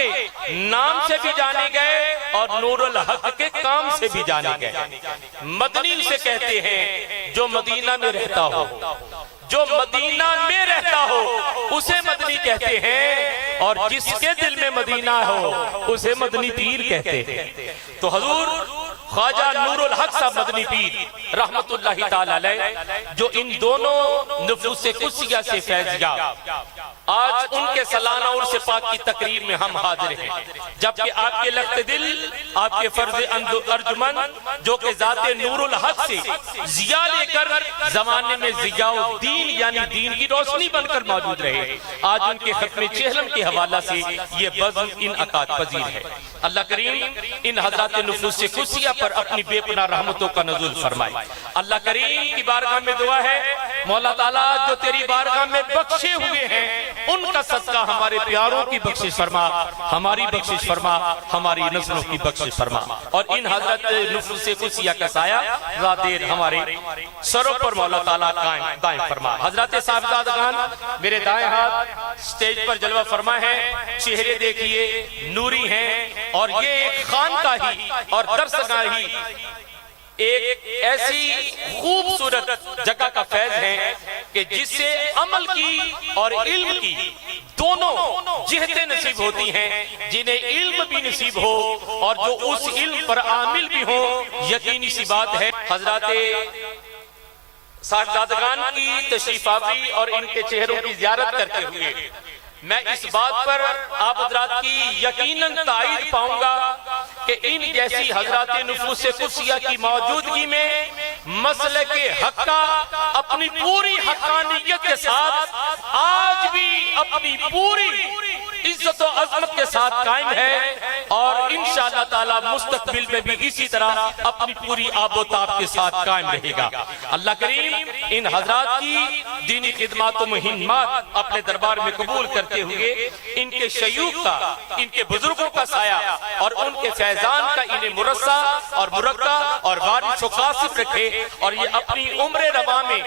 کے نام سے بھی جانے گئے اور نور الحق کے کام سے بھی جانے گئے۔ مدنی سے کہتے ہیں جو مدینہ میں رہتا ہو، جو مدینہ میں رہتا ہو اسے مدنی کہتے ہیں، اور جس کے دل میں مدینہ ہو اسے مدنی پیر کہتے ہیں۔ تو حضور خواجہ نور الحق صاحب مدنی پیر رحمت اللہ تعالی علیہ، جو ان دونوں نفوس قدسیہ سے فیض یاب، آج ان کے سالانہ عرس پاک کی تقریر میں ہم حاضر ہیں، جبکہ آپ کے لخت دل، آپ کے فرض ارجمند جو کہ ذات نور الحق سے ضیاء لے کر زمانے میں ضیاء الدین یعنی دین کی روشنی بن کر موجود رہے، آج ان کے ختم چہلم کے حوالہ سے یہ بزم انعقاد پذیر ہے۔ اللہ کریم ان حضرات نفوس قدسیہ پر اپنی بے پناہ رحمتوں کا نزول فرمائے۔ اللہ کریم کی بارگاہ میں دعا ہے، مولا تعالیٰ جو تیری بارگاہ میں بخشے ہوئے ہیں ان کا صدقہ ہمارے پیاروں کی بخشش فرما، ہماری بخشش فرما، ہماری نسلوں کی بخشش فرما، اور ان حضرت نفوس قدسیہ کا سایہ ذات دیر ہمارے سروں پر مولا تعالیٰ دائم فرما۔ حضرات صاحبزادگان میرے دائیں ہاتھ سٹیج پر جلوہ فرما ہے، چہرے دیکھیے نوری ہیں، اور یہ ایک خانقاہی اور درسگاہی ایک ایسی خوبصورت جگہ کا فیض ہے کہ جس سے عمل کی اور علم کی دونوں جہتیں نصیب ہوتی ہیں، جنہیں علم بھی نصیب ہو اور جو اس علم پر عامل بھی ہو، یقینی سی بات ہے حضرات صاحبزادگان کی تشریف آوری اور ان کے چہروں کی زیارت کرتے ہوئے میں اس بات پر آپ حضرات کی یقیناً تائید پاؤں گا کہ ان جیسی حضرات نفوس قدسیہ کی موجودگی میں مسلک حق کا اپنی پوری حقانیت کے ساتھ آج بھی اپنی پوری عزت و عظمت کے ساتھ قائم ہے، اور انشاءاللہ تعالی مستقبل میں بھی اسی طرح اپنی پوری آب و تاب کے ساتھ قائم رہے گا۔ اللہ کریم ان حضرات کی دینی خدمات و مہمات اپنے دربار میں قبول کرتے ہوئے ان کے شیوخ کا، ان کے بزرگوں کا سایہ اور ان کے فیضان کا انہیں مرصع اور مرقع اور وارث و قاصف رکھے، اور یہ اپنی عمر رواں میں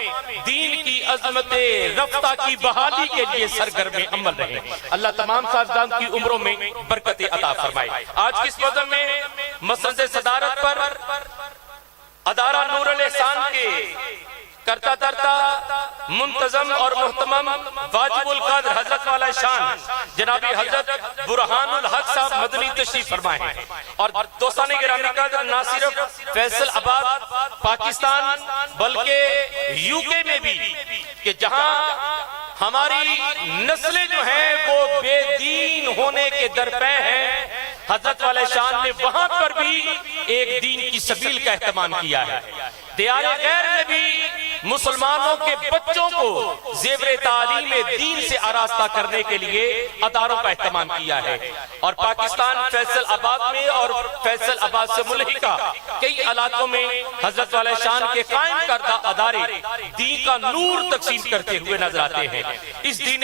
دین کی عظمت رفتہ کی بحالی کے لیے سرگرم عمل رہے۔ اللہ تمام صاحبزان کی عمروں میں برکت عطا فرمائے۔ آج کس وزن میں مسند صدارت پر ادارہ نور الاحسان کے کرتا درتا منتظم اور محتمم واجب القدر حضرت والا شان جناب حضرت برہان الحق صاحب مدنی تشریف فرمائے ہیں، اور دوستان گرامی قدر نہ صرف فیصل آباد پاکستان بلکہ یو کے میں بھی، کہ جہاں ہماری نسلیں جو ہیں وہ بے دین ہونے کے درپے ہیں، حضرت والے شان نے وہاں پر بھی ایک دین کی سبیل کا اہتمام کیا ہے۔ دیار غیر میں بھی مسلمانوں کے بچوں کو زیور تعلیم دین سے آراستہ کرنے کے لیے اداروں کا اہتمام کیا ہے، اور پاکستان فیصل آباد میں اور فیصل آباد سے ملحقہ کئی علاقوں میں حضرت والے شان کے قائم کردہ ادارے دین کا نور تقسیم کرتے ہوئے نظر آتے ہیں۔ اس دین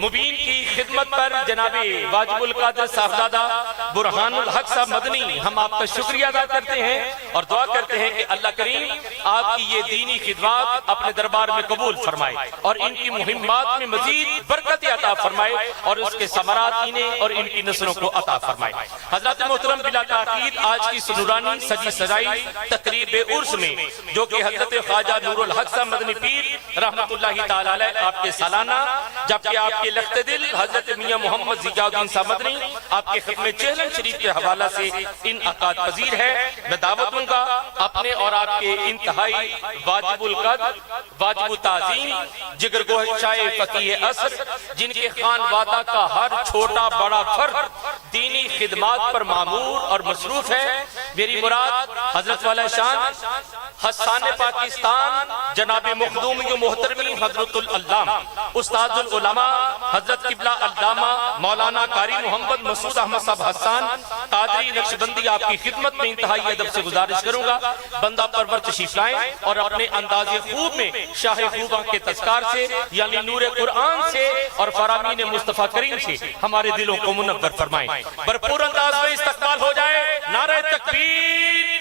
مبین کی خدمت پر جناب واجب القادر صاحبزادہ برہان الحق صاحب مدنی ہم آپ کا شکریہ ادا کرتے ہیں اور دعا کرتے ہیں کہ اللہ کریم آپ کی یہ دینی خدمات اپنے دربار میں قبول فرمائے اور ان کی مہمات میں مزید برکت عطا فرمائے اور اس کے ثمرات انہیں اور ان کی نسلوں کو عطا فرمائے۔ حضرات محترم بلا تاخیر آج کی سنورانی سجی سجائی تقریب عرس میں جو کہ حضرت خواجہ نور الحق صاحب مدنی پیر رحمت اللہ تعالی علیہ آپ کے سالانہ، جبکہ آپ کے لخت دل حضرت میاں محمد ضیاء الدین صاحب مدنی آپ کے ختم چہلم شریف کے حوالہ سے انعقاد پذیر ہے۔ میں دعوت دوں گا اپنے اور آپ کے انتہائی واجب القدر، واجب التعظیم، جگر گوہر شاہ فقیہ عصر، جن کے خان وادہ کا ہر چھوٹا بڑا فرد دینی خدمات پر معمور اور مصروف ہے۔ میری مراد حضرت والا شان حسان پاکستان جناب مخدومی و محترمی حضرت العلامہ استاد العلماء حضرت قبلہ علامہ مولانا قاری محمد مسعود احمد صاحب حسان قادری نقشبندی آپ کی خدمت میں انتہائی ادب سے گزارش کروں گا بندہ پرور تشریف لائیں اور اپنے انداز خوب میں شاہ خوباں کے تذکار سے یعنی نور قرآن سے اور فرامین مصطفیٰ کریم سے ہمارے دلوں کو منور فرمائیں۔ بھرپور انداز میں استقبال ہو جائے۔ نعرہ تکبیر،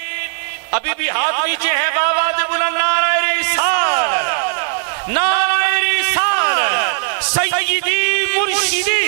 ابھی بھی ہاتھ نیچے ہیں، بآواز بلند نعرہ رسالت، نعرہ رسالت، سیدی مرشدی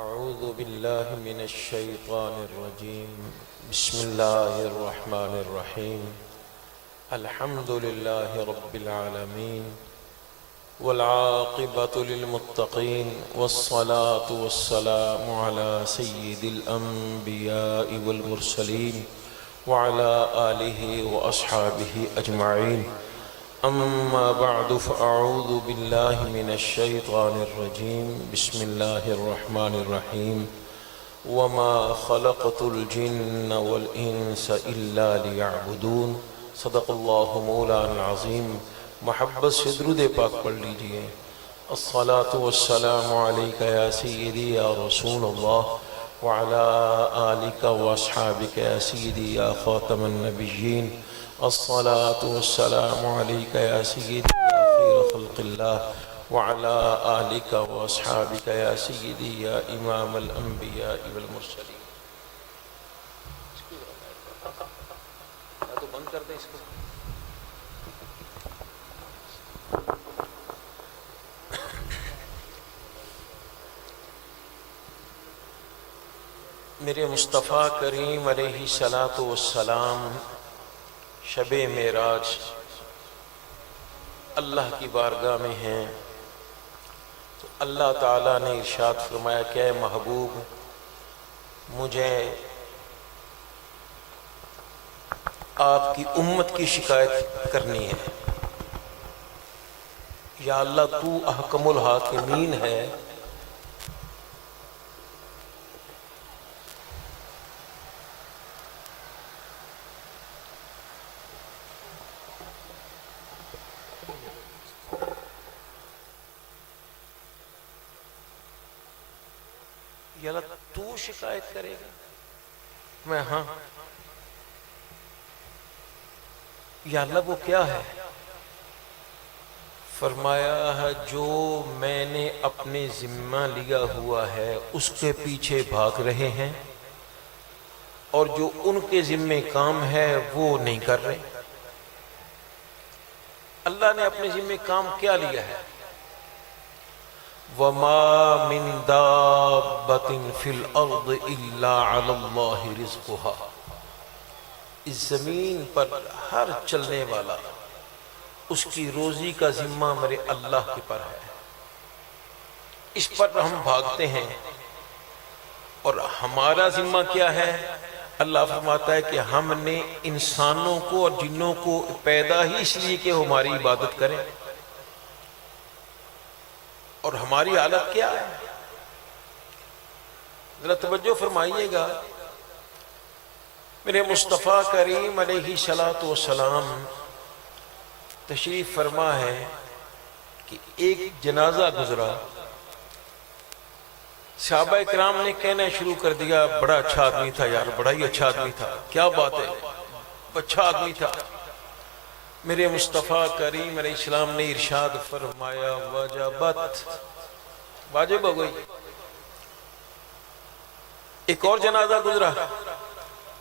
أعوذ بالله من الشيطان الرجيم بسم الله الرحمن الرحيم الحمد لله رب العالمين والعاقبة للمتقين والصلاة والسلام على سيد الأنبياء والمرسلين وعلى آله وأصحابه أجمعين أما بعد فأعوذ بالله من الشيطان الرجيم بسم الله الرحمن الرحيم وما خلقت الجن والإنس إلا ليعبدون صدق الله مولانا العظيم۔ محبت سے درود پاک پڑھ لیجئے۔ الصلاة والسلام عليك يا سيدي يا رسول الله وعلى آلك وأصحابك يا سيدي يا خاتم النبيين۔ الصلاة والسلام عليك يا سيدي يا خير خلق الله وعلى آلك وأصحابك يا سيدي يا إمام الأنبياء والمرسلين۔ میرے مصطفیٰ کریم علیہ الصلاۃ والسلام شب معراج اللہ کی بارگاہ میں ہیں تو اللہ تعالیٰ نے ارشاد فرمایا کہ اے محبوب مجھے آپ کی امت کی شکایت کرنی ہے۔ یا اللہ تو احکم الحاکمین ہے، یا اللہ تو شکایت کرے گا؟ میں ہاں۔ یا اللہ وہ کیا ہے؟ فرمایا ہے جو میں نے اپنے ذمہ لیا ہوا ہے اس کے پیچھے بھاگ رہے ہیں، اور جو ان کے ذمہ کام ہے وہ نہیں کر رہے۔ اللہ نے اپنے ذمہ کام کیا لیا ہے؟ وَمَا مِن دَابَّةٍ فِي الْأَرْضِ إِلَّا عَلَى اللَّهِ رِزْقُهَا۔ اس زمین پر ہر چلنے والا اس کی روزی کا ذمہ میرے اللہ کے پر ہے، اس پر ہم بھاگتے ہیں۔ اور ہمارا ذمہ کیا ہے؟ اللہ فرماتا ہے کہ ہم نے انسانوں کو اور جنوں کو پیدا ہی اس لیے کہ وہ ہماری عبادت کریں، اور ہماری حالت کیا ہے؟ ذرا توجہ فرمائیے گا۔ میرے مصطفیٰ کریم علیہ الصلاۃ والسلام تشریف فرما ہے کہ ایک جنازہ گزرا، صحابہ اکرام نے کہنا شروع کر دیا بڑا اچھا آدمی تھا یار، بڑا ہی اچھا آدمی تھا، کیا بات ہے، اچھا آدمی تھا۔ میرے مصطفیٰ کریم علیہ السلام نے ارشاد فرمایا وجبت، واجب ہو گئی۔ ایک اور جنازہ گزرا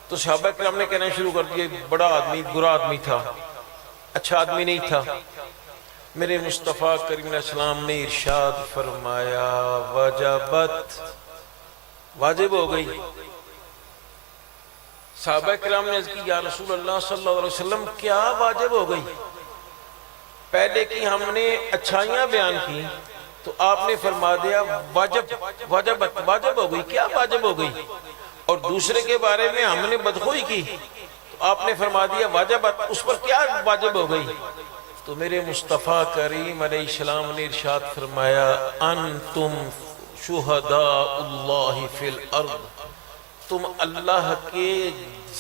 تو صحابہ کرام نے کہنا شروع کر دیا بڑا آدمی، برا آدمی تھا، اچھا آدمی نہیں تھا۔ میرے مصطفیٰ کریم علیہ السلام نے ارشاد فرمایا وجبت، واجب ہو گئی۔ صحابہ کرام نے عرض کی یا رسول اللہ صلی اللہ علیہ وسلم کیا واجب ہو گئی؟ پہلے کی ہم نے اچھائیاں بیان کی تو آپ نے فرما دیا واجب ہو گئی. کیا واجب ہو گئی؟ اور دوسرے کے بارے میں ہم نے بدخوئی کی تو آپ نے فرما دیا واجبت، اس پر کیا واجب ہو گئی؟ تو میرے مصطفیٰ کریم علیہ السلام نے ارشاد فرمایا انتم شہداء اللہ فی الارض، تم اللہ کے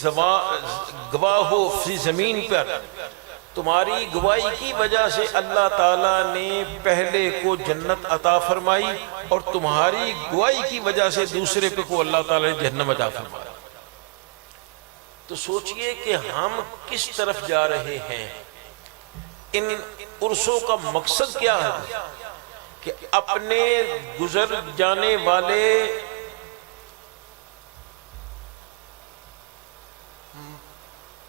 گواہ ہو فی زمین پر. تمہاری گواہی کی وجہ سے اللہ تعالیٰ نے پہلے کو جنت عطا فرمائی اور تمہاری گواہی کی وجہ سے دوسرے پہ کو اللہ تعالیٰ نے جہنم عطا فرمایا. تو سوچئے کہ ہم کس طرف جا رہے ہیں. ان عرصوں کا مقصد کیا ہے کہ اپنے گزر جانے والے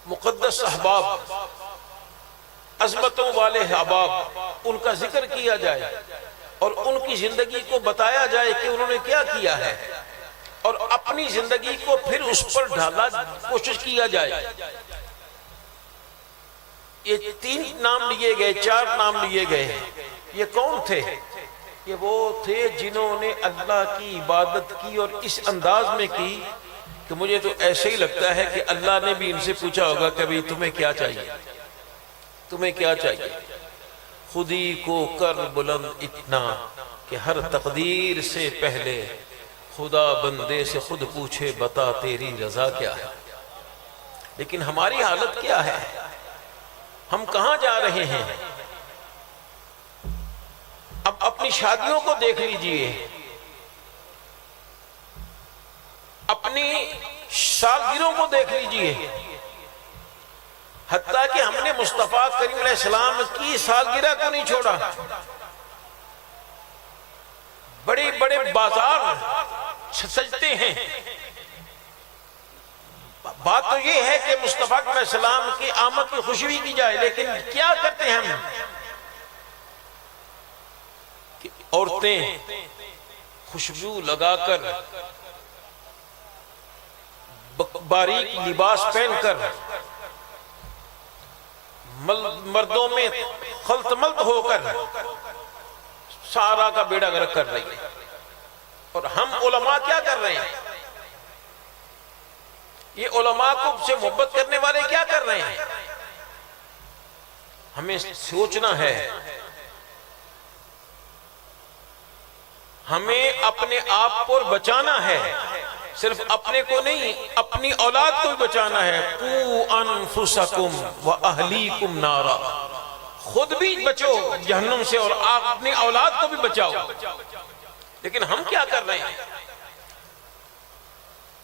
مقدس احباب، عظمتوں والے احباب، ان کا ذکر کیا جائے اور ان کی زندگی کو بتایا جائے کہ انہوں نے کیا کیا ہے اور اپنی زندگی کو پھر اس پر ڈھالا کوشش کیا جائے. یہ 3 نام لیے گئے، 4 نام لیے گئے ہیں. یہ کون تھے؟ یہ وہ تھے جنہوں نے اللہ کی عبادت کی اور اس انداز میں کی کہ مجھے تو ایسے ہی لگتا ہے کہ اللہ نے بھی ان سے پوچھا ہوگا کہ بھئی تمہیں کیا چاہیے، تمہیں کیا چاہیے. خودی کو کر بلند اتنا کہ ہر تقدیر سے پہلے خدا بندے سے خود پوچھے بتا تیری رضا کیا ہے. لیکن ہماری حالت کیا ہے؟ ہم کہاں جا رہے ہیں؟ اب اپنی شادیوں کو دیکھ لیجئے، اپنی سالگرہوں کو دیکھ لیجئے، حتیٰ کہ ہم نے مصطفیٰ کریم علیہ السلام کی سالگرہ کو نہیں چھوڑا. بڑے بڑے بازار سجتے ہیں. بات تو یہ ہے کہ مصطفیٰ علیہ السلام کی آمد کی خوشی کی جائے، لیکن کیا کرتے ہیں ہم؟ کہ عورتیں خوشبو لگا کر، باریک لباس پہن کر، مردوں میں خلط ملط ہو کر سارا کا بیڑا غرق کر رہی ہے. اور ہم علماء کیا کر رہے ہیں؟ یہ علماء کو سے محبت کرنے والے کیا کر رہے ہیں؟ ہمیں سوچنا ہے، ہمیں اپنے آپ کو بچانا ہے، صرف اپنے کو نہیں اپنی اولاد کو بھی بچانا ہے. قُوا أَنفُسَكُمْ وَأَهْلِيكُمْ نَارًا، خود بھی بچو جہنم سے اور اپنی اولاد کو بھی بچاؤ. لیکن ہم کیا کر رہے ہیں؟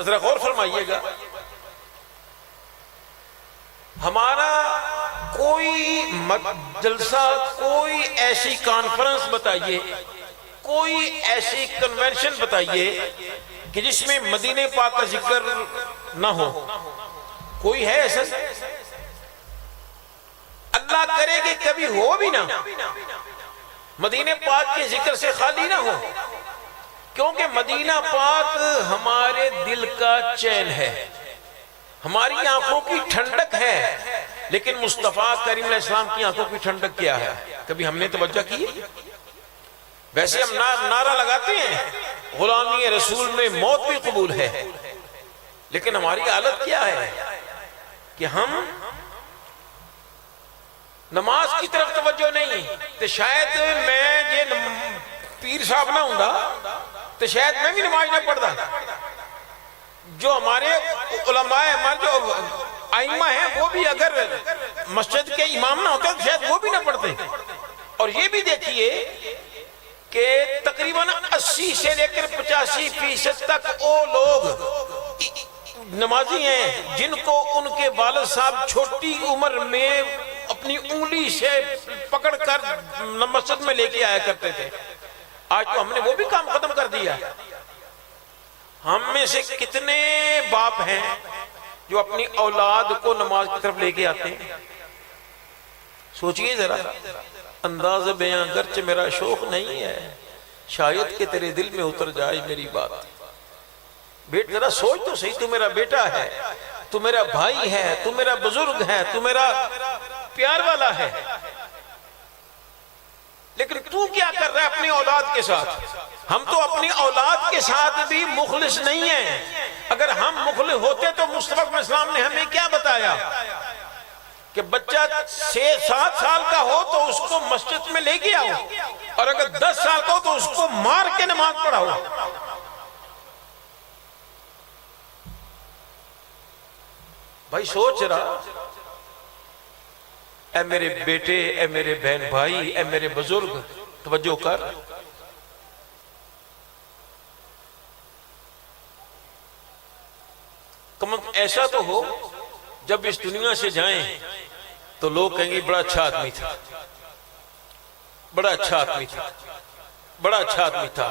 ذرا غور فرمائیے گا. ہمارا کوئی جلسہ، کوئی ایسی کانفرنس بتائیے، کوئی ایسی کنونشن بتائیے کہ جس میں مدینہ پاک کا ذکر نہ ہو. کوئی ہے ایسا؟ اللہ کرے کہ کبھی ہو بھی نہ، مدینہ پاک کے ذکر سے خالی نہ ہو. کیونکہ مدینہ پاک ہمارے دل کا چین ہے، ہماری آنکھوں کی ٹھنڈک ہے. لیکن مصطفیٰ کریم علیہ السلام کی آنکھوں کی ٹھنڈک کیا ہے؟ کبھی ہم نے توجہ کی؟ ویسے ہم نعرہ لگاتے ہیں غلامی رسول میں موت بھی قبول ہے، لیکن ہماری حالت کیا ہے کہ ہم نماز کی طرف توجہ نہیں. تو شاید میں یہ پیر صاحب نہ ہوں تو شاید میں بھی نماز نہ پڑھتا. جو ہمارے علماء، ہمارے جو ائمہ ہیں، وہ بھی اگر مسجد کے امام نہ ہوتے تو شاید وہ بھی نہ پڑھتے. اور یہ بھی دیکھیے کہ تقریباً 80 سے لے کر 85% تک وہ لوگ نمازی ہیں جن کو ان کے والد صاحب چھوٹی عمر میں اپنی انگلی سے پکڑ کر مسجد میں لے کے آیا کرتے تھے. آج تو ہم نے وہ بھی کام ختم کر دیا. ہم میں سے کتنے باپ ہیں جو اپنی اولاد کو نماز کی طرف لے کے آتے ہیں؟ سوچئے ذرا. انداز بیاں گرچہ میرا شوق نہیں ہے، شاید کہ تیرے دل میں اتر جائے میری بات. بیٹ ذرا سوچ تو صحیح، تو میرا بیٹا ہے، تو میرا بھائی ہے، تو میرا بزرگ ہے، تو میرا پیار والا ہے، لیکن تو کیا کر رہا ہے اپنی اولاد کے ساتھ؟ ہم تو اپنی اولاد کے ساتھ بھی مخلص نہیں ہیں۔ اگر ہم مخلص ہوتے تو مصطفیٰ علیہ السلام نے ہمیں کیا بتایا کہ بچہ 6-7 سال کا ہو تو اس کو مسجد میں لے کے آؤ، اور اگر 10 سال کا ہو تو اس کو مار کے نماز پڑھاؤ۔ بھائی سوچ رہا، اے میرے بیٹے، اے میرے بہن بھائی، اے میرے بزرگ، توجہ کر۔ کم ایسا تو ہو جب اس دنیا سے جائیں تو لوگ کہیں گے بڑا اچھا آدمی تھا، بڑا اچھا آدمی تھا، بڑا اچھا آدمی تھا،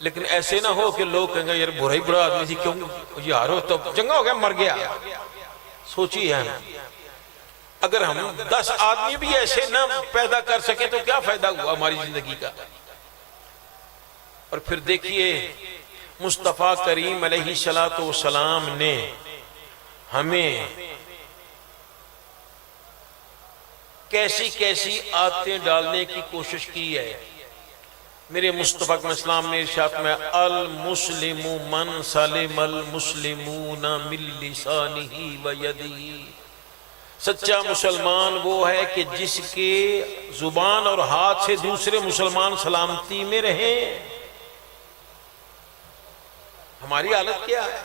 لیکن ایسے نہ ہو کہ لوگ کہیں گے یار برا ہی بڑا آدمی تھی، کیوں یارو تو چنگا ہو گیا، مر گیا۔ سوچیے ہم اگر ہم 10 آدمی بھی ایسے نہ پیدا کر سکیں تو کیا فائدہ ہوا ہماری زندگی کا؟ اور پھر دیکھیے مصطفیٰ کریم علیہ السلام نے ہمیں کیسی کیسی عادتیں ڈالنے کی کوشش کی ہے۔ میرے مصطفیٰ علیہ السلام نے ارشاد میں المسلم من سلم المسلمون من لسانہ و یدہ، سچا مسلمان وہ ہے کہ جس کے زبان اور ہاتھ سے دوسرے مسلمان سلامتی میں رہیں۔ ہماری حالت کیا ہے؟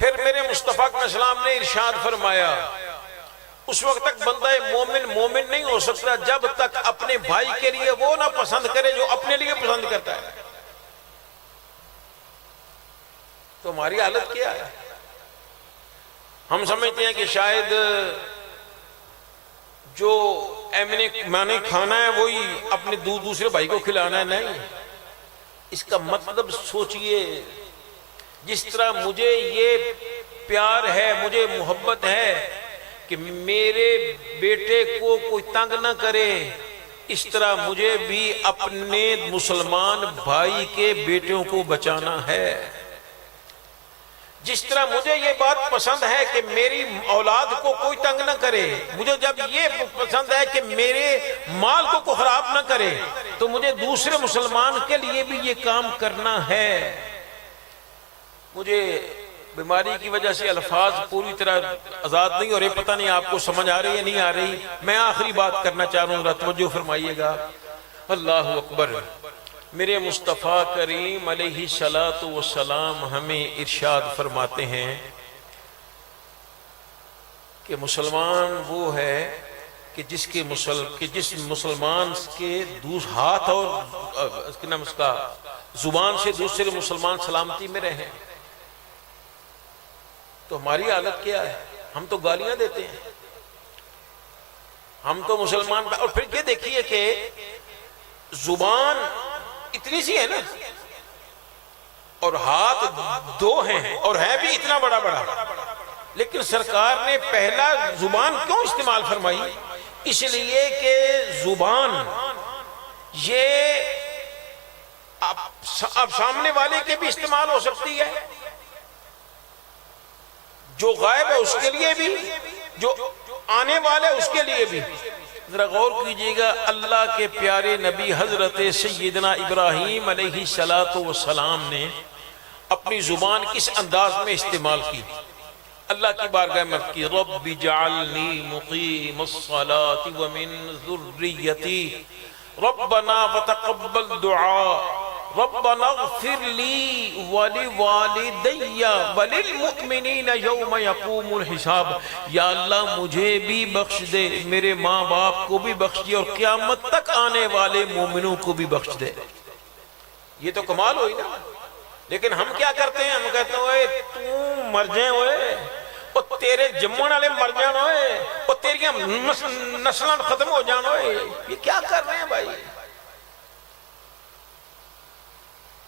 پھر میرے مصطفیٰ علیہ السلام نے ارشاد فرمایا اس وقت تک بندہ مومن نہیں ہو سکتا جب تک اپنے بھائی کے لیے وہ نہ پسند کرے جو اپنے لیے پسند کرتا ہے۔ تو ہماری حالت کیا ہے؟ ہم سمجھتے ہیں کہ شاید جو میں نے کھانا ہے وہی اپنے دوسرے بھائی کو کھلانا ہے۔ نہیں، اس کا مطلب سوچئے، جس طرح مجھے یہ پیار ہے، مجھے محبت ہے کہ میرے بیٹے کو کوئی تنگ نہ کرے، اس طرح مجھے بھی اپنے مسلمان بھائی کے بیٹوں کو بچانا ہے۔ جس طرح مجھے یہ بات پسند ہے کہ میری اولاد کو کوئی تنگ نہ کرے، مجھے جب یہ پسند ہے کہ میرے مال کو خراب نہ کرے، تو مجھے دوسرے مسلمان کے لیے بھی یہ کام کرنا ہے۔ مجھے بیماری کی وجہ سے الفاظ پوری طرح آزاد نہیں اور یہ پتہ نہیں آپ کو سمجھ آ رہی ہے نہیں آ رہی۔ میں آخری بات کرنا چاہ رہا ہوں، توجہ فرمائیے گا۔ اللہ اکبر۔ میرے مصطفیٰ کریم علیہ السلام ہمیں ارشاد فرماتے ہیں کہ مسلمان وہ ہے کہ جس مسلمان کے ہاتھ اور اس کا زبان سے دوسرے مسلمان سلامتی میں رہیں۔ تو ہماری حالت کیا ہے؟ ہم تو گالیاں دیتے ہیں، ہم تو مسلمان۔ اور پھر یہ دیکھیے کہ زبان اتنی سی ہے نا، اور ہاتھ 2 ہیں اور ہے بھی اتنا بڑا بڑا، لیکن سرکار نے پہلا زبان کیوں استعمال فرمائی؟ اس لیے کہ زبان یہ اب سامنے والے کے بھی استعمال ہو سکتی ہے، جو غائب ہے اس کے لیے بھی، جو آنے والے اس کے لیے بھی۔ ذرا غور کیجئے گا، اللہ کے پیارے نبی حضرت سیدنا ابراہیم علیہ السلام نے اپنی زبان کس انداز میں استعمال کی؟ اللہ کی بارگاہ میں کی رب اجعلنی مقیم الصلاة ومن ذریتی ربنا وتقبل دعا ربنا اغفر لی ولوالدی وللمؤمنین یوم یقوم الحساب۔ یا اللہ مجھے بھی بخش دے، میرے ماں باپ کو بھی بخش دے، اور قیامت تک آنے والے مومنوں کو بھی بخش دے۔ یہ تو کمال ہوئی نا۔ لیکن ہم کیا کرتے ہیں؟ ہم کہتے ہیں اوے تو مر جائیں، اوے اور تیرے جمن والے مر جان، اوے اور تیریاں نسلیں ختم ہو جان، اوے یہ کیا کر رہے ہیں بھائی؟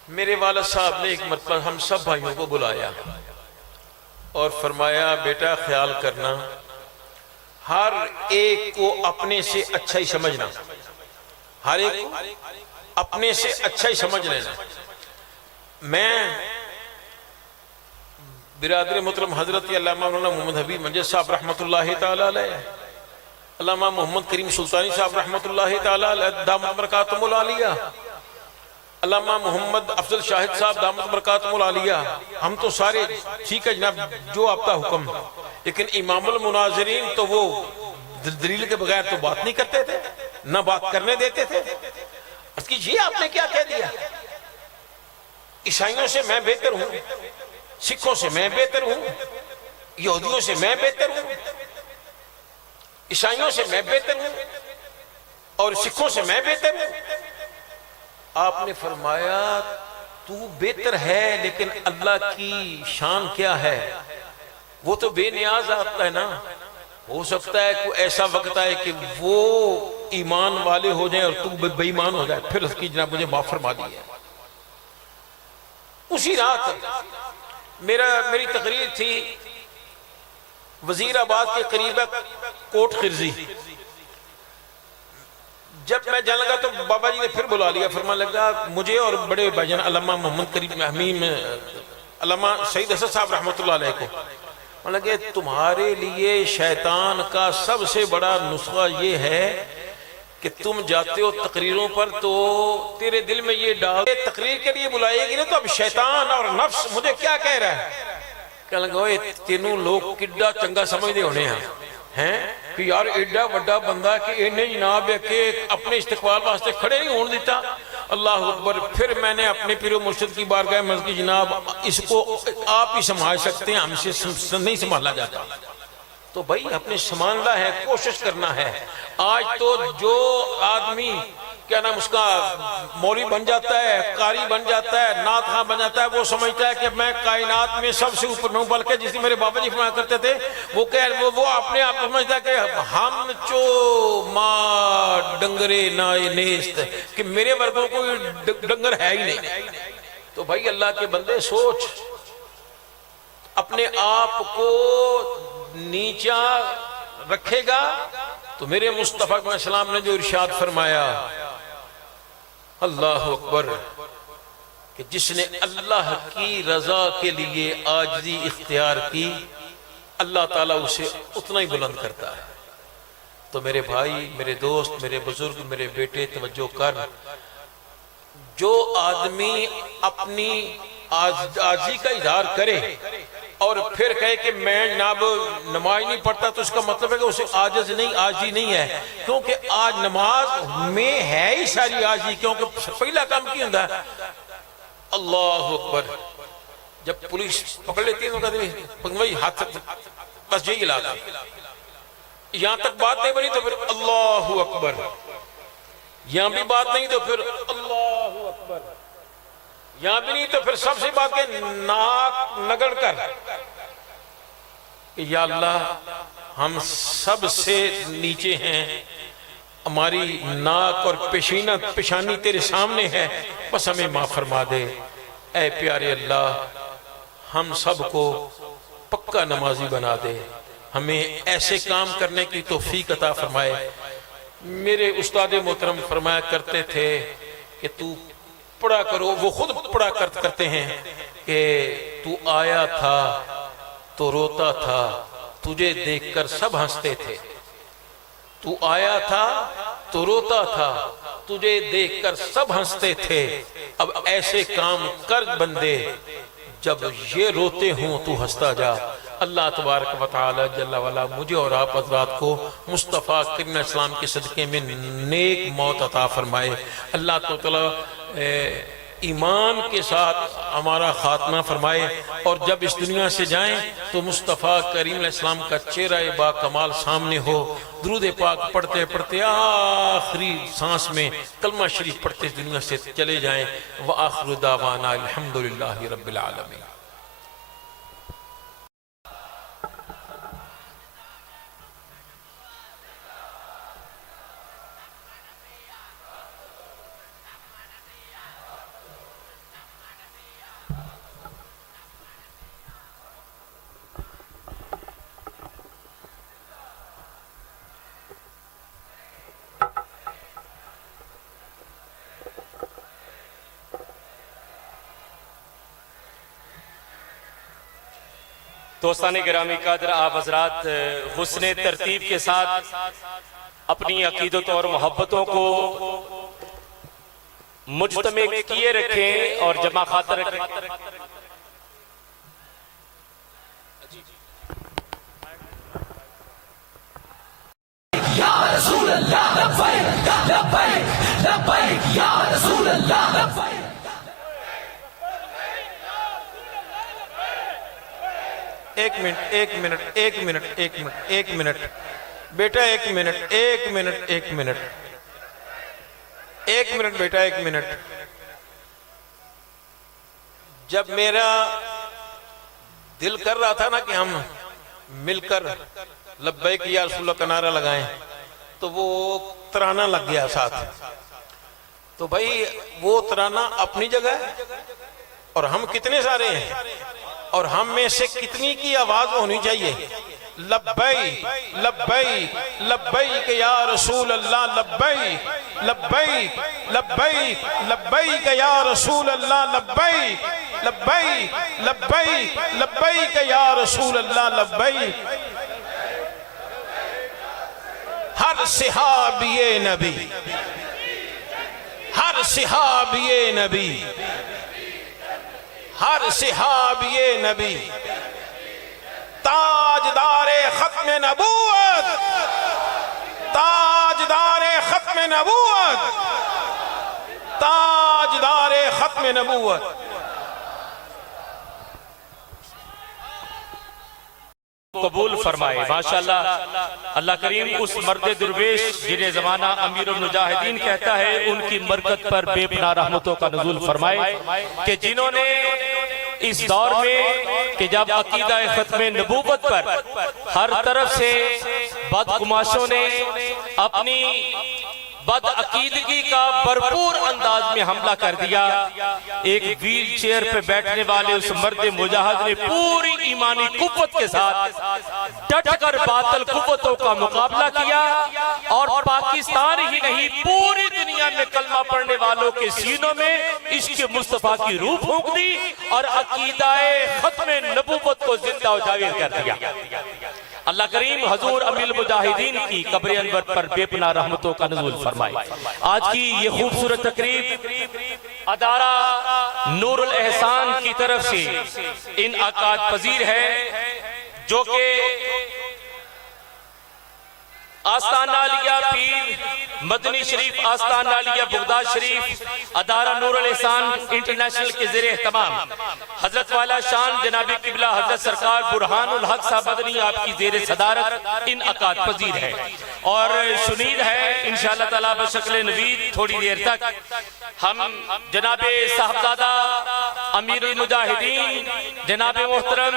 میرے والد صاحب نے ایک مرتبہ ہم سب بھائیوں کو بلایا اور فرمایا بیٹا خیال کرنا، ہر ایک کو اپنے سے اچھا ہی سمجھنا، ہر ایک کو اپنے سے اچھا ہی سمجھ لینا۔ میں برادر محترم حضرت علامہ مولانا محمد حبیب منجد صاحب رحمۃ اللہ تعالی علیہ، علامہ محمد کریم سلطانی صاحب رحمۃ اللہ تعالی علیہ دامت برکاتہم العالیہ، علامہ محمد افضل شاہد صاحب دامت برکاتہم العالیہ، ہم تو سارے ٹھیک ہے جناب جو آپ کا حکم، لیکن امام المناظرین تو وہ دلیل کے بغیر تو بات نہیں کرتے تھے، نہ بات کرنے دیتے تھے۔ اس کی یہ آپ نے کیا کہہ دیا؟ عیسائیوں سے میں بہتر ہوں، سکھوں سے میں بہتر ہوں، یہودیوں سے میں بہتر ہوں، عیسائیوں سے میں بہتر ہوں اور سکھوں سے میں بہتر ہوں۔ آپ نے فرمایا تو بہتر ہے لیکن اللہ کی شان کیا ہے؟ وہ تو بے نیاز آتا ہے نا۔ ہو سکتا ہے کوئی ایسا وقت آئے کہ وہ ایمان والے ہو جائیں اور تو بے ایمان ہو جائے، پھر اس کی جناب مجھے معاف فرما دی ہے۔ اسی رات میری تقریر تھی وزیر آباد کے قریب کوٹ خرزی۔ جب میں جانے لگا تو بابا جی نے پھر بلا لیا، فرمانے لگا مجھے اور بڑے بھائی جان علامہ محمد کریم حمیم علامہ سعید اسد صاحب رحمۃ اللہ علیہ کو، لگے تمہارے لیے شیطان کا سب سے بڑا نسخہ یہ ہے کہ تم جاتے ہو تقریروں پر تو تیرے دل میں یہ ڈال تقریر کے لیے بلائے گی نا، تو اب شیطان اور نفس مجھے کیا کہہ رہا ہے؟ کہنے لگا تینوں لوگ کڈا چنگا سمجھتے ہونے ہیں کہ یار ایڈا بڑا بندہ کہ انہیں جناب ہے کہ اپنے استقبال واسطے کھڑے نہیں ہونے دیتا۔ اللہ اکبر۔ پھر میں نے اپنے پیر و مرشد کی بارگاہ میں کہ جناب اس کو آپ ہی سنبھال سکتے ہیں، ہم سے نہیں سنبھالا جاتا۔ تو بھائی اپنے سنبھالنا ہے، کوشش کرنا ہے۔ آج تو جو آدمی کیا نام اس کا مولوی بن جاتا ہے، قاری بن جاتا ہے، نعت خواں بن جاتا ہے، وہ سمجھتا ہے کہ میں کائنات میں سب سے اوپر ہوں، بلکہ جس میرے بابا جی فرمایا کرتے تھے وہ اپنے آپ کو سمجھتا ہے کہ ہم چو ماں ڈنگرے نائے نیست، کہ میرے ورگوں کوئی ڈنگر ہے ہی نہیں۔ تو بھائی اللہ کے بندے سوچ، اپنے آپ کو نیچا رکھے گا تو میرے مصطفیٰ علیہ السلام نے جو ارشاد فرمایا، اللہ اکبر، کہ جس نے اللہ کی رضا کے لیے عاجزی اختیار کی اللہ تعالیٰ اسے اتنا ہی بلند کرتا ہے۔ تو میرے بھائی، میرے دوست، میرے بزرگ، میرے بیٹے توجہ کر، جو آدمی اپنی عاجزی کا اظہار کرے اور پھر کہے کہ میں جناب نماز نہیں پڑھتا، تو اس کا مطلب ہے کہ اسے عاجزی نہیں ہے، کیونکہ آج نماز میں ہے ہی ساری عاجزی، کیونکہ پہلا کام کی ہوتا ہے اللہ اکبر۔ جب پولیس پکڑ لیتی ہے تو کہتے ہیں بھائی ہاتھ بس یہی علاقہ، یہاں تک بات نہیں بنی تو پھر اللہ اکبر، یہاں بھی بات نہیں تو پھر اللہ اکبر، یہاں بھی نہیں تو پھر سب سے بات کہ ناک نگڑ کر کہ یا اللہ ہم سب سے نیچے ہیں، ہماری ناک اور پیشانی تیرے سامنے ہے، بس ہمیں معاف فرما دے۔ اے پیارے اللہ، ہم سب کو پکا نمازی بنا دے، ہمیں ایسے کام کرنے کی توفیق عطا فرمائے۔ میرے استاد محترم فرمایا کرتے تھے کہ تو پڑھا کرو، وہ خود پڑھا کرتے ہیں کہ تو آیا تھا تو روتا تھا، تجھے دیکھ کر سب ہنستے تھے۔ تو آیا تھا تو روتا تھا، تجھے دیکھ کر سب ہنستے تھے، اب ایسے کام کر بندے جب یہ روتے ہوں تو ہنستا جا۔ اللہ تبارک و تعالی جل وعلا مجھے اور آپ حضرات کو مصطفیٰ کریم علیہ السلام کے صدقے میں نیک موت عطا فرمائے۔ اللہ تعالی ایمان کے ساتھ ہمارا خاتمہ فرمائے، اور جب اس دنیا سے جائیں تو مصطفیٰ کریم علیہ السلام کا چہرہ با کمال سامنے ہو، درود پاک پڑھتے پڑھتے آخری سانس میں کلمہ شریف پڑھتے دنیا سے چلے جائیں۔ وآخر دعوانا الحمدللہ رب العالمین۔ دوستان گرامی قدر، آپ حضرات حسن ترتیب کے ساتھ اپنی عقیدت اور محبتوں کو مجتمع کیے رکھیں اور جمع خاطر رکھیں۔ یا رسول اللہ لبیک لبیک لبیک یا رسول اللہ لبیک۔ ایک منٹ ایک منٹ ایک منٹ ایک منٹ ایک منٹ بیٹا، ایک منٹ ایک منٹ ایک منٹ ایک منٹ بیٹا، ایک منٹ۔ جب میرا دل کر رہا تھا نا کہ ہم مل کر لبیک یا رسول اللہ کا نعرہ لگائیں، تو وہ ترانہ لگ گیا ساتھ۔ تو بھائی وہ ترانہ اپنی جگہ ہے اور ہم کتنے سارے ہیں، اور ہم میں سے کتنی کی آواز ہونی چاہیے؟ لبیک لبیک لبیک یا رسول اللہ لبیک لبیک لبیک لبیک یا رسول اللہ لبیک لبیک لبیک لبیک یا رسول اللہ لبیک۔ ہر صحابی نبی، ہر صحابی نبی، ہر صحابی نبی تاجدار ختم نبوت، تاجدار ختم نبوت، تاجدار ختم نبوت۔ قبول فرمائے ماشاءاللہ۔ اللہ کریم اس مرد درویش جنہیں زمانہ امیر المجاہدین کہتا ہے، ان کی مرکت پر بے پناہ رحمتوں کا نزول فرمائے، کہ جنہوں نے اس دور میں کہ جب عقیدہ ختم نبوت پر ہر طرف سے بدگماشوں نے اپنی بد عقیدگی کا بھرپور انداز میں حملہ کر دیا، ایک ویل چیئر پہ بیٹھنے والے اس مرد مجاہد نے پوری ایمانی قوت کے ساتھ ڈٹ کر باطل قوتوں کا مقابلہ کیا، اور پاکستان ہی نہیں پوری دنیا میں کلمہ پڑھنے والوں کے سینوں میں عشق مصطفیٰ کی روح پھونک دی اور عقیدہ ختم نبوت کو زندہ و جاوید کر دیا۔ اللہ کریم حضور امیر المجاہدین کی قبر انور پر بے پناہ رحمتوں کا نزول فرمائے۔ آج کی یہ خوبصورت تقریب ادارہ نور الاحسان کی طرف سے انعقاد پذیر ہے، جو کہ آستانہ علیہ پیر مدنی شریف آستانہ علیہ بغداد شریف ادارہ نور الاحسان انٹرنیشنل کے زیر اہتمام حضرت والا شان جناب قبلہ حضرت سرکار برہان الحق صاحب مدنی آپ کی زیر صدارت انعقاد پذیر ہے، اور شنید ہے انشاءاللہ تعالیٰ بشکل نوید تھوڑی دیر تک ہم جناب صاحبزادہ امیر المجاہدین جناب محترم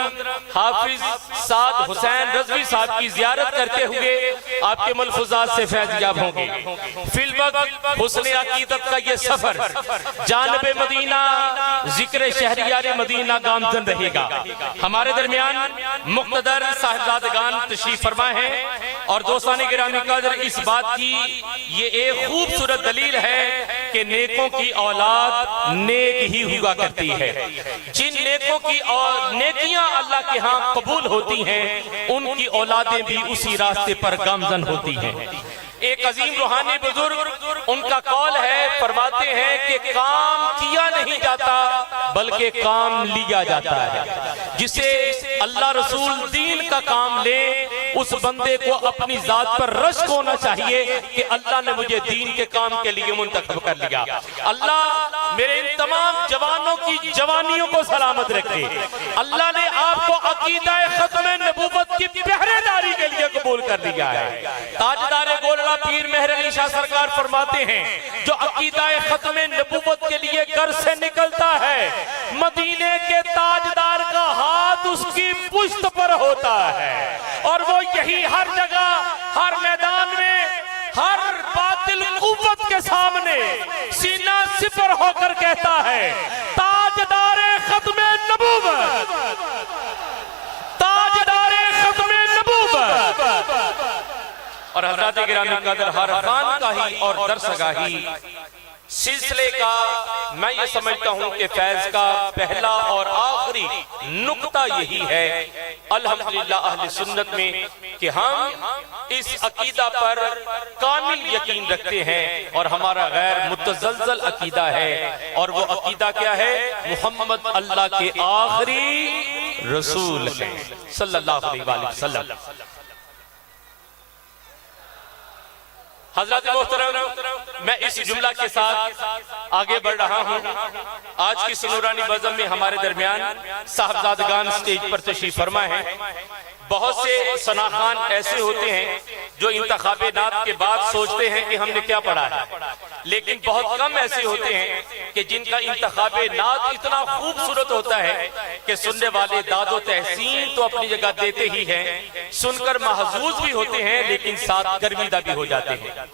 حافظ سعد حسین رضوی صاحب کی زیارت کرتے ہوئے آپ کے ملفوظات سے فیض یاب ہوں گے۔ فی الوقت حسن عقیدت کا یہ سفر جانب مدینہ ذکر شہریار مدینہ گامزن رہے گا۔ ہمارے درمیان مقتدر صاحبزادگان تشریف فرما ہیں، اور دوستان گرامی قدر اس بات کی یہ ایک خوبصورت دلیل ہے کہ نیکوں کی اولاد نیک ہی ہوا کرتی ہے۔ جن نیکوں کی نیکیاں اللہ کے ہاں قبول ہوتی ہیں، ان کی اولادیں بھی اسی راستے پر گامزن ہوتی ہیں۔ ایک عظیم روحانی بزرگ ان کا قول ہے، فرماتے ہیں کہ کام کیا نہیں جاتا بلکہ کام لیا جاتا ہے۔ جسے اللہ رسول دین کا کام لے، اس بندے کو اپنی ذات پر رشک ہونا چاہیے کہ اللہ نے مجھے دین کے کام کے لیے منتخب کر لیا۔ اللہ میرے ان تمام جوانوں کی جوانیوں کو سلامت رکھے۔ اللہ نے آپ کو عقیدہ ختم نبوت کی پہرے داری کے لیے قبول کر لیا ہے۔ تاجدار گولڑا پیر مہر علی شاہ سرکار فرماتے ہیں، جو عقیدہ ختم نبوت کے لیے گھر سے نکلتا ہے، مدینے کے تاجدار کا ہاتھ اس کی پشت پر ہوتا ہے، اور وہ یہی ہر جگہ ہر میدان میں ہر باطل قوت کے سامنے سینہ سپر ہو کر کہتا ہے، تاجدار ختم نبوت، تاجدار ختم نبوت۔ اور حضرات گرامی قدر ہر خانقاہی اور درسگاہی سلسلے کا میں یہ سمجھتا ہوں کہ فیض کا پہلا اور آخری نقطہ یہی ہے الحمدللہ اہل سنت میں کہ ہم اس عقیدہ پر کامل یقین رکھتے ہیں اور ہمارا غیر متزلزل عقیدہ ہے، اور وہ عقیدہ کیا ہے؟ محمد اللہ کے آخری رسول ہیں صلی اللہ علیہ وآلہ وسلم۔ حضرات محترم، میں اس جملہ کے ساتھ آگے بڑھ رہا ہوں۔ آج کی سنورانی بزم میں ہمارے درمیان صاحبزادگان سٹیج پر تشریف فرما ہے۔ بہت سے ثناخوان ایسے ہوتے ہیں جو انتخاب نعت کے بعد سوچتے ہیں کہ ہم نے کیا پڑھا ہے، لیکن بہت کم ایسے ہوتے ہیں کہ جن کا انتخاب نعت اتنا خوبصورت ہوتا ہے کہ سننے والے داد و تحسین تو اپنی جگہ دیتے ہی ہیں، سن کر محظوظ بھی ہوتے ہیں، لیکن ساتھ گرمیدہ بھی ہو جاتے ہیں۔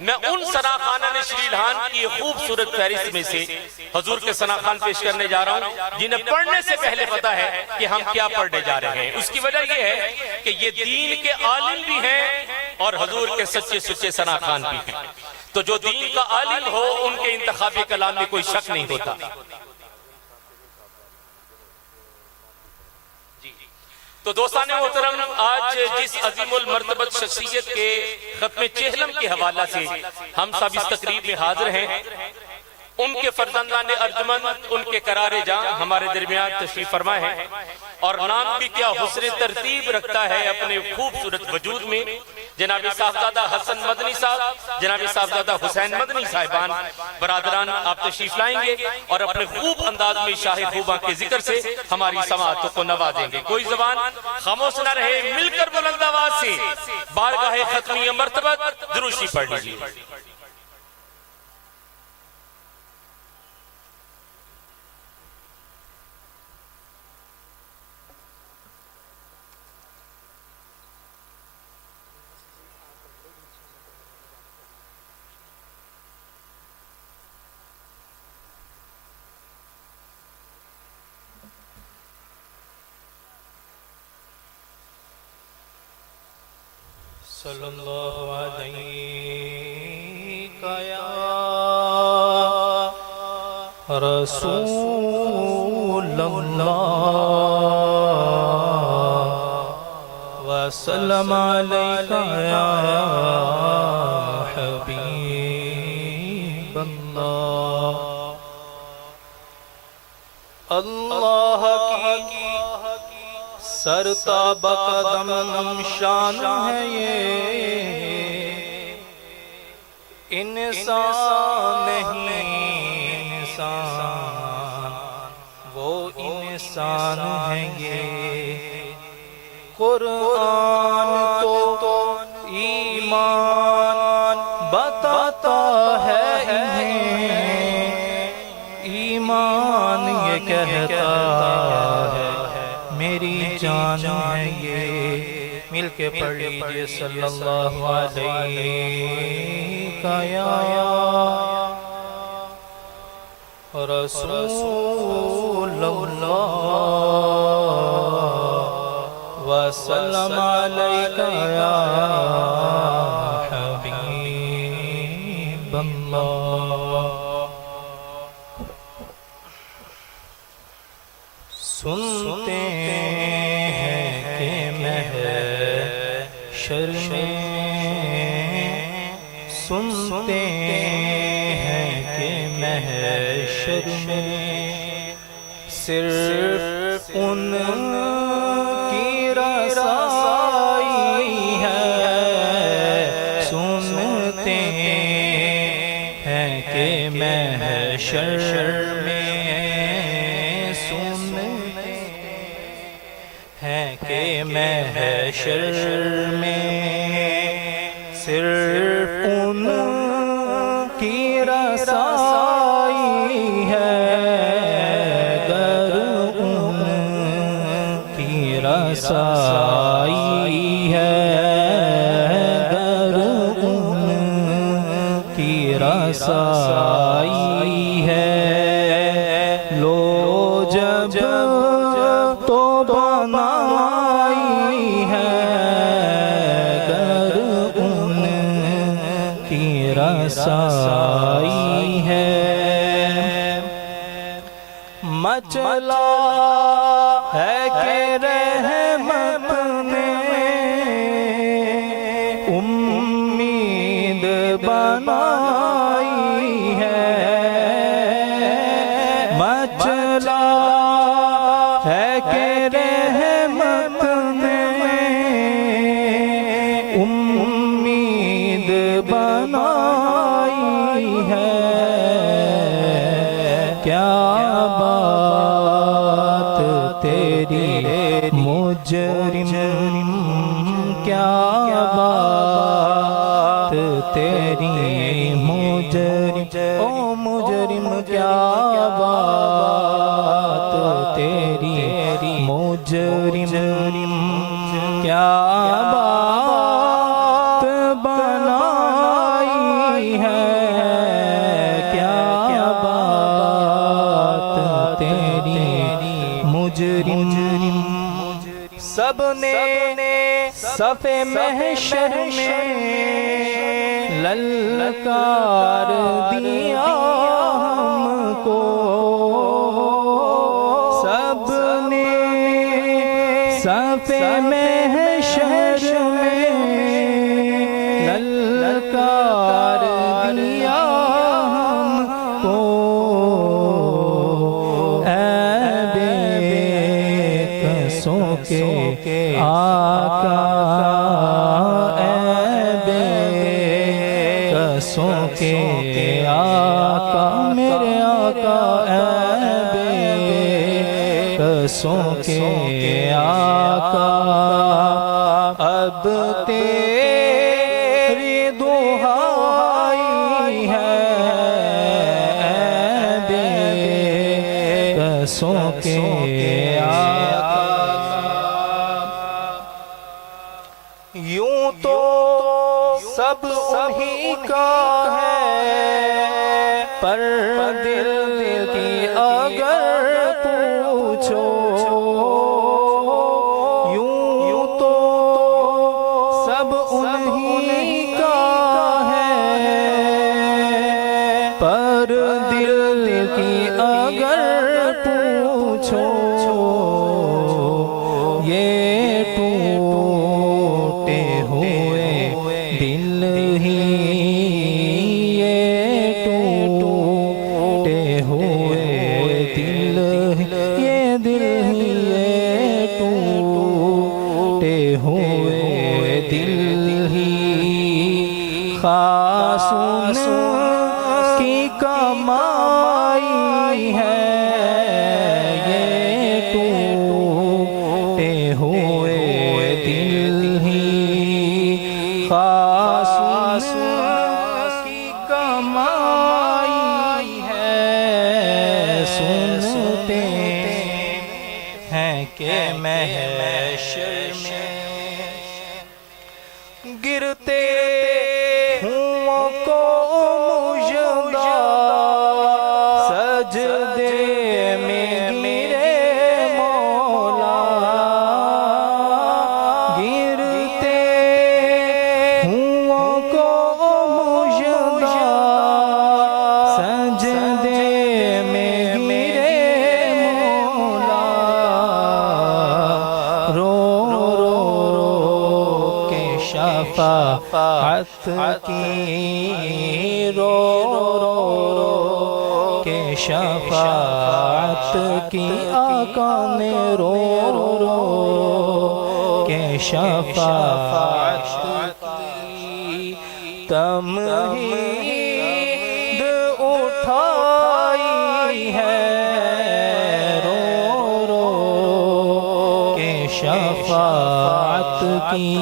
میں ان ثناخوانان شریلہان کی خوبصورت فہرست میں سے حضور کے ثناخوان پیش کرنے جا رہا ہوں جنہیں پڑھنے سے پہلے پتا ہے کہ ہم کیا پڑھنے جا رہے ہیں۔ اس کی وجہ یہ ہے کہ یہ دین کے عالم بھی ہیں اور حضور کے سچے سچے ثناخوان بھی ہیں، تو جو دین کا عالم ہو ان کے انتخاب کلام میں کوئی شک نہیں ہوتا۔ تو دوستان محترم، آج جس عظیم المرتبت شخصیت کے ختم چہلم کے حوالہ سے ہم سب اس تقریب میں حاضر ہیں، ان کے فرزندان ارجمند، ان کے قرار جاں ہمارے درمیان تشریف فرما ہے، اور نام بھی کیا حسن ترتیب رکھتا ہے اپنے خوبصورت وجود میں۔ جناب صاحبزادہ حسن مدنی صاحب، جناب صاحبزادہ حسین مدنی صاحبان برادران آپ تشریف لائیں گے اور اپنے خوب انداز میں شاہ خوباں کے ذکر سے ہماری سماعتوں کو نوازیں گے۔ کوئی زبان خاموش نہ رہے، مل کر بلند آواز سے بارگاہ ختمی مرتبت درود شریف پڑھ لیجیے۔ صلی اللہ علیہ یا رسول اللہ وسلم علیہ یا حبیب اللہ۔ اللہ کی سرتاب قدم شان ہے یہ، انسان نہیں انسان، وہ انسان ہے یہ۔ قرآن تو ایمان بتاتا ہے انہیں، ایمان یہ کہتا ہے میری جان ہے یہ۔ مل کے پڑھ لیجئے صلی اللہ علیہ یا رسول اللہ وسلم علیہ یا حبیب اللہ۔ سنتے ہیں کہ محشر میں، سنتے ہیں کہ محشر میں صرف ان کی رسائی ہے، سنتے ہیں کہ محشر میں محشر میں صرف ان کی رسائی ہے، گر ان کی رسائی ہے، گر ان کی رسائی ہے۔ لو جب تو بنائی ہے، گر ان کی رسائی ہے۔ مچلا ہے کہ رحمت مجرم کیا بات تیری مجرم او مجرم کیا بات تیری مجرم کیا بات بنائی ہے کیا بات تیری مجرم سب نے صف محشر میں للکار دیا ہم کو سب نے صف محشر میں للکار دیا ہم کو اے بے کسوں کے آقا اے بے کسوں کے آقا میرے آقا اے بے کسوں کے آقا اب تیری دعائی ہے اے بے کسوں کے آقا یوں تو سب انہی کا ہے پر دل کی اگر پوچھو یوں تو سب انہی کا ہے پر دل کی اگر پوچھو یہ ٹوٹے ہوئے دل ہی یہ ٹوٹے ہوئے دل یہ دل ہی یہ ٹوٹے ہوئے دل ہی خاص ان کی کمائی ہے یہ ٹوٹے ہوئے دل ہی خاص ان کی کمائی ہے سنتے ہیں کہ محشر میں گرتے ہوں کو مجدہ سجدے میں گرے مولا گرتے ہوں کو مجدہ سجدے میں گرے مولا رو رو رو کے شفاعت کی رو رو رو کے شفاعت کی آقا نے رو رو رو کے شفاعت کی تمہید اٹھائی ہے رو رو کے شفاعت کی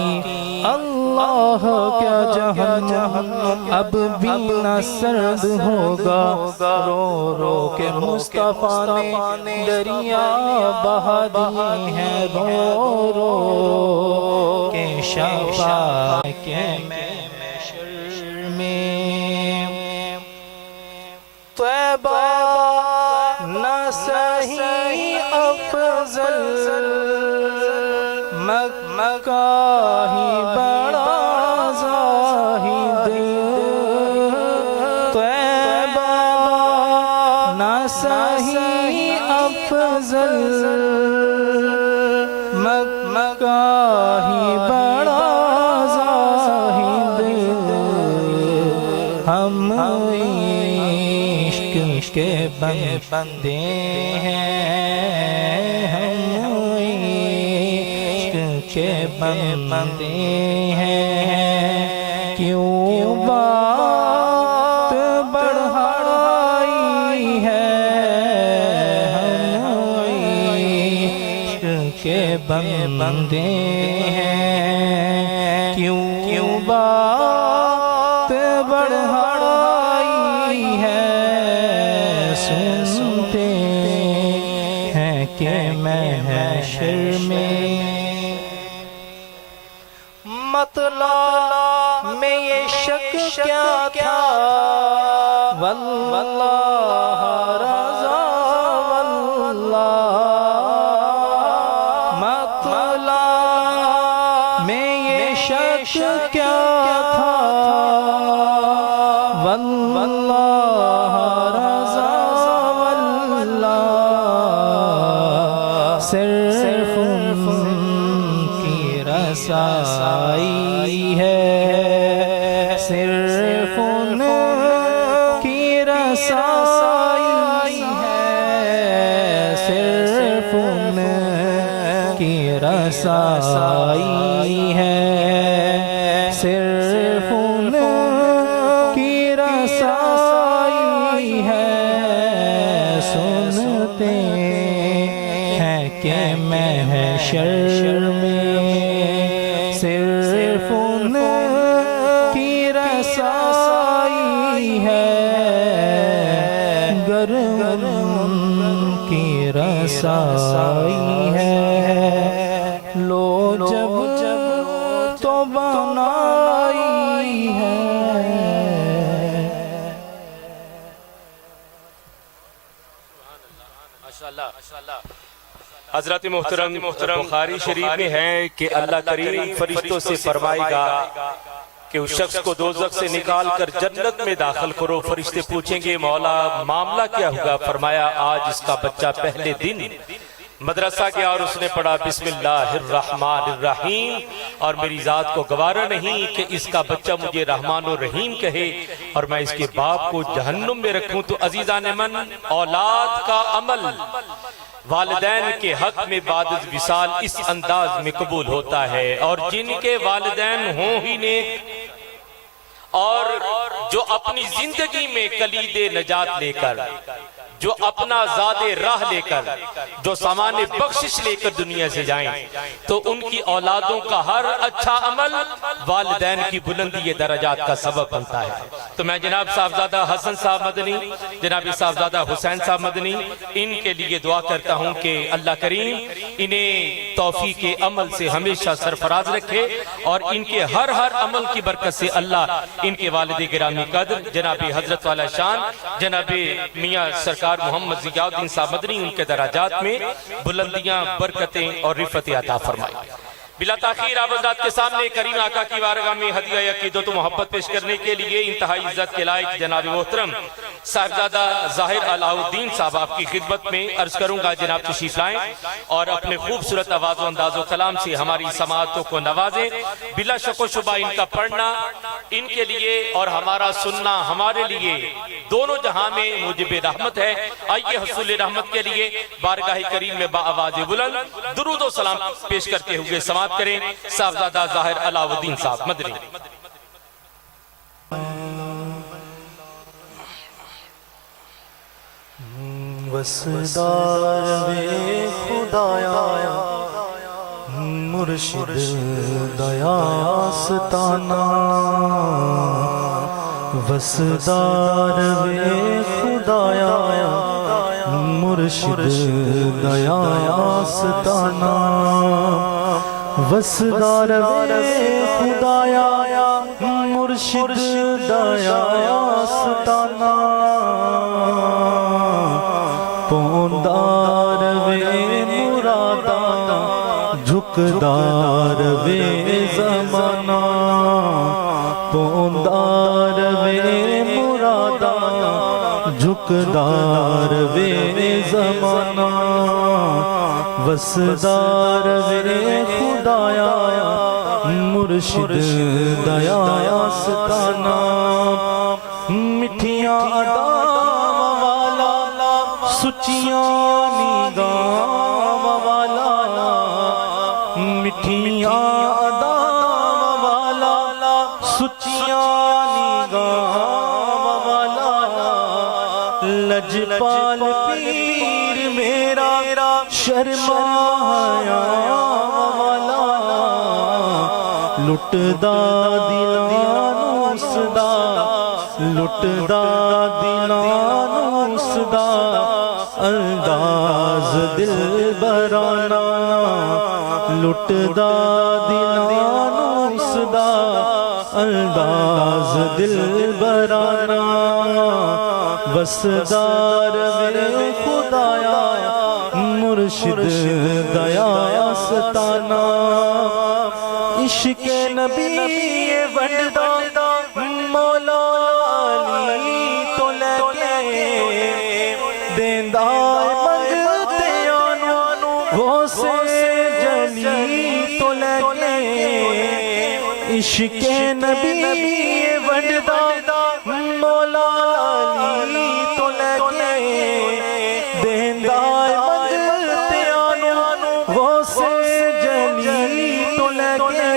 اللہ کیا جہنم اب بھی نہ سرد ہوگا رو رو کے مصطفیٰ نے دریا بہا دی ہے رو رو کے شفاعت کے محشر میں طیبہ نہ صحیح افضل مکہ ہی بڑا زاہد طیبہ نہ صحیح افضل مکہ ہی بڑا زاہد ہم عشق کے بندے ہیں ہم عشق کے بندے ہیں کیوں بات بڑھائی ہے ہم عشق کے بندے بندے ہیں کیوں بات بڑھائی ہے سنتے ہیں کہ محشر میں مطلع میں یہ شک کیا تھا واللہ رضا واللہ مطلع میں یہ شک کیا تھا واللہ رضا واللہ صرف ان کی رسائی ہے صرف ان کی رسائی ہے صرف ان کی رسائی ہے صرف ان کی رسائی ہے سنتے ہیں کہ محشر میں صرف ان کی رسائی ہے گر ان کی رسائی ہے لو جب تو بنائی ہے حضرت محترم بخاری شریف میں ہے کہ اللہ کریم فرشتوں سے فرمائے گا کہ اس شخص کو دوزخ سے نکال کر جنت میں داخل کرو. فرشتے پوچھیں گے مولا معاملہ کیا ہوگا؟ فرمایا آج اس کا بچہ پہلے دن مدرسہ گیا اور اس نے پڑھا بسم اللہ الرحمن الرحیم اور میری ذات کو گوارا نہیں کہ اس کا بچہ مجھے رحمان الرحیم کہے اور میں اس کے باپ کو جہنم میں رکھوں. تو عزیزان من اولاد کا عمل والدین کے حق میں بعد از وصال اس انداز میں قبول ہوتا ہے اور جن کے والدین ہوں ہی نیک اور جو اپنی زندگی میں کلید نجات لے کر جو اپنا زاد راہ لے کر جو سامان بخشش لے کر دنیا سے جائیں تو ان کی اولادوں کا ہر اچھا عمل والدین کی بلندی درجات کا سبب بنتا ہے. تو میں جناب صاحبزادہ حسن صاحب مدنی جناب صاحبزادہ حسین صاحب مدنی ان کے لیے دعا کرتا ہوں کہ اللہ کریم انہیں توفیق عمل سے ہمیشہ سرفراز رکھے اور ان کے ہر عمل کی برکت سے اللہ ان کے والد گرامی قدر جناب حضرت والا شان جناب میاں سرکار محمد ضیاء الدین صاحب مدنی ان کے درجات میں بلندیاں برکتیں اور رفعت عطا فرمائے. بلا تاخیر آپ حضرات کے سامنے کریم آقا کی بارگاہ میں ہدیہ عقیدت و محبت پیش کرنے کے لیے انتہائی عزت کے لائق جناب محترم صاحبزادہ ظاہر علاؤ الدین صاحب آپ کی خدمت میں عرض کروں گا. جناب تشریف لائیں اور اپنے خوبصورت آواز و انداز و کلام سے ہماری سماعتوں کو نوازیں. بلا شک و شبہ ان کا پڑھنا ان کے لیے اور ہمارا سننا ہمارے لیے دونوں جہاں میں موجب رحمت ہے. آئیے حصول رحمت کے لیے بارگاہ کریم میں با آواز بلند درود و سلام پیش کرتے ہوئے سماعت کریں صاحبزادہ ظاہر علاؤ الدین صاحب مدنی. وسدار خدایا مرشد دیا ستانا وسدار خدایا مرشد دیا ستانا وسدار خدایا مرشد دیا ستانا پوندار وے مرادا جھکدار وے زمانہ پوندار وے مرادا جھکدار وے زمانہ وسدار وے خدایا مرشد دیا ستانا مٹھیاں ادا سچیاں نگاہ والا مٹھیاں ادا والا سچیاں نگاہ والا لجپال پیر میرا شرما حیا والا لٹدا دلاں نوں اسدا لٹدا دلاں نوں اسدا انداز دل برانا لٹدا دلاں نوں اسدا انداز دل برانا وسدار وے خدایا مرشد دیا ستانا عشق نبی ونڈدا مولا علی تو لے کے دیندا منگتے آنو غوث جلی تو لے کے عشق نبی ونڈدا مولا علی تو لے کے دیندا منگتے آنو غوث جلی تو لے کے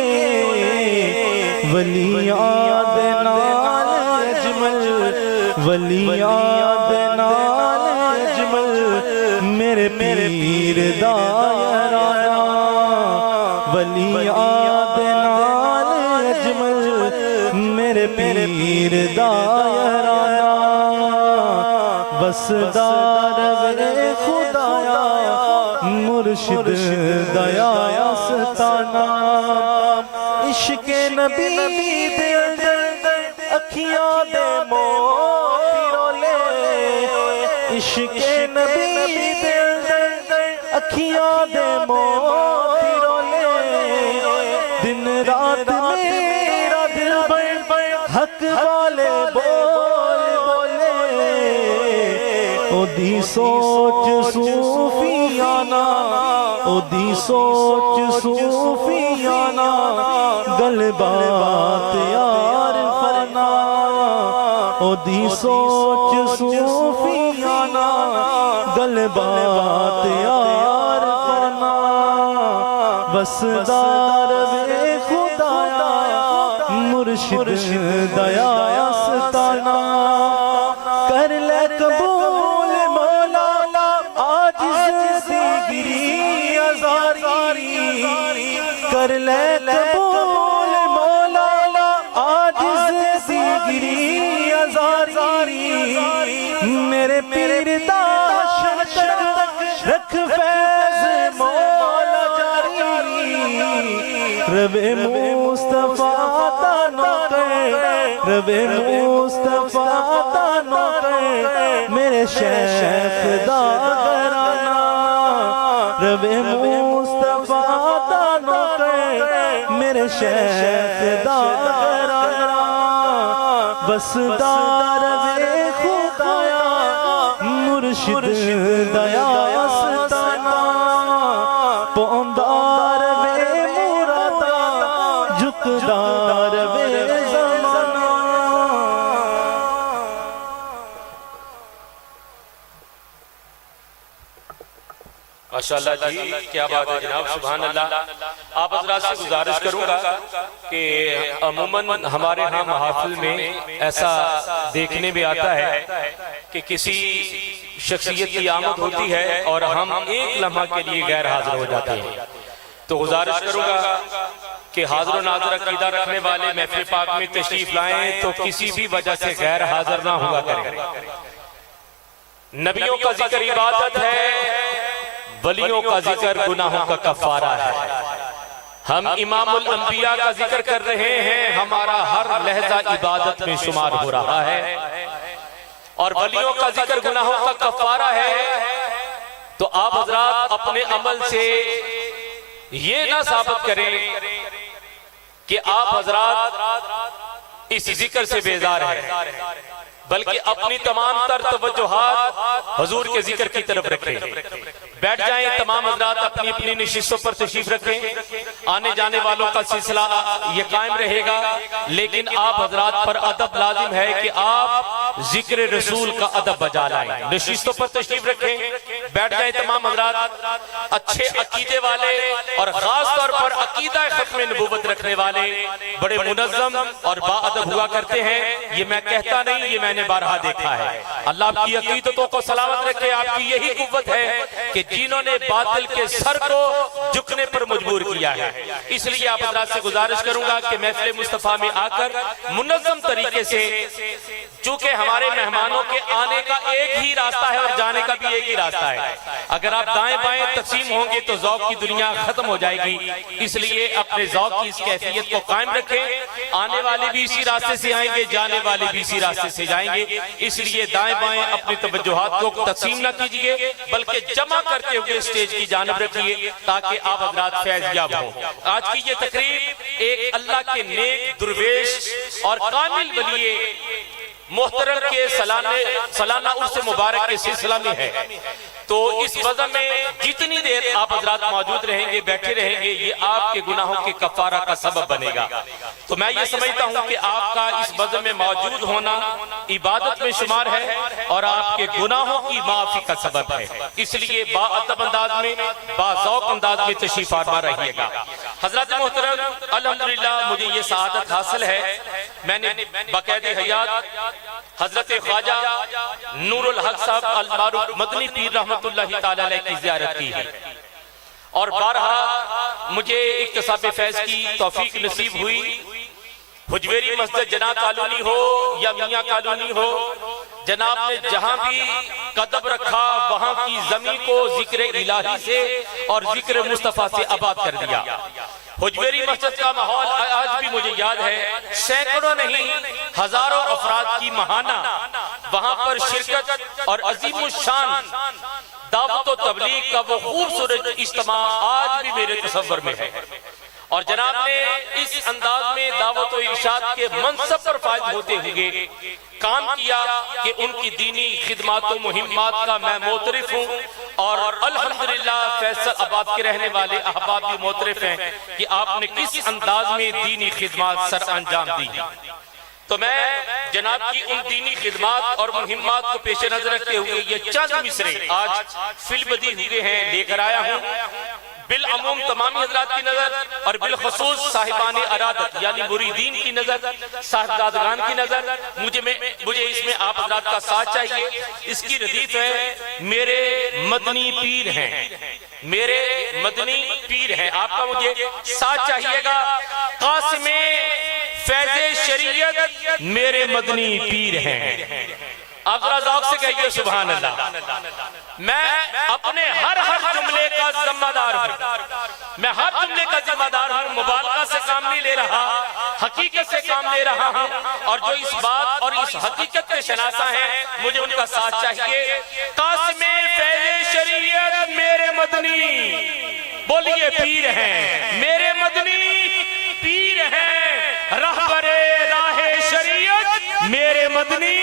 ولیاں دے نال اجمل ولیاں دے نال اجمل میرے پیر دا یارانا ولیاں دے نال اجمل میرے پیر دا یارانا وسدار وے خدایا مرشد دیا ستانا عشق نبی دے اندر اکھیاں دے موتی رولے عشق نبی دے اندر اکھیاں دے موتی رولے دن رات میرا دل بڑھ حق والے بول بولے او دی سوچ صوفیانہ او دی سوچ صوفیانہ گل بات یار فرنا او دی سوچ صوفیانہ گل بات یار فرنا وسدار وے خدایا مرشد دیا ستانا کر لے قبول مولا عاجز سی گری ازاری کر لے قبول مولا عاجز سی گری ازاری میرے پیر دا شمشک رکھ فیض مولا جاری رب مصطفیٰ دا نوکر رب مصطفیٰ دا نوکر میرے شیخ دا گھرانا رب مصطفیٰ دا نوکر میرے شیخ دا گھرانا وسدار وے خدایا مرشد دیا ستانا پوندار وے مرادا جھکدار وے زمانہ ماشاءاللہ جی کیا بات ہے جناب سبحان اللہ آپ حضرات سے گزارش کروں گا کہ عموماً ہمارے ہاں محافل میں ایسا دیکھنے میں آتا ہے کہ کسی شخصیت کی آمد ہوتی ہے اور ہم ایک لمحہ کے لیے غیر حاضر ہو جاتے ہیں تو گزارش کروں گا کہ حاضر و ناظر عقیدہ رکھنے والے محفل پاک میں تشریف لائیں تو کسی بھی وجہ سے غیر حاضر نہ ہوا کریں نبیوں کا ذکر عبادت ہے ولیوں کا ذکر گناہوں کا کفارہ ہے ہم امام الانبیاء کا ذکر کر رہے ہیں ہمارا ہر لحظہ عبادت میں شمار ہو رہا ہے اور ولیوں کا ذکر گناہوں کا کفارہ ہے تو آپ حضرات اپنے عمل سے یہ نہ ثابت کریں کہ آپ حضرات اس ذکر سے بیزار ہیں بلکہ اپنی تمام تر توجہات حضور کے ذکر کی طرف رکھیں بیٹھ جائیں تمام حضرات اپنی اپنی نشستوں پر تشریف رکھیں آنے جانے والوں کا سلسلہ یہ قائم رہے گا لیکن آپ حضرات پر ادب لازم ہے کہ آپ ذکر رسول کا ادب بجا لائیں نشستوں پر تشریف رکھیں بیٹھ جائیں تمام حضرات اچھے عقیدے والے اور خاص طور پر عقیدہ ختم نبوت رکھنے والے بڑے منظم اور باادب ہوا کرتے ہیں، یہ میں کہتا نہیں، یہ میں نے بارہا دیکھا ہے۔ اللہ آپ کی عقیدتوں کو سلامت رکھے۔ آپ کی یہی قوت ہے کہ جنہوں نے باطل کے سر کو جھکنے پر مجبور کیا ہے۔ اس لیے آپ حضرات سے گزارش کروں گا کہ محفل مصطفیٰ میں آ کر منظم طریقے سے، چونکہ ہمارے مہمانوں کے آنے کا ایک ہی راستہ ہے اور جانے کا بھی ایک ہی راستہ ہے، اگر آپ دائیں بائیں تقسیم ہوں گے تو ذوق کی دنیا ختم ہو جائے گی۔ اس لیے اپنے ذوق کی اس کیفیت کو قائم رکھیں، آنے والے بھی اسی راستے سے آئیں گے، جانے والے بھی اسی راستے سے جائیں گے۔ اس لیے دائیں بائیں اپنی توجہات کو تقسیم نہ کیجئے، بلکہ جمع کرتے ہوئے اسٹیج کی جانب رکھیے تاکہ آپ حضرات فیض یاب ہوں۔ آج کی یہ تقریب ایک اللہ کے نیک درویش اور کامل ولی محترم کے سالانہ عرس مبارک کے سلسلہ میں ہے، تو اس بزم میں جتنی دیر آپ حضرات موجود رہیں گے، بیٹھے رہیں گے، یہ آپ کے گناہوں کے کفارہ کا سبب بنے گا۔ تو میں یہ سمجھتا ہوں کہ آپ کا اس بزم میں موجود ہونا عبادت میں شمار ہے اور آپ کے گناہوں کی معافی کا سبب ہے۔ اس لیے باادب انداز میں، باذوق انداز میں تشریف فرما رہیے گا۔ حضرات محترم، الحمدللہ مجھے یہ سعادت حاصل ہے، میں نے باقاعدہ حیات حضرت خواجہ نور الحق صاحب المعروف مدنی پیر رحمت اللہ تعالیٰ علیہ کی زیارت کی ہے، اور بارہا مجھے اکتساب فیض کی توفیق نصیب ہوئی۔ حجویری مسجد جناح کالونی ہو یا میاں کالونی ہو، جناب نے جہاں بھی قدم رکھا وہاں کی زمین کو ذکر الہی سے اور ذکر مصطفیٰ سے آباد کر دیا۔ حجویری مسجد کا ماحول آج بھی مجھے یاد ہے، سینکڑوں نہیں ہزاروں افراد کی ماہانہ وہاں پر شرکت اور عظیم الشان دعوت و تبلیغ کا وہ خوبصورت اجتماع آج بھی میرے تصور میں ہے، اور جناب نے اس انداز میں دعوت و ارشاد کے منصب پر فائز ہوتے ہوئے کام کیا کہ ان کی دینی خدمات و مہمات کا میں معترف ہوں، اور الحمدللہ فیصل آباد کے رہنے والے احباب بھی معترف ہیں کہ آپ نے کس انداز میں دینی خدمات سر انجام دی۔ تو میں جناب کی ان دینی خدمات اور مہمات کو پیش نظر رکھتے ہوئے یہ چند مصرے آج فل بدی ہوئے ہیں لے کر آیا ہوں، بالعموم تمامی حضرات کی نظر اور بالخصوص صاحبان ارادت یعنی مریدین کی نظر، صاحبزادگان کی نظر۔ مجھے اس میں آپ حضرات کا ساتھ چاہیے۔ اس کی ردیف ہے میرے مدنی پیر ہیں، میرے مدنی پیر ہیں، آپ کا مجھے ساتھ چاہیے گا۔ قاسم فیض شریعت میرے مدنی پیر ہیں۔ آپ ذرا ذوق سے کہیے سبحان اللہ۔ میں اپنے ہر جملے کا ذمہ دار ہوں، میں ہر جملے کا ذمہ دار ہوں، مبالغہ سے کام نہیں لے رہا، حقیقت سے کام لے رہا ہوں، اور جو اس بات اور اس حقیقت کے شناسہ ہیں مجھے ان کا ساتھ چاہیے۔ قاسم فیض شریعت میرے مدنی، بولیے پیر ہیں، میرے مدنی پیر ہیں، رہبر راہ شریعت میرے مدنی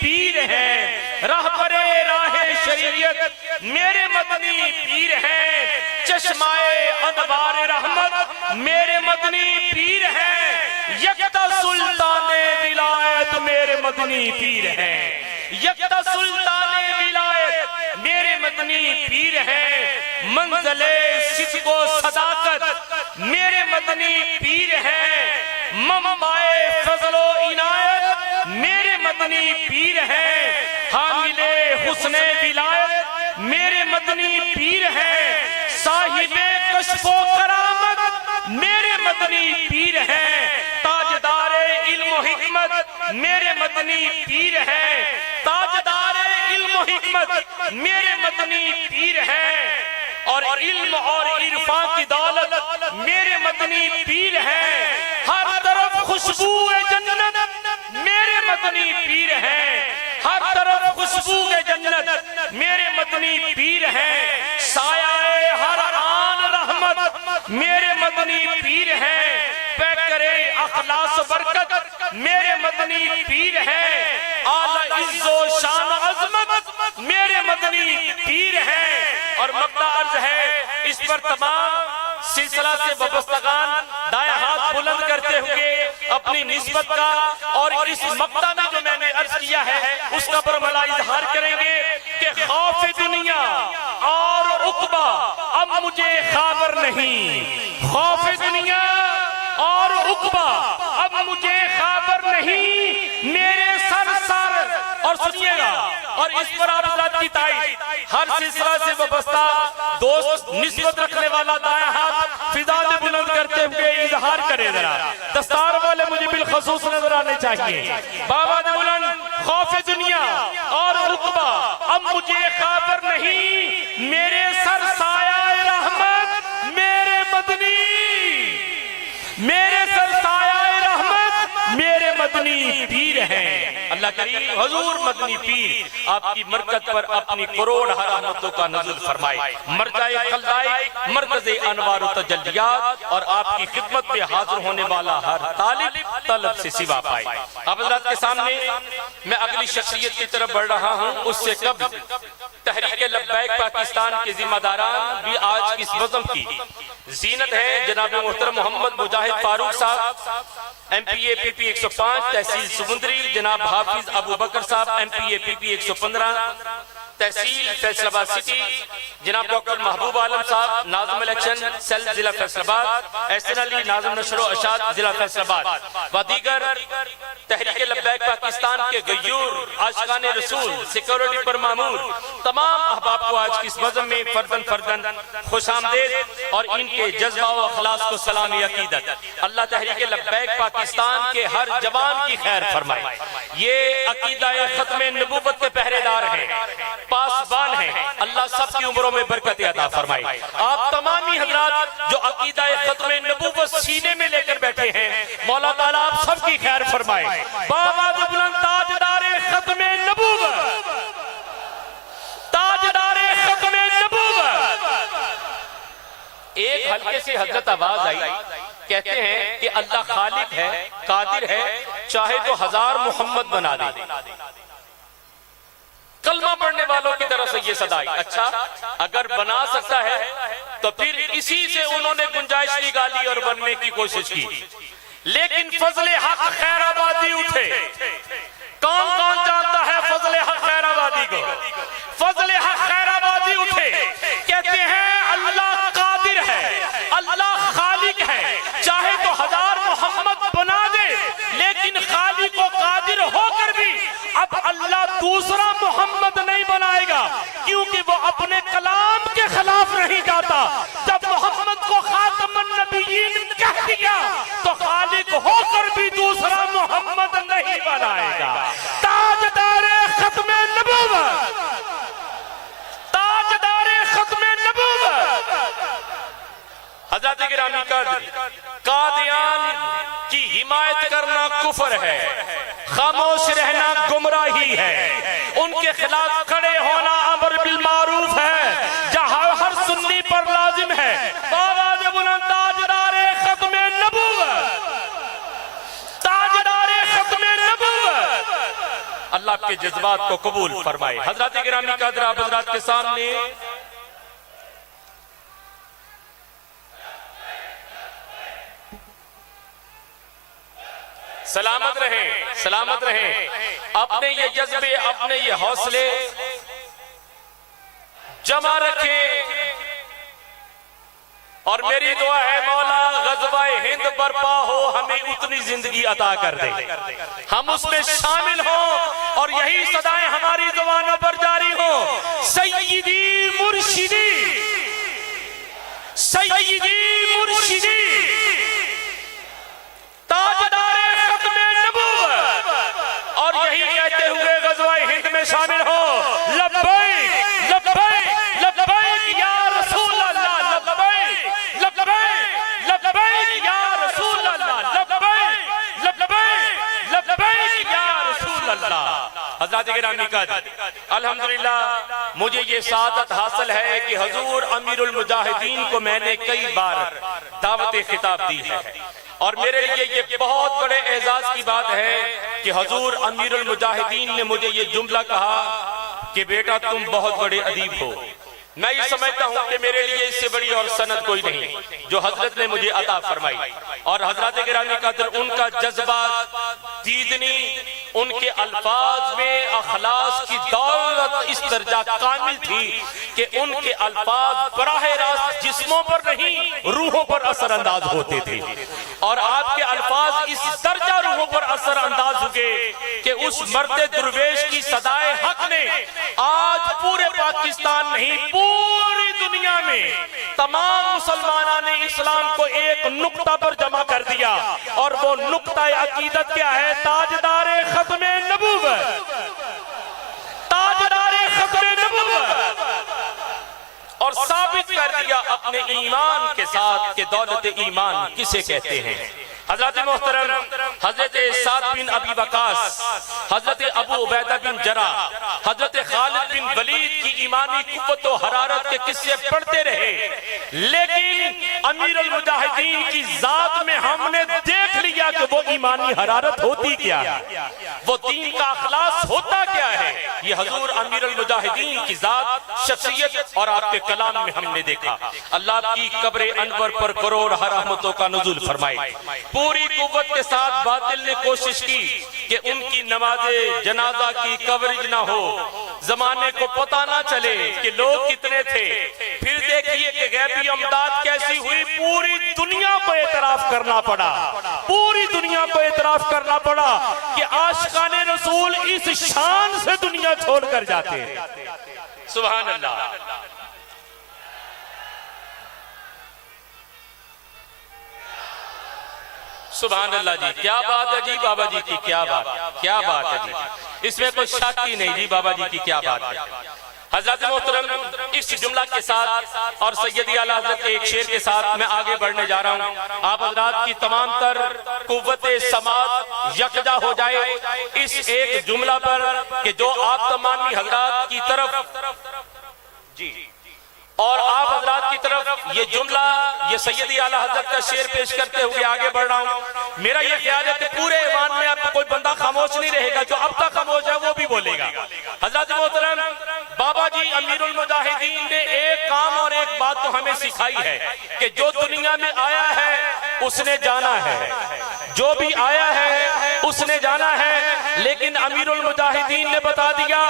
پیر ہیں، رہبر راہ شریعت میرے مدنی پیر ہیں، چشمائے انوار رحمت میرے مدنی پیر ہیں، یکتا سلطان ولایت میرے مدنی پیر ہیں، یکتا سلطان ولایت میرے مدنی پیر ہیں، منزل صدق و صداقت میرے مدنی پیر ہیں، منبع فضل و عنایت میرے مدنی پیر ہیں، حامل حسن ولایت میرے مدنی پیر ہیں، صاحب کشف و کرامت میرے مدنی پیر ہیں، تاجدار علم و حکمت میرے مدنی پیر ہیں، تاجدار علم و حکمت میرے مدنی پیر ہیں، اور علم اور عرفان کی دولت میرے مدنی پیر ہیں، ہر طرف خوشبو جنت میرے مدنی پیر ہیں، ہر طرف خوشبو جنت میرے مدنی پیر ہیں، سایہ ہر آن رحمت میرے مدنی پیر ہیں، پیکر اخلاص برکت میرے مدنی پیر ہیں، اعلی عز و شان عظمت میرے مدنی پیر ہیں۔ اور مبدأ عرض ہے اس پر تمام سلسلہ سے وابستگان دائیں ہاتھ بلند کرتے ہوئے اپنی نسبت کا اور اس مبدأ میں جو میں نے عرض کیا ہے اس کا برملا اظہار کریں گے کہ خوف دنیا اور عقبہ اب مجھے خبر نہیں، خوف دنیا نہیں میرے سر اور سنیے گا، اور اس پر آپ حضرات کی تائید، ہر سلسلہ سے وابستہ دوست نسبت رکھنے والا دائیں ہاتھ فضا میں بلند کرتے ہوئے اظہار کرے ذرا، دستار والے مجھے بالخصوص نظر آنے چاہیے۔ بابا نے بلند خوف دنیا اور رتبہ اب مجھے خبر نہیں، میرے سر سایہ رحمت میرے مدنی، میرے سر سایہ رحمت میرے مدنی پیر ہیں۔ اللہ کریم حضور مدنی پیر آپ کی مرکز پر اپنی کروڑ رحمتوں کا نزول فرمائے، مرجع خلائق، مرکز انوار و تجلیات، اور آپ کی خدمت میں حاضر ہونے والا ہر طالب طلب سے سوا پائے۔ اب حضرات کے سامنے میں اگلی شخصیت کی طرف بڑھ رہا ہوں، اس سے قبل تحریک لبیک پاکستان کے ذمہ داران بھی آج کی اس بزم کی زینت ہے۔ جناب محترم محمد مجاہد فاروق صاحب ایم پی اے پی پی 105 تحصیل سمندری، جناب حافظ ابو بکر صاحب ایم پی اے پی پی 115 تحصیل فیصل آباد سٹی، جناب ڈاکٹر محبوب عالم صاحب ناظم الیکشن سیل ضلع فیصل آباد، احسن علی ناظم نشر و اشاعت ضلع فیصل آباد و دیگر تحریک لبیک پاکستان کے غیور عاشقان رسول سیکورٹی پر مامور تمام احباب کو آج کی اس بزم میں فردن فردن خوش آمدید اور ان کے جذبہ و اخلاص کو سلامی عقیدت۔ اللہ تحریک لبیک پاکستان کے ہر جوان کی خیر فرمائے۔ یہ عقیدہ ختم نبوت کے پہرے دار ہیں، پاسبان ہیں، اللہ سب کی عمروں میں برکت عطا فرمائے۔ آپ تمامی حضرات جو عقیدہ ختم نبوت سینے میں لے کر بیٹھے ہیں، مولا تعالیٰ آپ سب کی خیر فرمائے۔ بابا بلند تاجدار ختم نبوت، تاجدار ختم نبوت۔ ایک ہلکے سے حضرت آواز آئی، کہتے ہیں کہ اللہ خالق ہے، قادر ہے، چاہے تو 1000 محمد بنا دے۔ کلمہ پڑھنے والوں کی طرف سے یہ صدا آئی، اچھا اگر بنا سکتا ہے تو پھر اسی سے انہوں نے گنجائش نکالی اور بننے کی کوشش کی، لیکن فضل حق خیر آبادی اٹھے۔ کون کون جانتا ہے فضل حق خیر آبادی کو؟ فضل حق خیر آبادی اٹھے، کہتے ہیں اللہ قادر ہے، اللہ خالق ہے، چاہے تو 1000 محمد بنا دے، لیکن خالق و قادر ہو کر بھی اب اللہ دوسرا محمد نہیں بنائے گا، کیونکہ وہ اپنے کلام کے خلاف نہیں جاتا۔ جب محمد کو خاتم النبیین کہہ دیا تو خالق ہو کر بھی دوسرا محمد نہیں بنائے گا۔ تاجدار ختم نبوت، تاجدار ختم نبوت۔ حضرت گرامی قدر، قادیان کی حمایت کرنا کفر ہے، خاموش رہنا گمراہی ہے، ان کے خلاف کھڑے ہونا امر بالمعروف ہے، جہاں ہر سنی پر لازم ہے۔ آواز بلند تاجدار ختم نبوت، تاجدار ختم نبوت۔ اللہ آپ کے جذبات کو قبول فرمائے۔ حضرات گرامی قدر، آپ حضرات کے سامنے سلامت رہیں، سلامت رہیں، اپنے یہ جذبے، اپنے یہ حوصلے جمع رکھیں، اور میری دعا ہے مولا غزوہ ہند برپا ہو، ہمیں اتنی زندگی عطا کر دے، ہم اس میں شامل ہوں اور یہی صدائیں ہماری زبانوں پر جاری ہوں۔ سیدی مرشدی، سیدی مرشدی، تاجدار ختم نبوت، اور یہی کہتے ہوئے غزوہ ہند میں شامل ہو۔ لبیک لبیک لبیک یا رسول اللہ، لبیک لبیک لبیک یا رسول اللہ، لبیک لبیک لبیک یا رسول اللہ۔ حضرات گرامی قدر، الحمدللہ مجھے یہ سعادت حاصل ہے کہ حضور امیر المجاہدین کو میں نے کئی بار دعوت خطاب دی ہے، اور میرے لیے یہ بہت بڑے اعزاز کی بات ہے کہ حضور امیر المجاہدین نے مجھے یہ جملہ کہا کہ بیٹا تم بہت بڑے ادیب ہو۔ میں یہ سمجھتا ہوں کہ میرے لیے اس سے بڑی اور سند کوئی نہیں جو حضرت نے مجھے عطا فرمائی، اور حضرات گرامی قدر ان کا جذبہ دیدنی، ان کے الفاظ میں اخلاص کی دولت اس درجہ کامل تھی کہ ان کے الفاظ براہ راست جسموں پر نہیں روحوں پر اثر انداز ہوتے تھے، اور آپ کے الفاظ اس درجہ روحوں پر اثر انداز ہوگے کہ اس مرد درویش کی صدائے حق نے آج پورے پاکستان نہیں پوری دنیا میں تمام مسلمانان اسلام کو ایک نقطہ پر جمع کر دیا، اور وہ نقطہ عقیدت کیا ہے؟ تاجدار ختم نبوت، تاجدار ختم نبوت، اور ثابت کر دیا اپنے ایمان کے ساتھ کہ دولت ایمان کسے کہتے ہیں۔ حضرت محترم حضرت سعد بن ابی وقاص، حضرت ابو عبیدہ بن جراح، حضرت خالد بن ولید کی ایمانی قوت و حرارت کے قصے پڑھتے رہے، لیکن امیر المجاہدین کی ذات میں ہم نے دیکھ لیا کہ وہ ایمانی حرارت ہوتی کیا ہے، وہ دین کا اخلاص ہوتا کیا ہے۔ یہ حضور امیر المجاہدین کی ذات، شخصیت اور آپ کے کلام میں ہم نے دیکھا۔ اللہ آپ کی قبر انور پر کروڑ رحمتوں کا نزول فرمائے۔ پوری قوت کے ساتھ باطل نے کوشش کی کہ ان کی نماز جنازہ کی کوریج نہ ہو، زمانے کو پتہ نہ چلے کہ لوگ کتنے تھے۔ پھر دیکھیے کہ غیبی امداد کیسی ہوئی، پوری دنیا کو اعتراف کرنا پڑا، پوری دنیا کو اعتراف کرنا پڑا کہ عاشقان رسول اس شان سے دنیا چھوڑ کر جاتے ہیں۔ سبحان اللہ۔ سبحان اللہ جی، کیا بات ہے جی بابا جی کی، کیا بات ہے جی، اس میں کوئی شک ہی نہیں جی، بابا جی کی کیا بات ہے۔ حضرت محترم اس جملہ کے ساتھ اور سیدی اعلیٰ حضرت کے ایک شعر کے ساتھ میں آگے بڑھنے جا رہا ہوں۔ آپ حضرات کی تمام تر قوت سماعت یکجا ہو جائے اس ایک جملہ پر کہ جو آپ تمامی حضرات کی طرف جی اور آپ حضرات کی طرف یہ جملہ، یہ سیدی اعلیٰ حضرت کا شعر پیش کرتے ہوئے آگے بڑھ رہا ہوں۔ میرا یہ خیال ہے کہ پورے ایوان میں اب کوئی بندہ خاموش نہیں رہے گا، جو اب تک خاموش ہے وہ بھی بولے گا۔ حضرت محترم بابا جی امیر المجاہدین نے ایک کام اور ایک بات تو ہمیں سکھائی ہے کہ جو دنیا میں آیا ہے اس نے جانا ہے، جو بھی آیا ہے اس نے جانا ہے، لیکن امیر المجاہدین نے بتا دیا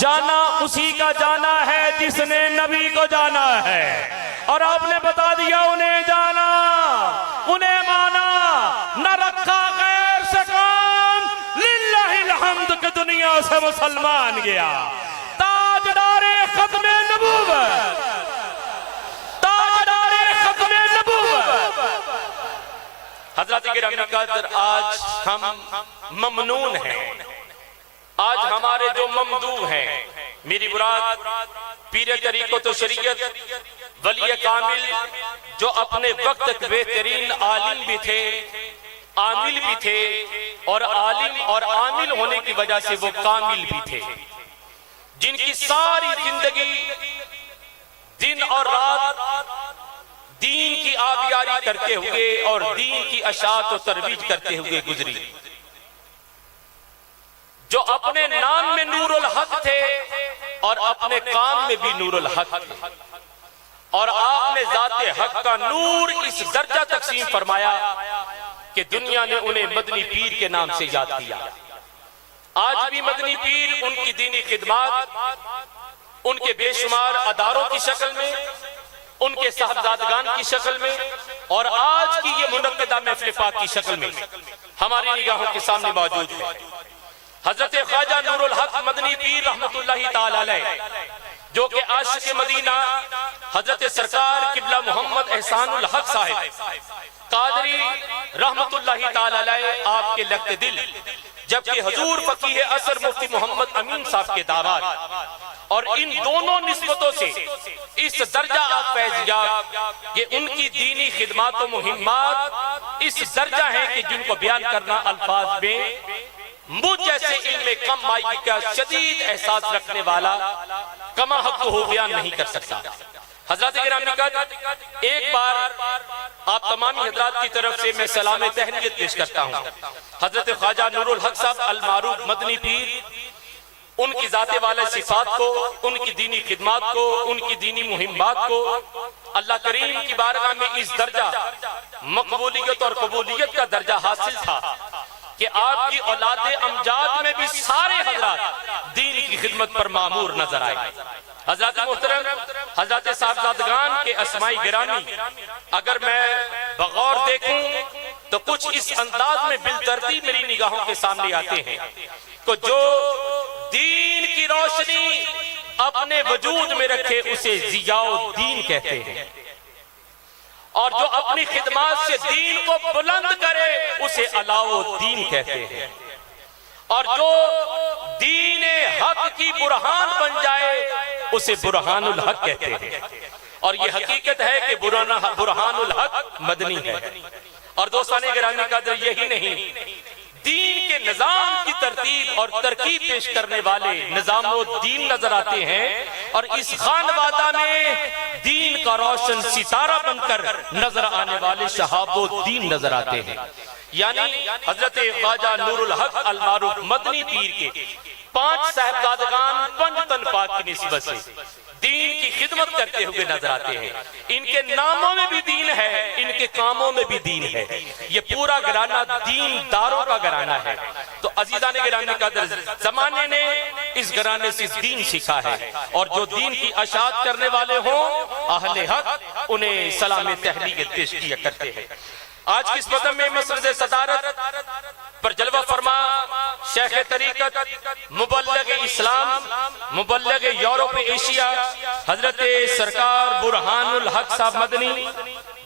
جانا اسی کا جانا ہے جس نے نبی کو جانا ہے، اور آپ نے بتا دیا انہیں جانا، انہیں مانا، نہ رکھا غیر سے کام، للہ الحمد کہ دنیا سے مسلمان گیا۔ تاجدار ختم نبوت، تاجدار ختم نبوت۔ حضرت گرامی قدر، آج ہم ممنون ہیں، آج ہمارے جو ممدوح ہیں، میری مراد پیر طریقت و شریعت ولی کامل جو اپنے وقت کے بہترین عالم بھی تھے، عامل بھی تھے، اور عالم اور عامل ہونے کی وجہ سے وہ کامل بھی تھے، جن کی ساری زندگی دن اور رات دین کی آبیاری کرتے ہوئے اور دین کی اشاعت و ترویج کرتے ہوئے گزری، جو اپنے نام میں نور الحق تھے اور اپنے کام میں بھی نور الحق تھے، اور آپ نے ذات حق کا نور اس درجہ تقسیم فرمایا کہ دنیا نے انہیں مدنی پیر کے نام سے یاد کیا۔ آج بھی مدنی پیر ان کی دینی خدمات ان کے بے شمار اداروں کی شکل میں، ان کے صاحبزادگان کی شکل میں، اور آج کی یہ منعقدہ محفل پاک کی شکل میں ہماری نگاہوں کے سامنے موجود ہے۔ حضرت خواجہ نور الحق مدنی پیر رحمت اللہ تعالی علیہ، جو کہ عاشق مدینہ حضرت سرکار قبلہ محمد احسان الحق صاحب قادری رحمت اللہ تعالی علیہ آپ کے لگتے دل، جبکہ حضور فقیہ عصر مفتی محمد امین صاحب کے دعوات، اور ان دونوں نسبتوں سے اس درجہ آپ فیضیاب کہ ان کی دینی خدمات و مہمات اس درجہ ہیں کہ جن کو بیان کرنا الفاظ میں مجھ جیسے علم کم مائی کا شدید احساس رکھنے والا کما حق ہو بیان نہیں کر سکتا۔ حضرت گرامی قدر، ایک بار آپ تمامی حضرات کی طرف سے میں سلام تہنیت پیش کرتا ہوں۔ حضرت خواجہ نور الحق صاحب المعروف مدنی پیر، ان کی ذات والا صفات کو، ان کی دینی خدمات کو، ان کی دینی مہمات کو اللہ کریم کی بارگاہ میں اس درجہ مقبولیت اور قبولیت کا درجہ حاصل تھا کہ آپ کی اولاد امجاد میں بھی سارے حضرات دین کی خدمت پر معمور نظر آئے۔ حضرات محترم، حضرات صاحبزادگان کے اسماء گرامی اگر میں بغور دیکھوں تو کچھ اس انداز میں بالترتیب میری نگاہوں کے سامنے آتے ہیں کہ جو دین کی روشنی اپنے وجود میں رکھے اسے ضیاء الدین کہتے ہیں، اور جو اپنی خدمات سے دین کو بلند کرے اسے علاء الدین کہتے ہیں، اور جو دین حق کی برہان بن جائے اسے برہان الحق کہتے ہیں۔ اور یہ حقیقت ہے کہ برہان الحق مدنی ہے۔ اور دوستان گرامی قدر یہی نہیں، دین کے نظام کی ترتیب اور ترکیب پیش کرنے والے نظام الدین نظر آتے ہیں، اور اس خانوادہ میں دین کا روشن ستارہ بن کر نظر آنے والے شہاب الدین نظر آتے ہیں، یعنی حضرت خواجہ نور الحق المعروف مدنی پیر کے 5 صاحبزادگان پنجتن پاک کی نسبت سے دین کی خدمت کرتے ہوئے نظر آتے ہیں۔ ان کے ناموں میں بھی دین ہے، ان کے کاموں میں بھی دین ہے۔ یہ پورا گھرانہ دین داروں کا گھرانہ ہے۔ تو عزیزان گرامی قدر، زمانے نے اس گھرانے سے دین سیکھا ہے، اور جو دین کی اشاعت کرنے والے ہوں اہل حق انہیں سلام تحلیل پیش کیا کرتے ہیں۔ آج کس بزم میں مسرد صدارت پر جلوہ فرما شیخ طریقت، مبلغ اسلام، مبلغ یورپ ایشیا، حضرت سرکار برہان الحق صاحب مدنی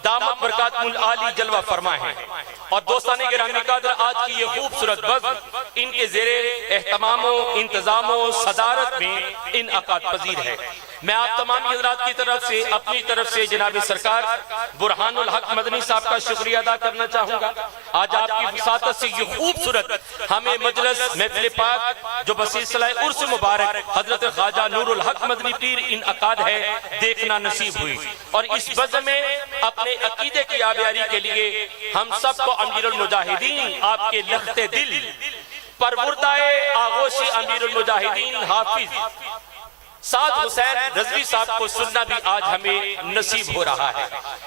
دامت برکاتہ العالی جلوہ فرما ہے۔ اور دوستان گرامی قدر، آج کی یہ خوبصورت بزم ان کے زیر اہتمام و انتظام و صدارت میں انعقاد پذیر ہے۔ میں آپ تمام حضرات کی طرف سے، اپنی طرف سے جناب سرکار برہان الحق مدنی صاحب کا شکریہ ادا کرنا چاہوں گا۔ آج آپ کی وساطت سے یہ خوبصورت ہمیں مجلس محفل پاک جو بسلسلہ عرس مبارک حضرت خواجہ نور الحق مدنی پیر انعقاد ہے دیکھنا نصیب ہوئی، اور اس بزم میں اپنے عقیدے کی آبیاری کے لیے ہم سب کو امیر المجاہدین آپ کے لخت دل پروردہ آغوش امیر المجاہدین حافظ سعد حسین رضوی صاحب کو سننا بھی آج ہمیں نصیب ہو رہا ہے۔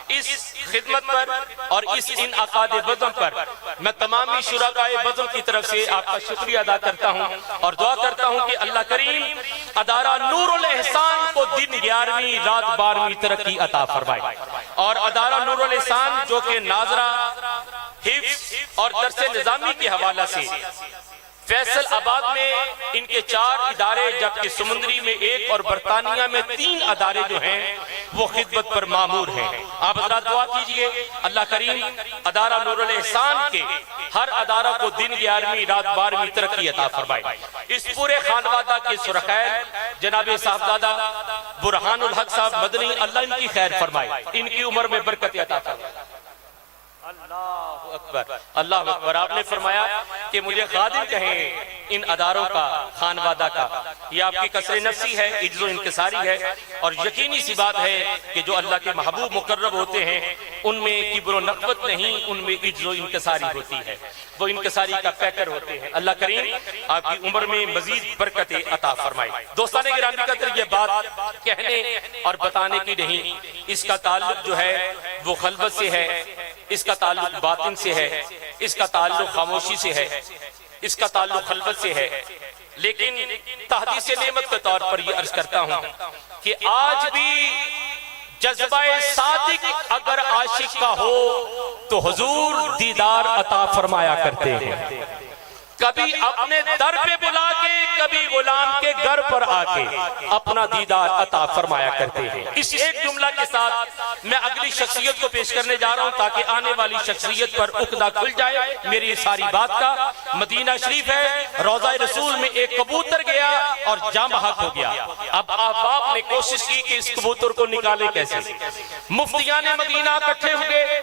اس خدمت پر اور اس انعقاد بزم پر میں تمامی شرکائے بزم کی طرف سے آپ کا شکریہ ادا کرتا ہوں، اور دعا کرتا ہوں کہ اللہ کریم ادارہ نور الاحسان کو دن 11ویں رات 12ویں ترقی عطا فرمائے، اور ادارہ نور الاحسان جو کہ ناظرہ، حفظ اور درس نظامی کے حوالہ سے فیصل آباد میں ان کے 4 ادارے، جبکہ سمندری میں 1 اور برطانیہ میں 3 ادارے جو ہیں وہ خدمت پر مامور ہیں۔ آپ حضرات دعا کیجئے اللہ کریم ادارہ نور الاحسان کے ہر ادارہ کو دن 11ویں رات 12ویں ترقی عطا فرمائے۔ اس پورے خانوادہ کے سرخیل جناب صاحبزادہ برہان الحق صاحب مدنی، اللہ ان کی خیر فرمائے، ان کی عمر میں برکت عطا فرمائے۔ اللہ اکبر، اللہ اکبر۔ آپ نے فرمایا کہ مجھے خادم کہیں ان اداروں کا، خانوادہ کا، یہ آپ کی کسر نفسی ہے، عجز و انکساری ہے، اور یقینی سی بات ہے کہ جو اللہ کے محبوب مقرب ہوتے ہیں ان میں کبر و نخوت نہیں، ان میں عجز و انکساری ہوتی ہے، وہ انکساری کا پیکر ہوتے ہیں۔ اللہ کریم آپ کی عمر میں مزید برکت عطا فرمائے۔ دوستان گرامی قدر، یہ بات کہنے اور بتانے کی نہیں، اس کا تعلق جو ہے وہ خلوت سے ہے، اس کا تعلق باطن سے ہے، اس کا تعلق خاموشی سے ہے، اس کا تعلق خلوت سے ہے، لیکن تحدیث نعمت کے طور پر یہ عرض کرتا ہوں کہ آج بھی جذبہ صادق اگر عاشق کا ہو تو حضور دیدار عطا فرمایا کرتے ہیں، کبھی اپنے در پہ بلا کے، کبھی غلام کے گھر پر آ کے اپنا دیدار عطا فرمایا کرتے ہیں۔ اس ایک جملہ کے ساتھ میں اگلی شخصیت کو پیش کرنے جا رہا ہوں تاکہ آنے والی شخصیت پر عقدہ کھل جائے میری ساری بات کا۔ مدینہ شریف ہے، روضہ رسول میں ایک کبوتر گیا اور جاں بحق ہو گیا۔ اب احباب نے کوشش کی کہ اس کبوتر کو نکالے کیسے۔ مفتیان مدینہ اکٹھے ہوئے،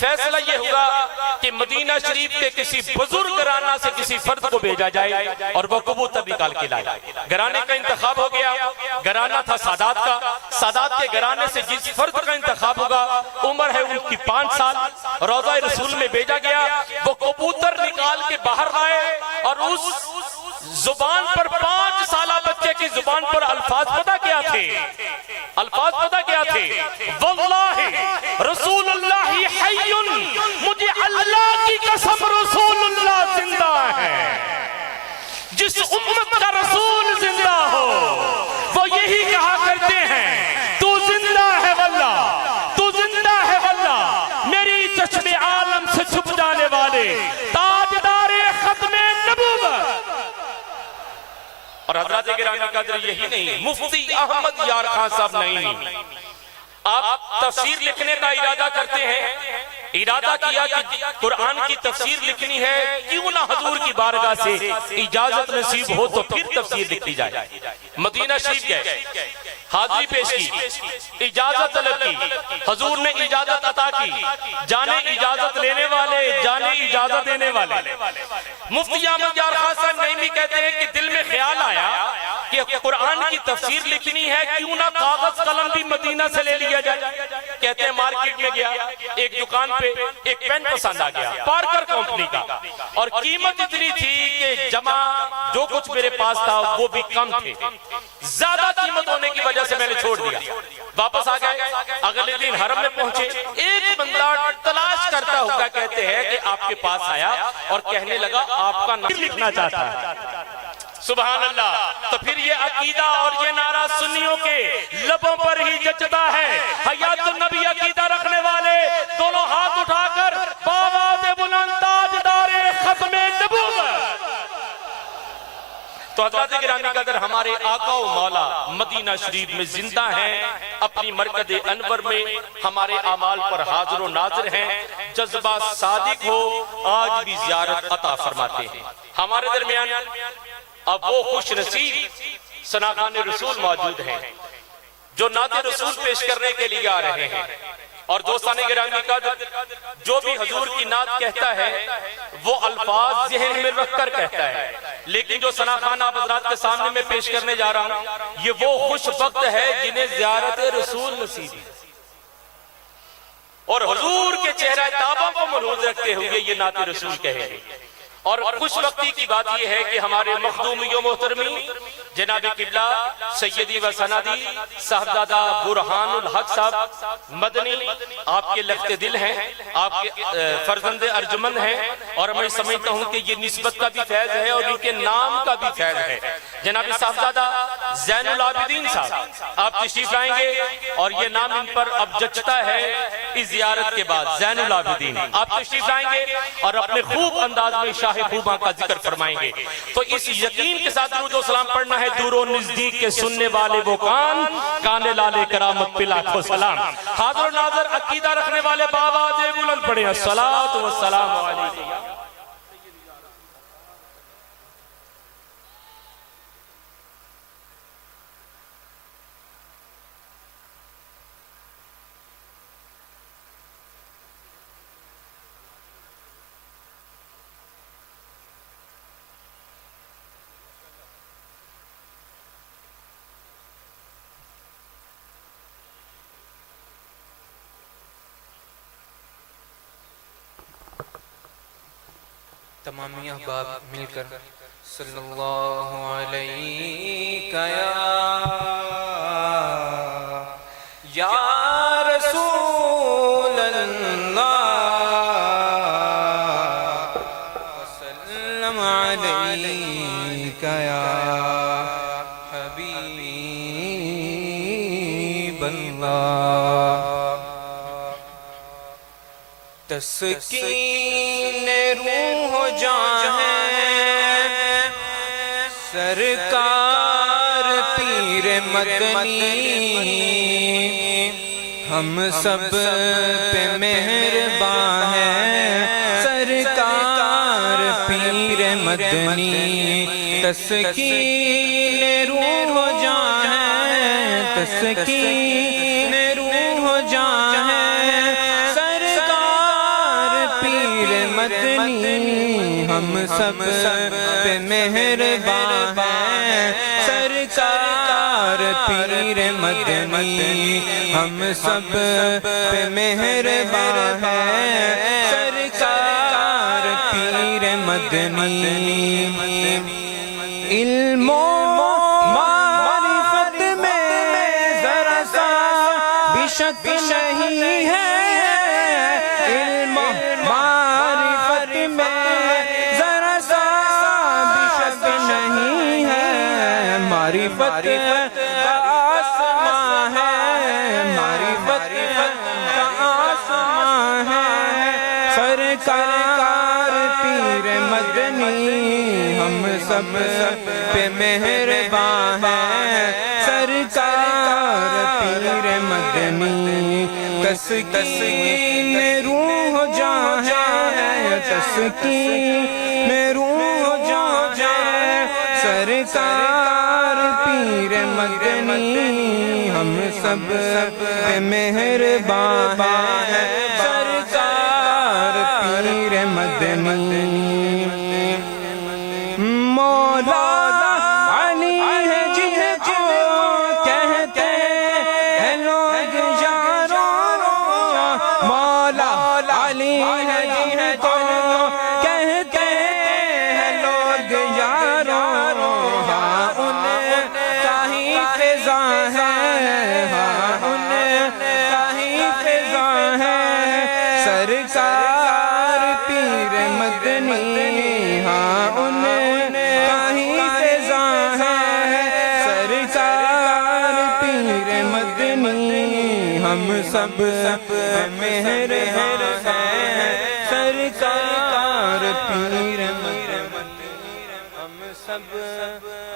فیصلہ یہ ہوا کہ مدینہ شریف کے کسی بزرگ گھرانہ سے کسی فرد کو بھیجا جائے اور وہ کبوتر نکال کے لائے۔ گھرانے کا انتخاب ہو گیا، گھرانہ تھا سادات کا، سادات کے گھرانے سے جس فرد کا انتخاب ہوگا عمر ہے ان کی 5 سال، روضہ رسول میں بھیجا گیا، وہ کبوتر نکال کے باہر لائے، اور اس زبان پر 5 سالہ بچے کی زبان پر الفاظ پتہ کیا تھے؟ الفاظ پتہ کیا تھے؟ واللہ رسول اللہ حی، مجھے اللہ کی قسم رسول اللہ زندہ ہے۔ جس امت کا رسول زندہ ہو وہ یہی کہا کرتے ہیں، تو زندہ ہے واللہ، تو زندہ ہے واللہ، میری چشم عالم سے چھپ جانے اور حضرات گرامی قدر یہی نہیں، مفتی احمد یار خان صاحب نہیں، آپ تفسیر لکھنے کا ارادہ کرتے ہیں، ارادہ کیا کہ قرآن کی تفسیر لکھنی ہے، کیوں نہ حضور کی بارگاہ سے اجازت نصیب ہو تو پھر تفسیر لکھی جائے۔ مدینہ شریف گئے، حاضری پیش کی، اجازت طلب کی، حضور نے اجازت عطا کی، جانے اجازت لینے والے، جانے اجازت دینے والے۔ مفتی احمد یار خان صاحب نعیمی کہتے ہیں کہ دل میں خیال آیا کہ قرآن کی تفسیر لکھنی ہے، کیوں نہ کاغذ قلم بھی مدینہ سے لے لیا جائے۔ کہتے ہیں مارکیٹ میں گیا، ایک دکان پہ ایک پین پسند آ گیا، پارکر کمپنی کا، اور قیمت اتنی تھی کہ جمع جو کچھ میرے پاس تھا وہ بھی کم تھے، زیادہ قیمت ہونے کی وجہ سے میں نے چھوڑ دیا۔ واپس آ گئے، اگلے دن حرم میں پہنچے، ایک بندہ تلاش کرتا ہوگا کہتے ہیں کہ آپ کے پاس آیا اور کہنے لگا آپ کا نام لکھنا چاہتا ہے۔ سبحان اللہ۔ تو پھر یہ عقیدہ اور یہ نعرہ سنیوں کے لبوں پر ہی جچتا ہے۔ حیات النبی عقیدہ رکھنے والے دونوں ہاتھ اٹھا کر بآواز بلند تاجدار ختم نبوت۔ تو حضرات گرامی قدر ہمارے آقا و مولا مدینہ شریف میں زندہ ہیں، اپنی مرکز انور میں ہمارے اعمال پر حاضر و ناظر ہیں، جذبہ صادق ہو آج بھی زیارت عطا فرماتے ہیں۔ ہمارے درمیان اب وہ خوش نصیب ثناخوان رسول موجود ہیں جو نعت رسول پیش کرنے کے لیے آ رہے ہیں، اور دوستان گرامی قدر جو بھی حضور کی نعت کہتا ہے وہ الفاظ ذہن میں رکھ کر کہتا ہے، لیکن جو ثناخوان آپ حضرات کے سامنے میں پیش کرنے جا رہا ہوں یہ وہ خوش بخت ہے جنہیں زیارت رسول نصیب ہے، اور حضور کے چہرہ طابع کو ملحوظ رکھتے ہوئے یہ نعت رسول کہے گے۔ اور خوش وقتی کی بات یہ ہے کہ ہمارے مخدومی و محترمی جناب قبلہ سیدی و سندی صاحبزادہ برہان الحق صاحب مدنی آپ کے لگتے دل ہیں، آپ کے فرزند ارجمند ہیں، اور میں سمجھتا ہوں کہ یہ نسبت کا بھی فیض ہے اور ان کے نام کا بھی فیض ہے۔ جناب صاحبزادہ زین العابدین صاحب آپ تشریف لائیں گے، اور یہ نام ان پر اب جچتا ہے اس زیارت کے بعد، زین العابدین آپ تشریف لائیں گے اور اپنے خوب انداز میں شاہ خوباں کا ذکر فرمائیں گے۔ تو اس یقین کے ساتھ درود و سلام پڑھنا ہے، دور و نزدیک کے سننے والے وہ کان لالے کرامت پہ لاکھوں سلام۔ حاضر و ناظر عقیدہ رکھنے والے بآواز بلند پڑھیں الصلاۃ والسلام علیکم۔ تمامی احباب مل کر صلی اللہ علیہ یا رسول اللہ وسلم علیہ یا حبیب اللہ۔ تسکین روح جان سرکار پیر مدنی، ہم سب پہ مہربان ہیں سرکار پیر مدنی۔ تسکین روح جان تسکین روح جان مدنی، ہم سب پہ مہربان ہیں سرکار پیر مدنی، ہم سب پہ مہربان ہیں سرکار پیر مدنی۔ علم و معرفت میں ذرا سا بھی شک نہیں ہے، معرفت کا آسمان ہے، معرفت کا آسمان ہے سرکار پیر مدنی، ہم سب پہ مہربان ہے سرکار پیر مدنی تسکین روح جاں ہے تسکین روح جاں ہے سرکار پیر مدنی ہم سب پہ مہربان ہے سرکار پیر مدنی مولا علی ہے جن کو کہتے ہیں لوگ یاروں مولا علی ہے جن کو کہتے ہیں لوگ یاروں ہاں ان کا ہی فضا ہے ہاں ان کا ہی فضا ہے سرکار پیر مدنی ہاں ان کا ہی فضا ہے سرکار پیر مدنی ہم سب مہربان ہیں سرکار پیر مدنی ہم سب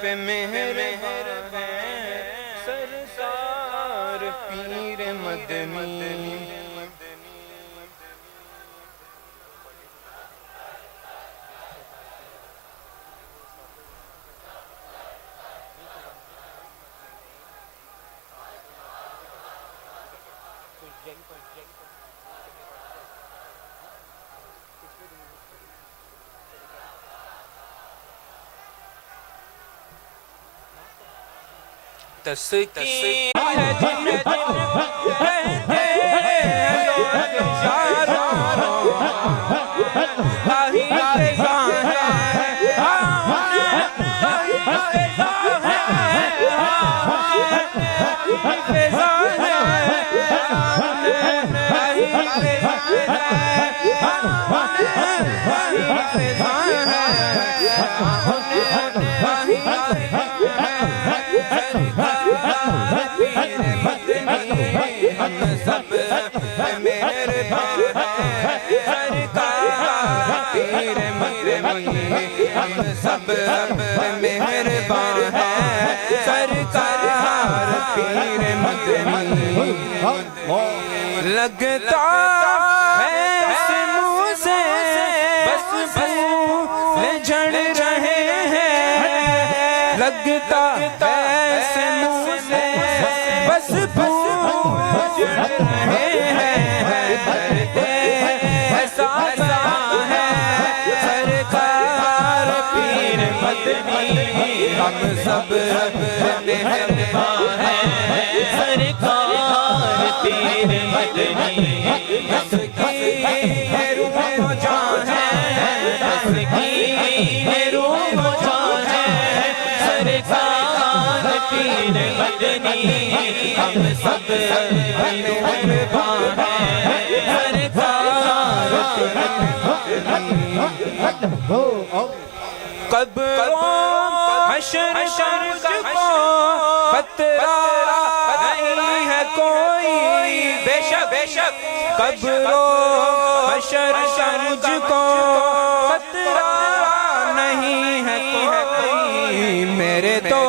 پہ مہربان ہیں سرکار پیر مدنی تسکین ہے جن کو کہتے ہیں لوگ یاروں آہی فضا ہے آہی فضا ہے آہی فضا ہم سب مہربان ہیں سرکار پیر مدنی ہم سب مہربان ہیں سرکار پیر مدنی لگتا ہے اس منہ سے بس پھول جھڑ رہے ہیں لگتا ہے اس منہ سے بس پھول جھڑ رہے ہیں درد ایسا ہے سرکار پیر مدنی ہم سب مہربان ہیں سرکار پیر مدنی تسکین روح جاں ہے تسکین روح جاں ہے سرکار پیر مدنی ہم سب مہربان ہیں سرکار قبروں حشر شرج کو خطرہ نہیں ہے کوئی بے شک قبروں حشر شرج کو خطرہ نہیں ہے کوئی میرے تو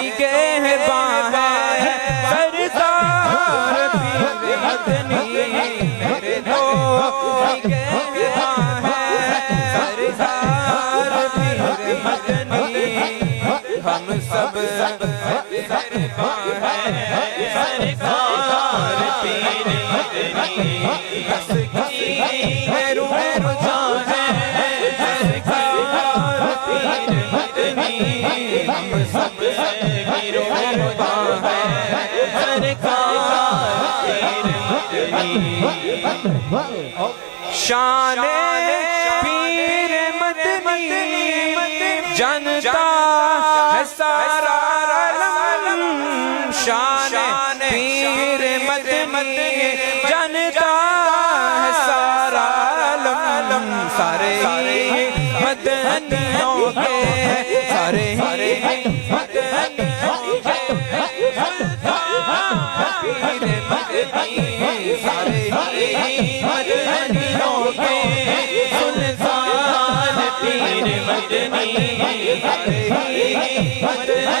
نگہباں ہے سرکار پیر مدنی میرے تو نگہباں ہے سرکار پیر مدنی ہم سب مہربان ہیں سرکار پیر مدنی تسکین روح جاں ہے سرکار پیر مدنی ہم سب مہربان ہیں سرکار پیر مدنی شان پیر مدنی جانتا ہے سارا عالم شان پیر مدنی جانتا ہے سارا عالم سارے ہی مدنیوں کے سارے ہی مدنیوں کے پیر مدنی سارے ہی مدنیوں کے سلطان پیر مدنی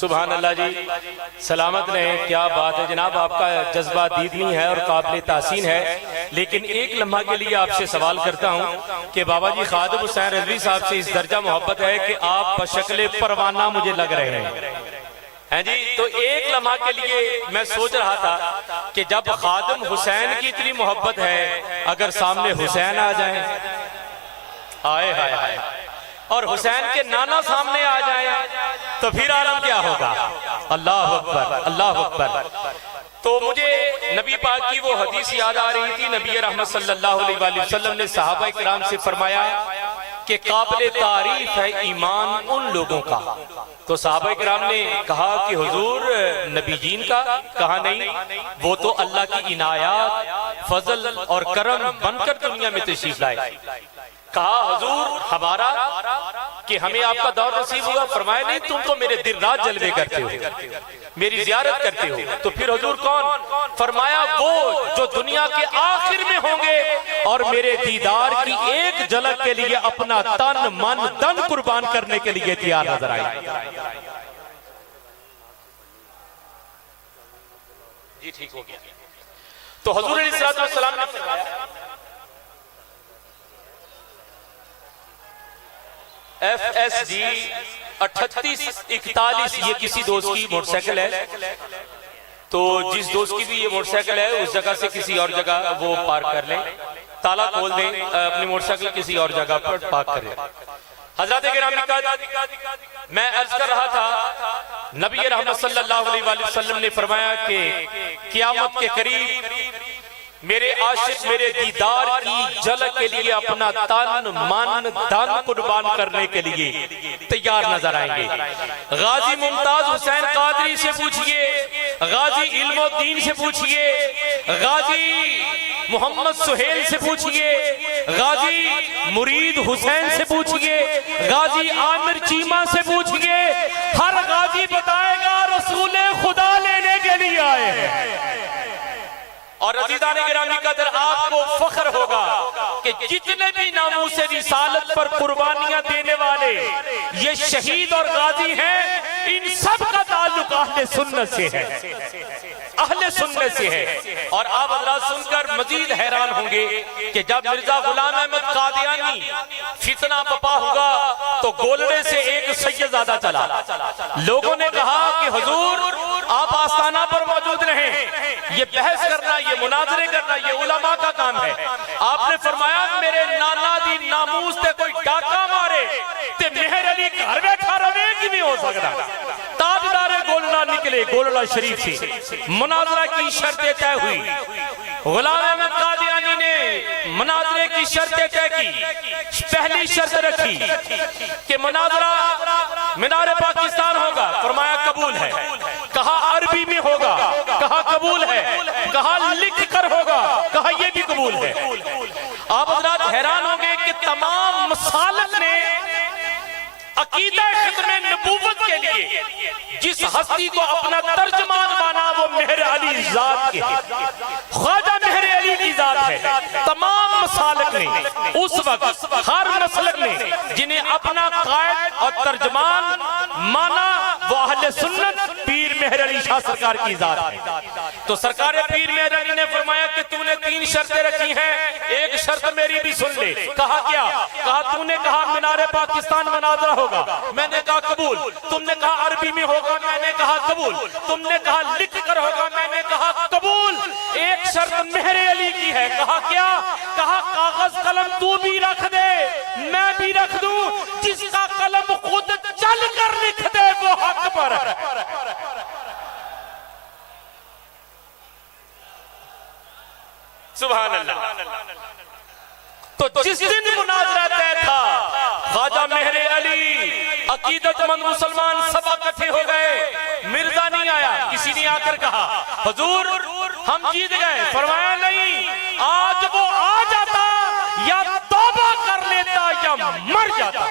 سبحان اللہ جی، سلامت رہیں، کیا بات ہے جناب، آپ کا جذبہ دیدنی ہے اور قابل تحسین ہے۔ لیکن ایک لمحہ کے لیے آپ سے سوال کرتا ہوں کہ بابا جی خادم حسین رضوی صاحب سے اس درجہ محبت ہے کہ آپ بشکل پروانہ مجھے لگ رہے ہیں جی۔ تو ایک لمحہ کے لیے میں سوچ رہا تھا کہ جب خادم حسین کی اتنی محبت ہے، اگر سامنے حسین آ جائیں، آئے ہائے ہائے، اور حسین کے نانا سامنے آ جائیں تو پھر عالم کیا ہوگا؟ اللہ اکبر، اللہ اکبر۔ تو مجھے نبی پاک کی وہ حدیث یاد آ رہی تھی، نبی رحمت صلی اللہ علیہ وآلہ وسلم نے صحابہ کرام سے فرمایا کہ قابل تعریف ہے ایمان ان لوگوں کا۔ تو صحابہ کرام نے کہا کہ حضور نبی جین کا؟ کہا نہیں، وہ تو اللہ کی عنایات، فضل اور کرم بن کر دنیا میں تشریف لائے۔ کہا حضور ہمارا، کہ ہمیں آپ کا دور نصیب ہوگا؟ فرمایا نہیں، تم تو میرے دن رات جلوے کرتے ہو، میری زیارت کرتے ہو۔ تو پھر حضور کون؟ فرمایا وہ جو دنیا کے آخر میں ہوں گے اور میرے دیدار کی ایک جھلک کے لیے اپنا تن من دن قربان کرنے کے لیے تیار نظر آئے۔ جی ٹھیک ہو گیا۔ تو حضور علیہ السلام نے فرمایا ایف ایس جی 3841، یہ کسی دوست کی موٹر سائیکل ہے، تو جس دوست کی بھی یہ موٹر سائیکل ہے اس جگہ سے کسی اور جگہ وہ پارک کر لیں، تالا کھول دیں، اپنی موٹر سائیکل کسی اور جگہ پر پارک کریں۔ حضرات گرامی، میں عرض کر رہا تھا نبی رحمت صلی اللہ علیہ وآلہ وسلم نے فرمایا کہ قیامت کے قریب میرے عاشق میرے دیدار کی جھلک کے لیے اپنا تن من دن قربان کرنے کے لیے تیار نظر آئیں گے۔ غازی ممتاز حسین قادری سے پوچھئے، غازی علم الدین سے پوچھئے، غازی محمد سہیل سے پوچھئے، غازی مرید حسین سے پوچھئے، غازی عامر چیمہ سے پوچھئے، ہر غازی بتائے گا رسول خدا لینے کے لیے آئے ہیں۔ اور عزیزان گرامی قدر، آپ کو فخر ہوگا کہ جتنے بھی ناموس رسالت پر قربانیاں دینے والے یہ شہید اور غازی ہیں، ان سب کا تعلق اہل سنت سے ہے، اہل سنت سے ہے۔ اور آپ حضرات سن کر مزید حیران ہوں گے کہ جب مرزا غلام احمد قادیانی فتنہ بپا ہوا تو گولڑے سے ایک سیدزادہ چلا۔ لوگوں نے کہا کہ حضور آپ آستانہ پر موجود رہیں، یہ بحث کرنا، یہ مناظرے کرنا، یہ علماء کا کام ہے۔ آپ نے فرمایا میرے نانا دی ناموس تے کوئی ڈاکہ مارے تے مہر علی گھر بیٹھا روے کی نہیں ہو سکتا۔ تاجدار گولڑا نکلے گولڑا شریف سے، مناظرہ کی شرطیں طے ہوئی۔ غلام احمد قادیانی نے مناظرے کی شرطیں طے کی۔ پہلی شرط رکھی کہ مناظرہ مینار پاکستان ہوگا، فرمایا قبول ہے۔ کہا عربی میں ہوگا، کہا قبول ہے۔ کہا لکھ کر ہوگا، کہا یہ بھی قبول ہے۔ آپ حضرات حیران ہوں گے کہ تمام مسالک نے عقیدہ ختم نبوت کے لیے جس ہستی کو اپنا ترجمان مانا وہ مہر علی ذات کے، خواجہ مہر علی کی ذات ہے۔ تمام مسالک نے اس وقت، ہر مسلک نے جنہیں اپنا قائد اور ترجمان مانا وہ اہل سنت پیر مہر علی شاہ سرکار کی ذات ہے۔ تو سرکار پیر مہر علی نے فرمایا کہ تو نے 3 شرطیں رکھی ہیں، ایک شرط میری بھی سن لے۔ کہا کیا؟ کہا تو نے کہا مینار پاکستان مناظرہ ہوگا، میں نے کہا قبول۔ تم نے کہا عربی میں ہوگا، میں نے کہا قبول۔ تم نے کہا لکھ کر ہوگا، میں نے کہا قبول۔ ایک شرط مہر علی کی ہے، کہا کیا؟ کہا کاغذ قلم تو بھی رکھ دے، میں بھی رکھ دوں، جس کا قلم خود چل کر لکھ دے وہ حق پر ہے۔ سبحان اللہ۔ تو جس دن مناظرہ طے تھا، خواجہ مہر علی عقیدت مند مسلمان سب اکٹھے ہو گئے، مرزا نہیں آیا۔ کسی نے آ کر کہا حضور ہم جیت گئے، فرمایا نہیں، آج وہ آ جاتا یا توبہ کر لیتا یا مر جاتا۔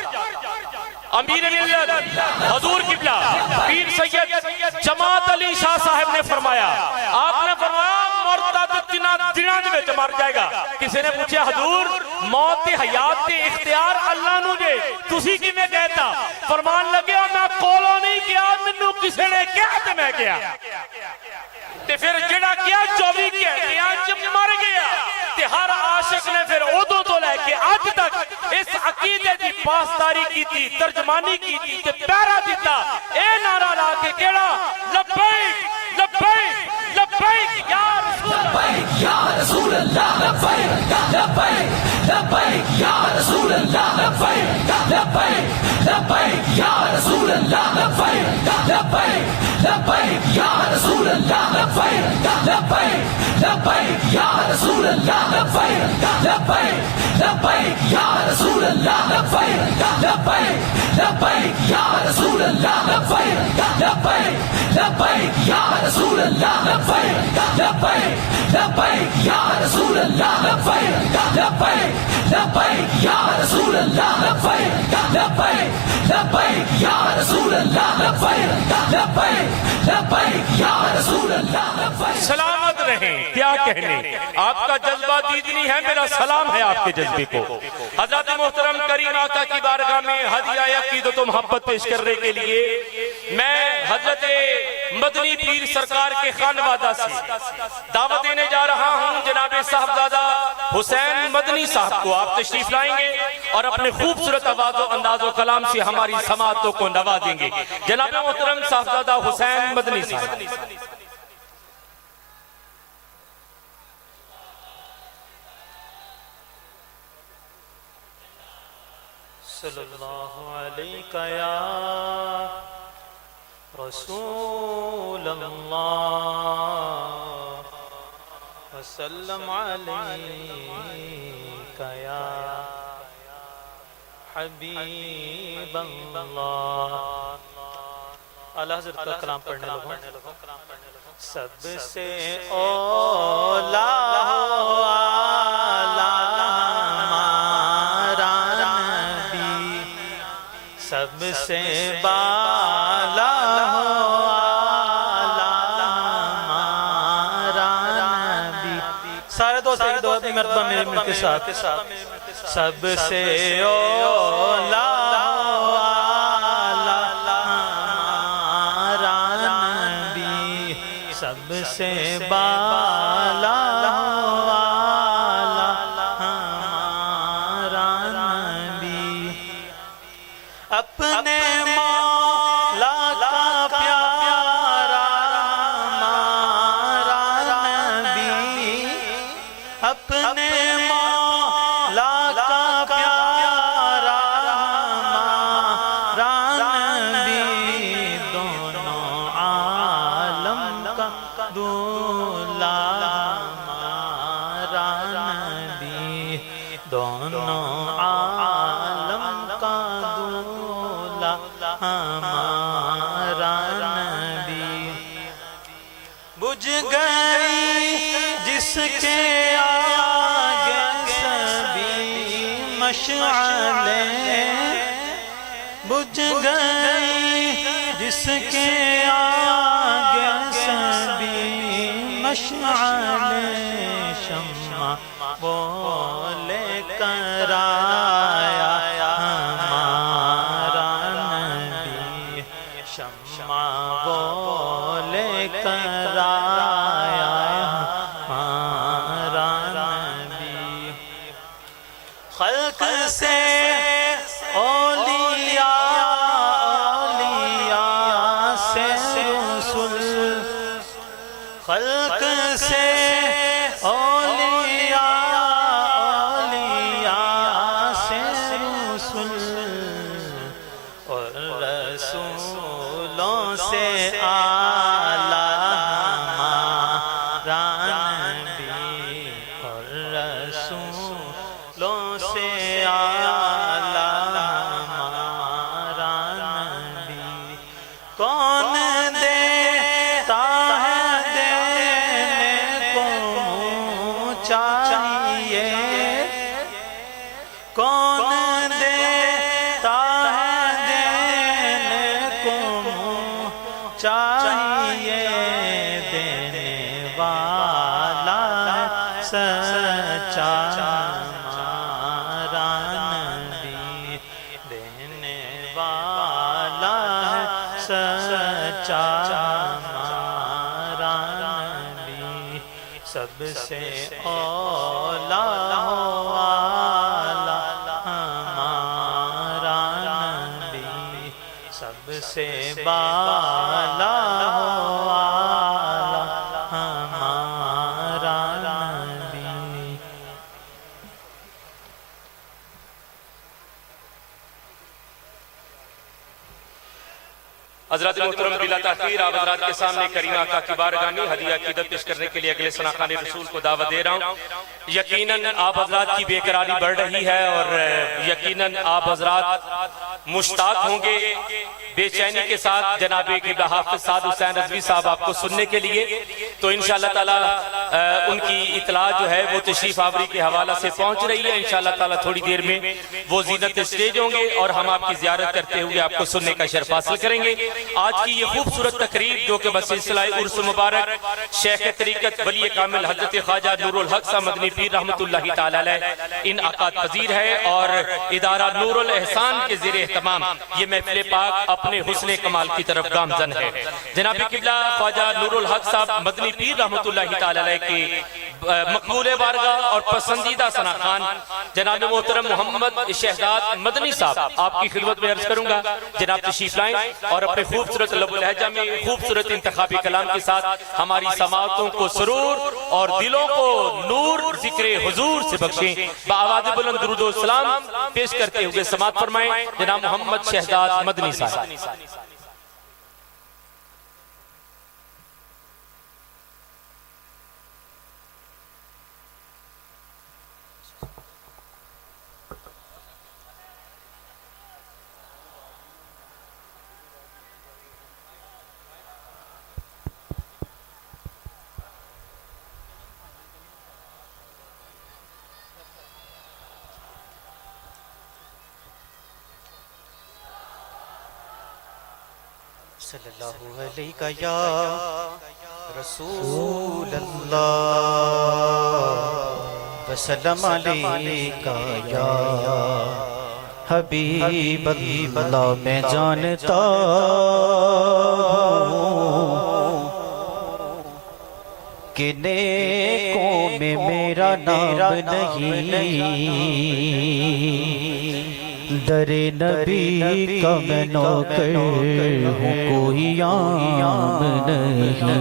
امیر ملت حضور قبلہ پیر سید جماعت علی شاہ صاحب نے فرمایا، آپ نے فرمایا مرتد دنوں دے وچ مر جائے گا۔ کسی نے پوچھا حضور موت تے حیات تے اختیار اللہ نو دے، تسی کیویں کہتا؟ فرمان لگیا میں کولوں نہیں کیا، ਉਹਨੂੰ ਕਿਸੇ ਨੇ ਕਿਹਾ ਤੇ ਮੈਂ ਗਿਆ ਤੇ ਫਿਰ ਜਿਹੜਾ ਕਿਹਾ 24 ਘੰਟਿਆਂ 'ਚ ਮਰ ਗਿਆ ਤੇ ਹਰ ਆਸ਼ਿਕ ਨੇ ਫਿਰ ਉਦੋਂ ਤੋਂ ਲੈ ਕੇ ਅੱਜ ਤੱਕ ਇਸ ਅਕੀਦੇ ਦੀ ਪਾਸਦਾਰੀ ਕੀਤੀ, ਤਰਜਮਾਨੀ ਕੀਤੀ ਤੇ ਪਹਿਰਾ ਦਿੱਤਾ ਇਹ ਨਾਰਾ ਲਾ ਕੇ ਕਿਹੜਾ ਲੱਬੈਕ ਲੱਬੈਕ ਲੱਬੈਕ ਯਾ لبيك يا رسول الله لبيك لبيك لبيك يا رسول الله لبيك لبيك لبيك يا رسول الله لبيك لبيك لبيك يا رسول الله لبيك لبيك لبيك يا رسول الله لبيك لبيك لبيك يا رسول الله لبيك لبيك لبيك يا رسول الله لبيك لبيك لبيك يا رسول الله لبيك لبيك لبيك يا رسول الله لبيك لبيك لبيك يا رسول الله لبيك لبيك لبيك يا رسول الله لبيك لبيك لبيك يا رسول الله لبيك سلامت رہیں کیا کہنے آپ کا جذبہ دیدنی ہے میرا سلام ہے آپ کے جذبے کو حضرت محترم کریم آقا کی بارگاہ میں ہدیہ عقیدت و محبت پیش کرنے کے لیے میں حضرت مدنی پیر سرکار کے خانوادہ سے دعوت دینے جا رہا ہوں جناب صاحبزادہ حسین مدنی صاحب کو آپ تشریف لائیں گے اور اپنے خوبصورت آواز و انداز و کلام سے ہماری سماعتوں کو نوازیں گے جناب محترم صاحبزادہ حسین مدنی صاحب صلی اللہ علیہ یا رسول اللہ وسلم علیہ یا حبیب اللہ اعلی حضرت کا کلام پڑھنے لگوں سب سے اولا سب سے بالا ہو آلہ ہمارا نبی سارے دوست ایک دو مرتبہ میرے مل کے ساتھ سب سے اولا ہو آلہ ہمارا نبی سب سے بالا ہو آلہ ہمارا نبی اپنے مولا کا پیارا ہمارا نبی اپنے مولا کا پیارا ہمارا نبی دونوں عالم کا دولا ہمارا نبی دونوں عالم کا دولا ہمارا نبی بجھ گئی جس کے آگے سبھی مشعلیں بجھ گئی جس کے آگے سبھی مشعلیں شمع بولے کر آیا ہمارا نبی شمع بولے کر آیا ہمارا نبی خلق سے اولیاء اولیاء سے رسول خلق سے اولیاء اولیاء سے رسول اور رسولوں سے اعلیٰ ہمارا نبی اور رسولوں سے اعلیٰ ہمارا نبی کون دیتا ہے دینے کو چاہیے کون دیتا ہے دینے کو چاہیے دینے والا ہے سچا ہمارا نبی دینے والا ہے سچا سے بالا ہو آلہ ہمارا نبی. حضرات محترم بلا تاخیر آپ حضرات کے سامنے کریم آقا کی بارگاہ میں ہدیہ عقیدت پیش کرنے کے لیے اگلے ثناخوان رسول کو دعوت دے رہا ہوں. یقیناً آپ حضرات کی بے قراری بڑھ رہی ہے اور یقیناً آپ حضرات مشتاق ہوں گے بے چینی کے ساتھ جناب قبلہ حافظ سعد حسین رضوی صاحب آپ کو سننے کے لیے. تو انشاءاللہ تعالی ان کی اطلاع جو ہے وہ تشریف آوری کے حوالہ سے پہنچ رہی ہے. انشاءاللہ تعالی تھوڑی دیر میں وہ زینت اسٹیج ہوں گے اور ہم آپ کی زیارت کرتے ہوئے آپ کو سننے کا شرف حاصل کریں گے. آج کی یہ خوبصورت تقریب جو کہ بسلسلہ عرس مبارک شیخ طریقت ولی کامل حضرت خواجہ نور الحق صاحب مدنی پیر رحمت اللہ تعالی علیہ انعقاد پذیر ہے اور ادارہ نور الاحسان کے زیر اہتمام یہ محفل پاک اپنے حسن کمال کی طرف گامزن ہے. جناب قبلہ خواجہ نور الحق صاحب مدنی پیر رحمت اللہ تعالی علیہ کی مقبول بارگاہ اور پسندیدہ ثناخوان جناب محترم محمد شہزاد مدنی صاحب آپ کی خدمت میں عرض کروں گا. جناب تشریف لائیں اور اپنے خوبصورت لب و لہجہ میں خوبصورت انتخابی کلام کے ساتھ ہماری سماعتوں کو سرور اور دلوں کو نور ذکر حضور سے بخشیں. بآواز بلند درود و سلام پیش کرتے ہوئے سماعت فرمائیں جناب محمد شہزاد مدنی صاحب. صلی اللہ علیہ یا رسول اللہ وسلم علیہ یا حبیب اللہ. میں جانتا ہوں کہ نیکوں میں میرا نام نہیں، در نبی کا میں نوکر ہوں کوئی عام نہیں،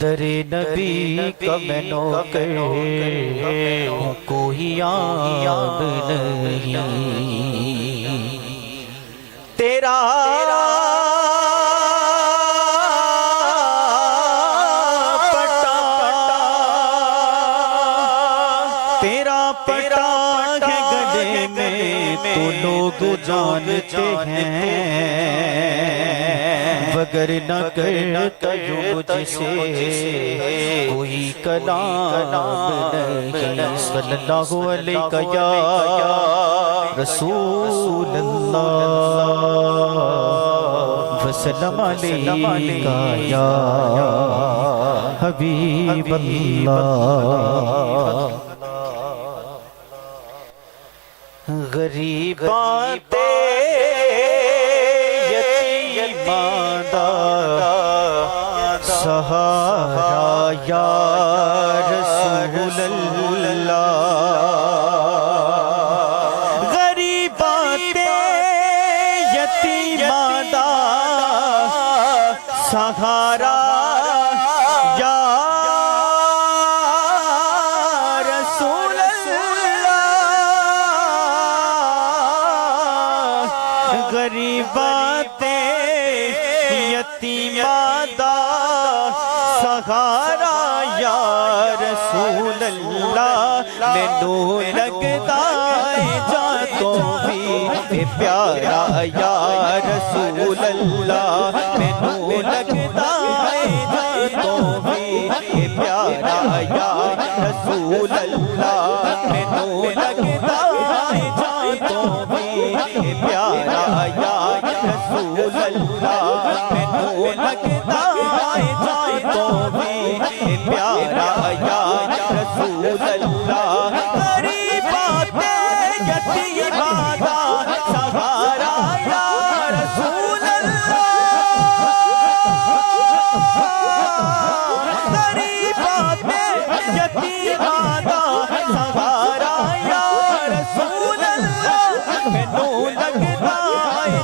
در نبی کا میں نوکر ہوں کوئی عام نہیں. تیرا تو لوگ جانتے ہیں وگر نہ کرتا یوں مجھ سے کوئی کلام نہیں. صلی اللہ علیہ یا رسول اللہ وسلم علیہ یا حبیب اللہ. غریبات یتیمان دا سہارا یا رسول اللہ. غریبات یتیمان دا سہارا یا رسول غریبات یتیماں دا سہارا یا رسول اللہ. مینوں لگدا ہے جاتوں بھی پیارا یا رسول اللہ. مینوں لگدا ہے جاتوں بھی پیارا یا رسول اللہ. مینوں لگدا ہے جاتوں بھی پیارا یا رسول اللہ. مینوں لگدا ہے جاتوں بھی پیارا یا رسول اللہ. غریبات یتیماں دا سہارا یا رسول اللہ. غریبات یتیماں دا سہارا یا رسول اللہ. مینوں لگدا ہے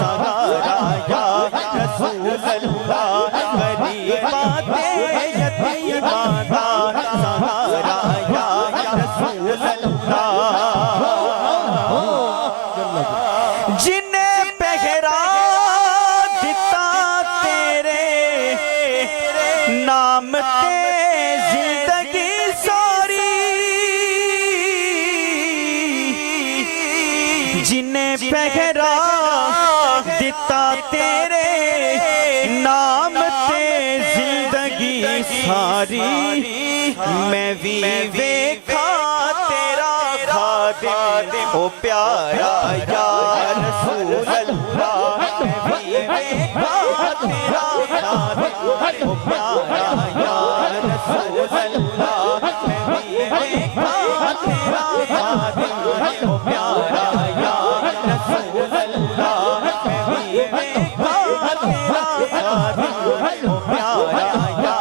سہارا یا رسول اللہ غریباں دے یتیماں دا سہارا یا رسول اللہ جنہیں پہرا دتا تیرے نام تے زندگی ساری جنہیں پہرا دتا تیرے نام تے زندگی ساری میں بھی ویکھا تیرا خادم او پیارا یا رسول اللہ میں بھی ویکھا تیرا خادم او پیارا یا رسول اللہ میں بھی ویکھا تیرا خادم او پیارا یا رسول اللہ میں بھی ویکھا تیرا خادم او پیارا یا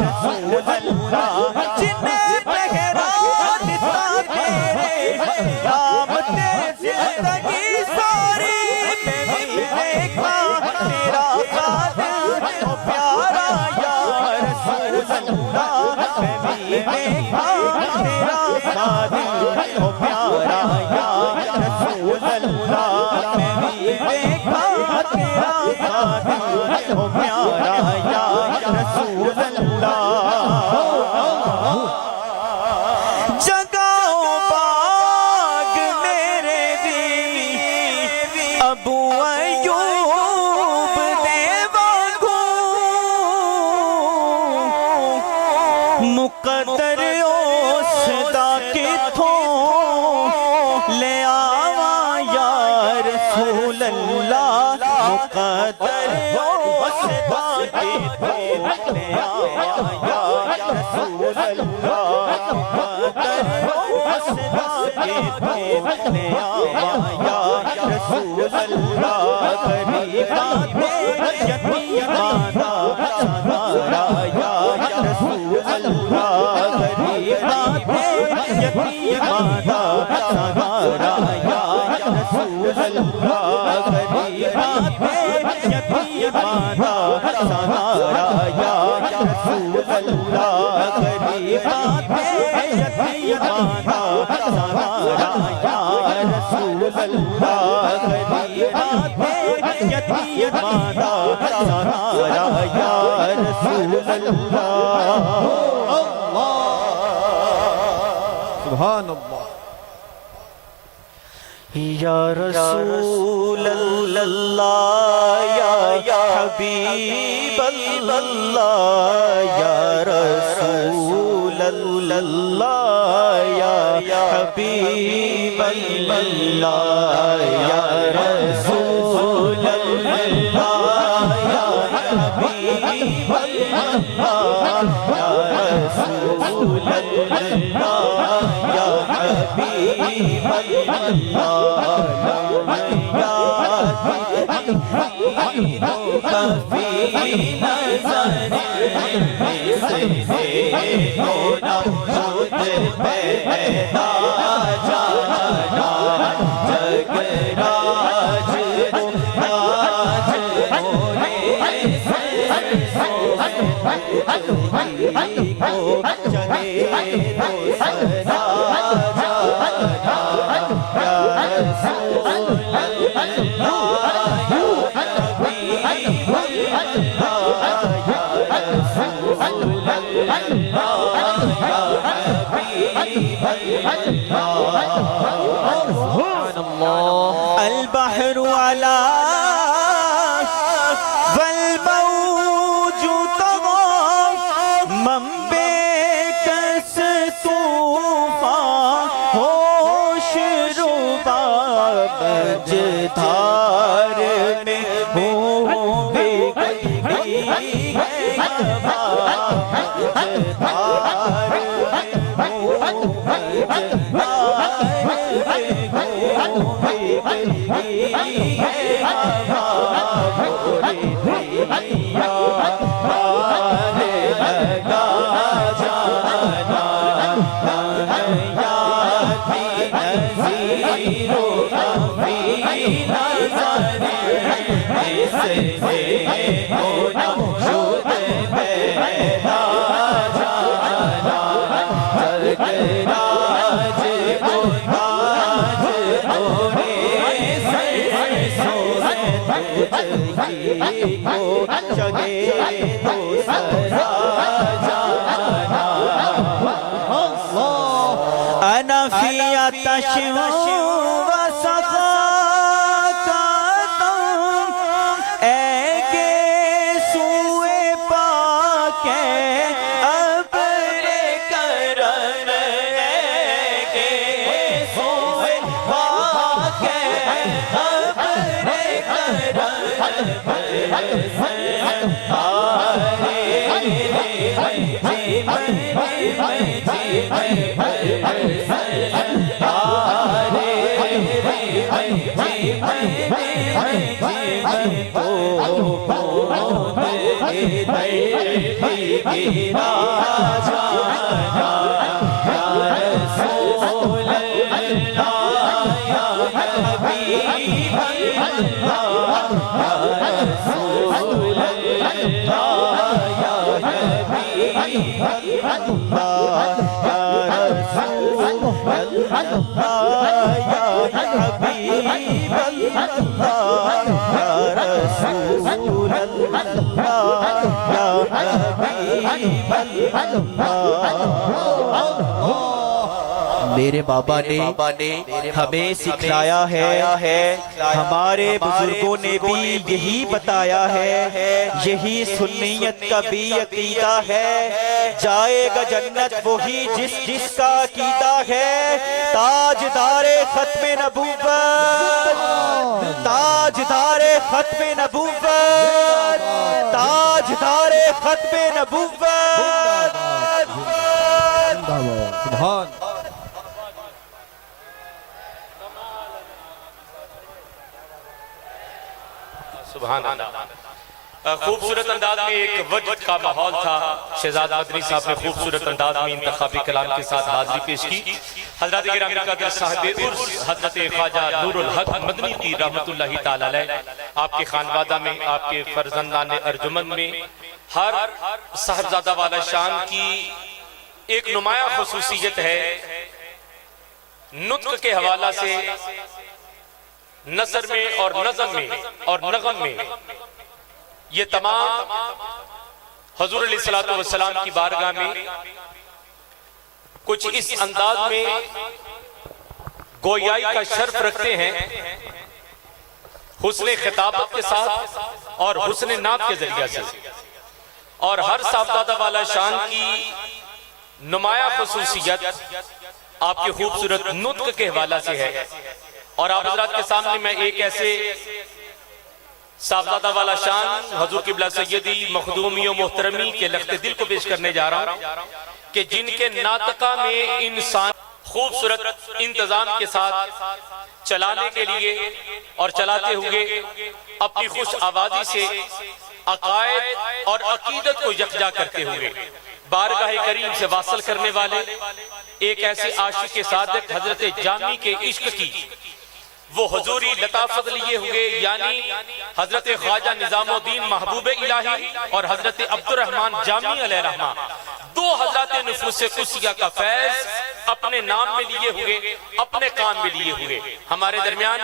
رسول اللہ جنہیں پہرا دتا تیرے نام تے زندگی ساری میں بھی ویکھا تیرا خادم او پیارا یا رسول اللہ میں بھی ویکھا تیرا خادم او پیارا یا رسول اللہ میں بھی ویکھا تیرا خادم او پیارا یا رسول اللہ جگاؤ باغ میرے بھی ابو ایوب دے وانگو مقدر اس دا کتھوں لے آواں یا رسول اللہ مقدر اس دا کتھوں لے آواں یا رسول اللہ مقدر اس دا کتھوں لے آواں یا رسول اللہ غریباں دے یتیماں دا سہارا یا رسول اللہ غریباں دے یتیماں دا سہارا یا رسول اللہ غریباں دے یتیماں دا سہارا یا رسول اللہ غریباں دے یتیماں دا سہارا یا رسول اللہ غریباں دے یتیماں دا سہارا یا رسول اللہ سبحان اللہ یا رسول اللہ یا حبیب اللہ یا رسول اللہ یا حبیب اللہ یا رسول اللہ یا حبیب اللہ یا رسول اللہ یا حبیب البحر على والموج طغى من بكس طوفان ہوش ربا مجدھار میں ہوں بے گئی ہے ہوا مجدھار میں ہوں مجدھار نظر أنا في عطش وسخاء ایک سوئے پاک ابر کرم ایک سوئے پاک ابر میرے بابا نے ہمیں سکھلایا ہے، ہمارے بزرگوں نے بھی یہی بتایا ہے، یہی سنیت کا بھی عقیدہ ہے، جائے گا جنت وہی جس کا عقیدہ ہے، تاجدار ختم نبوت، تاجدار ختم نبوت، تاجدار ختم نبوت۔ سبحان اللہ۔ خوبصورت انداز میں ایک وجد کا ماحول تھا، شہزاد مدنی صاحب نے خوبصورت انداز میں انتخابی کلام کے ساتھ حاضری پیش کی۔ حضرت گرامی قدر صاحب عرس حضرت خواجہ نور الحق مدنی پیر رحمت اللہ تعالی علیہ، آپ کے خانوادہ میں، آپ کے فرزندان ارجمن میں ہر صاحبزادہ والا شان کی ایک نمایاں خصوصیت ہے، نطق کے حوالہ سے نثر میں اور نظم میں اور نغم میں یہ تمام حضور علیہ السلام کی بارگاہ میں کچھ اس انداز میں گویائی کا شرف رکھتے ہیں، حسن خطابت کے ساتھ اور حسن نعت کے ذریعہ سے، اور ہر صاحبزادہ والا شان کی نمایاں خصوصیت آپ کے خوبصورت نطق کے حوالہ سے ہے۔ اور آپ حضرات کے سامنے میں ایک ایسے صاحبزادہ والا شان حضور قبلہ سیدی مخدومی و محترمی کے لخت دل کو پیش کرنے جا رہا ہوں کہ جن کے ناطقہ میں انسان خوبصورت انتظام کے ساتھ چلانے کے لیے اور چلاتے ہوئے اپنی خوش آوازی سے عقائد اور عقیدت کو یکجا کرتے ہوئے بارگاہ کریم سے واصل کرنے والے ایک ایسے عاشق صادق حضرت جامی کے عشق کی وہ حضوری لطافت لیے ہوئے، یعنی حضرت خواجہ نظام الدین محبوب الہی اور حضرت عبد الرحمن جامی علیہ رحمہ، دو حضرات نفوس قدسیہ کا فیض اپنے نام میں لیے ہوئے، اپنے کام میں لیے ہوئے ہمارے درمیان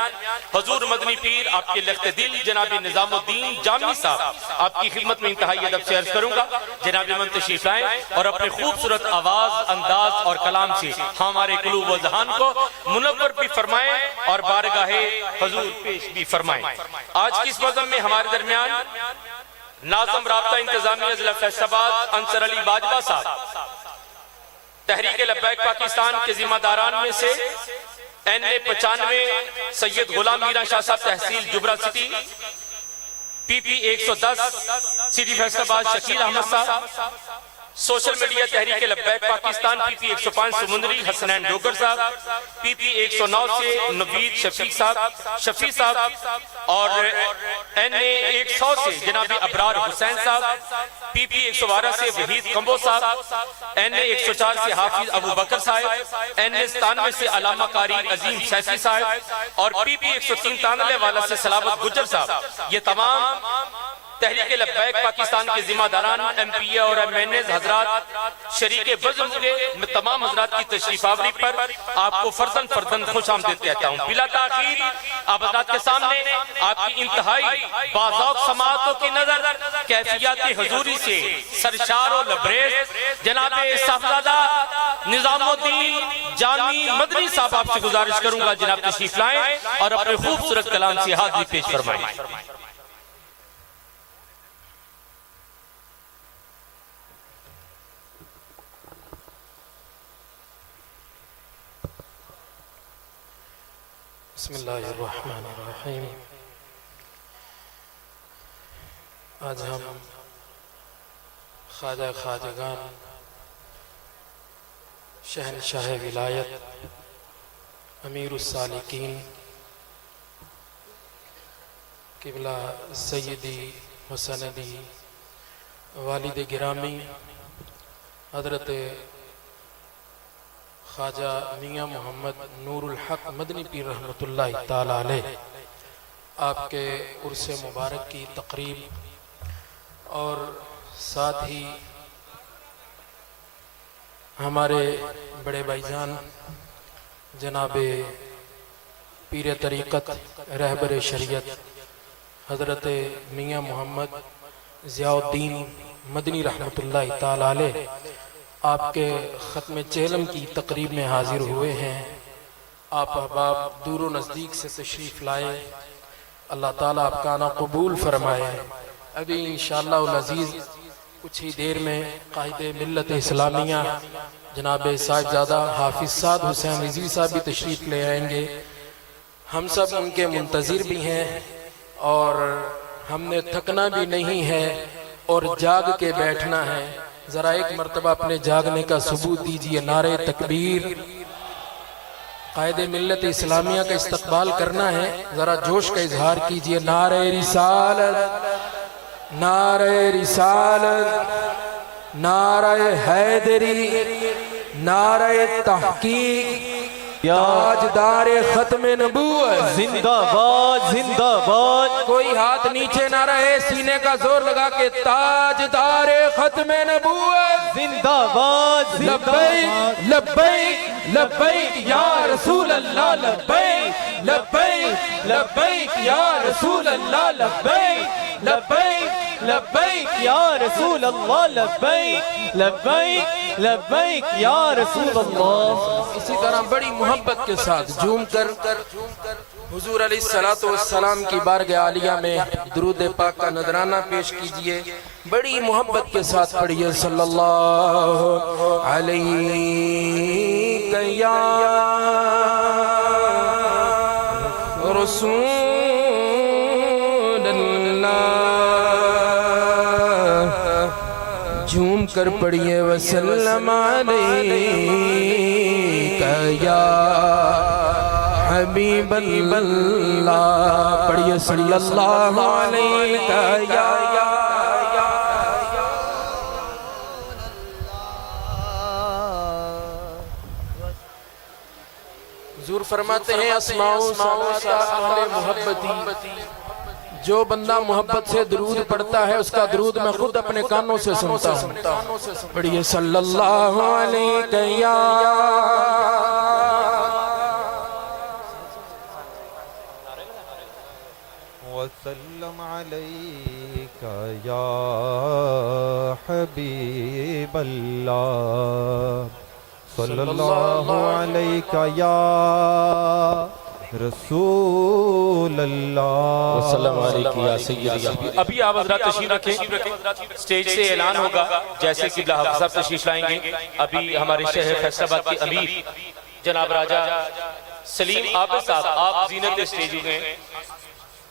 حضور مدنی پیر آپ کے لخت دل جناب نظام الدین جامی صاحب، آپ کی خدمت میں انتہائی ادب سے عرض کروں گا جناب من تشریف لائیں اور اپنے خوبصورت آواز، انداز اور کلام سے ہمارے قلوب و ذہان کو منور بھی فرمائیں اور بارگاہ حضور پیش بھی فرمائیں۔ آج کی اس بزم میں ہمارے درمیان ناظم رابطہ انتظامی اضلاع فیصل آباد انصر علی باجوہ صاحب، تحریک لبیک پاکستان کے ذمہ داران میں سے NA95 سید غلام میران شاہ صاحب تحصیل جبرا سٹی، PP 110 سٹی فیصل آباد شکیل احمد صاحب، سوشل میڈیا تحریک لبیک پاکستان پی پی 105 سمندری حسنین ڈوگر صاحب، پی پی 109 سے نوید شفیع صاحب اور این اے 100 سے جناب ابرار حسین صاحب، پی پی 112 سے وحید کمبو صاحب، این اے 104 سے حافظ ابو بکر صاحب، این اے 97 سے علامہ قاری عظیم سیفی صاحب اور پی پی 103 تانلے والا سے سلامت گجر صاحب، یہ تمام تحریک لبیک پاکستان کے ذمہ داران، ایم پی اے اور ایم این ایز حضرات شریک بزم ہوئے، میں تمام حضرات کی تشریف آوری پر آپ کو فردن خوش آمدید کہتا ہوں۔ بلا تاخیر آپ حضرات کے سامنے آپ کی انتہائی باذوق سماعتوں کی نظر کیفیات حضوری سے سرشار و لبریز جناب صاحبزادہ نظام الدین جامی مدنی صاحب آپ سے گزارش کروں گا جناب تشریف لائیں اور اپنے خوبصورت کلام سے حاضری پیش فرمائیں۔ بسم اللہ الرحمن الرحیم۔ آج ہم خواجہ خواجگان شہنشاہ ولایت امیر السالکین قبلہ سیدی و سندی والد گرامی حضرت خواجہ میاں محمد نور الحق مدنی پیر رحمۃ اللہ تعالی علیہ آپ کے عرس مبارک کی تقریب اور ساتھ ہی ہمارے بڑے بھائی جان جناب پیر طریقت رہبر شریعت حضرت میاں محمد ضیاء الدین مدنی رحمۃ اللہ تعالی علیہ آپ کے ختم چہلم کی تقریب میں حاضر ہوئے ہیں۔ آپ احباب دور و نزدیک سے تشریف لائے، اللہ تعالیٰ آپ کا آنا قبول فرمائے۔ ابھی انشاءاللہ العزیز کچھ ہی دیر میں قائد ملت اسلامیہ جناب صاحبزادہ حافظ سعد حسین رضوی صاحب بھی تشریف لے آئیں گے۔ ہم سب ان کے منتظر بھی ہیں اور ہم نے تھکنا بھی نہیں ہے اور جاگ کے بیٹھنا ہے۔ ذرا ایک مرتبہ اپنے جاگنے کا ثبوت دیجئے، نعرہ تکبیر۔ قائد ملت اسلامیہ کا استقبال کرنا ہے، ذرا جوش کا اظہار کیجئے، نعرہ رسالت، نعرہ رسالت، نعرہ حیدری، نعرہ تحقیق، تاجدار ختم نبوت زندہ باد زندہ باد، کوئی ہاتھ نیچے نہ رہے، سینے کا زور لگا کے تاجدار ختم نبوت زندہ باد لبیک لبیک لبیک یا رسول اللہ، لبیک لبیک لبیک یا رسول اللہ، لبیک لبیک لبیک یا رسول اللہ، لبیک لبیک لبیک یا رسول اللہ۔ اسی طرح بڑی محبت کے ساتھ جھوم کر حضور علیہ السلام کی بارگاہ عالیہ میں درود پاک کا نذرانہ پیش کیجئے، بڑی محبت کے ساتھ پڑھیے، صلی اللہ علیہ یا رسول اللہ، جھوم کر پڑھیے، وسلم علیکہ یا حبیب اللہ، پڑھیے صلی اللہ علیہ یا حضور فرماتے ہیں اسماء و صلوات اہل محبتی، جو بندہ محبت سے درود پڑھتا ہے اس کا درود میں خود اپنے کانوں سے سنتا ہوں۔ پڑھیے صلی اللہ علیہ یا وسلم علیکہ یا حبیب اللہ، صلی اللہ علیکہ یا رسول اللہ، وسلم علیکہ یا سیدی۔ ابھی آپ حضرات تشریف رکھیں، سٹیج سے اعلان ہوگا جیسے کہ قبلہ حافظ صاحب تشریف لائیں گے۔ ابھی ہمارے شہر فیصل آباد کے امیر جناب راجہ سلیم عابد صاحب آپ زینت سٹیج ہوئے ہیں۔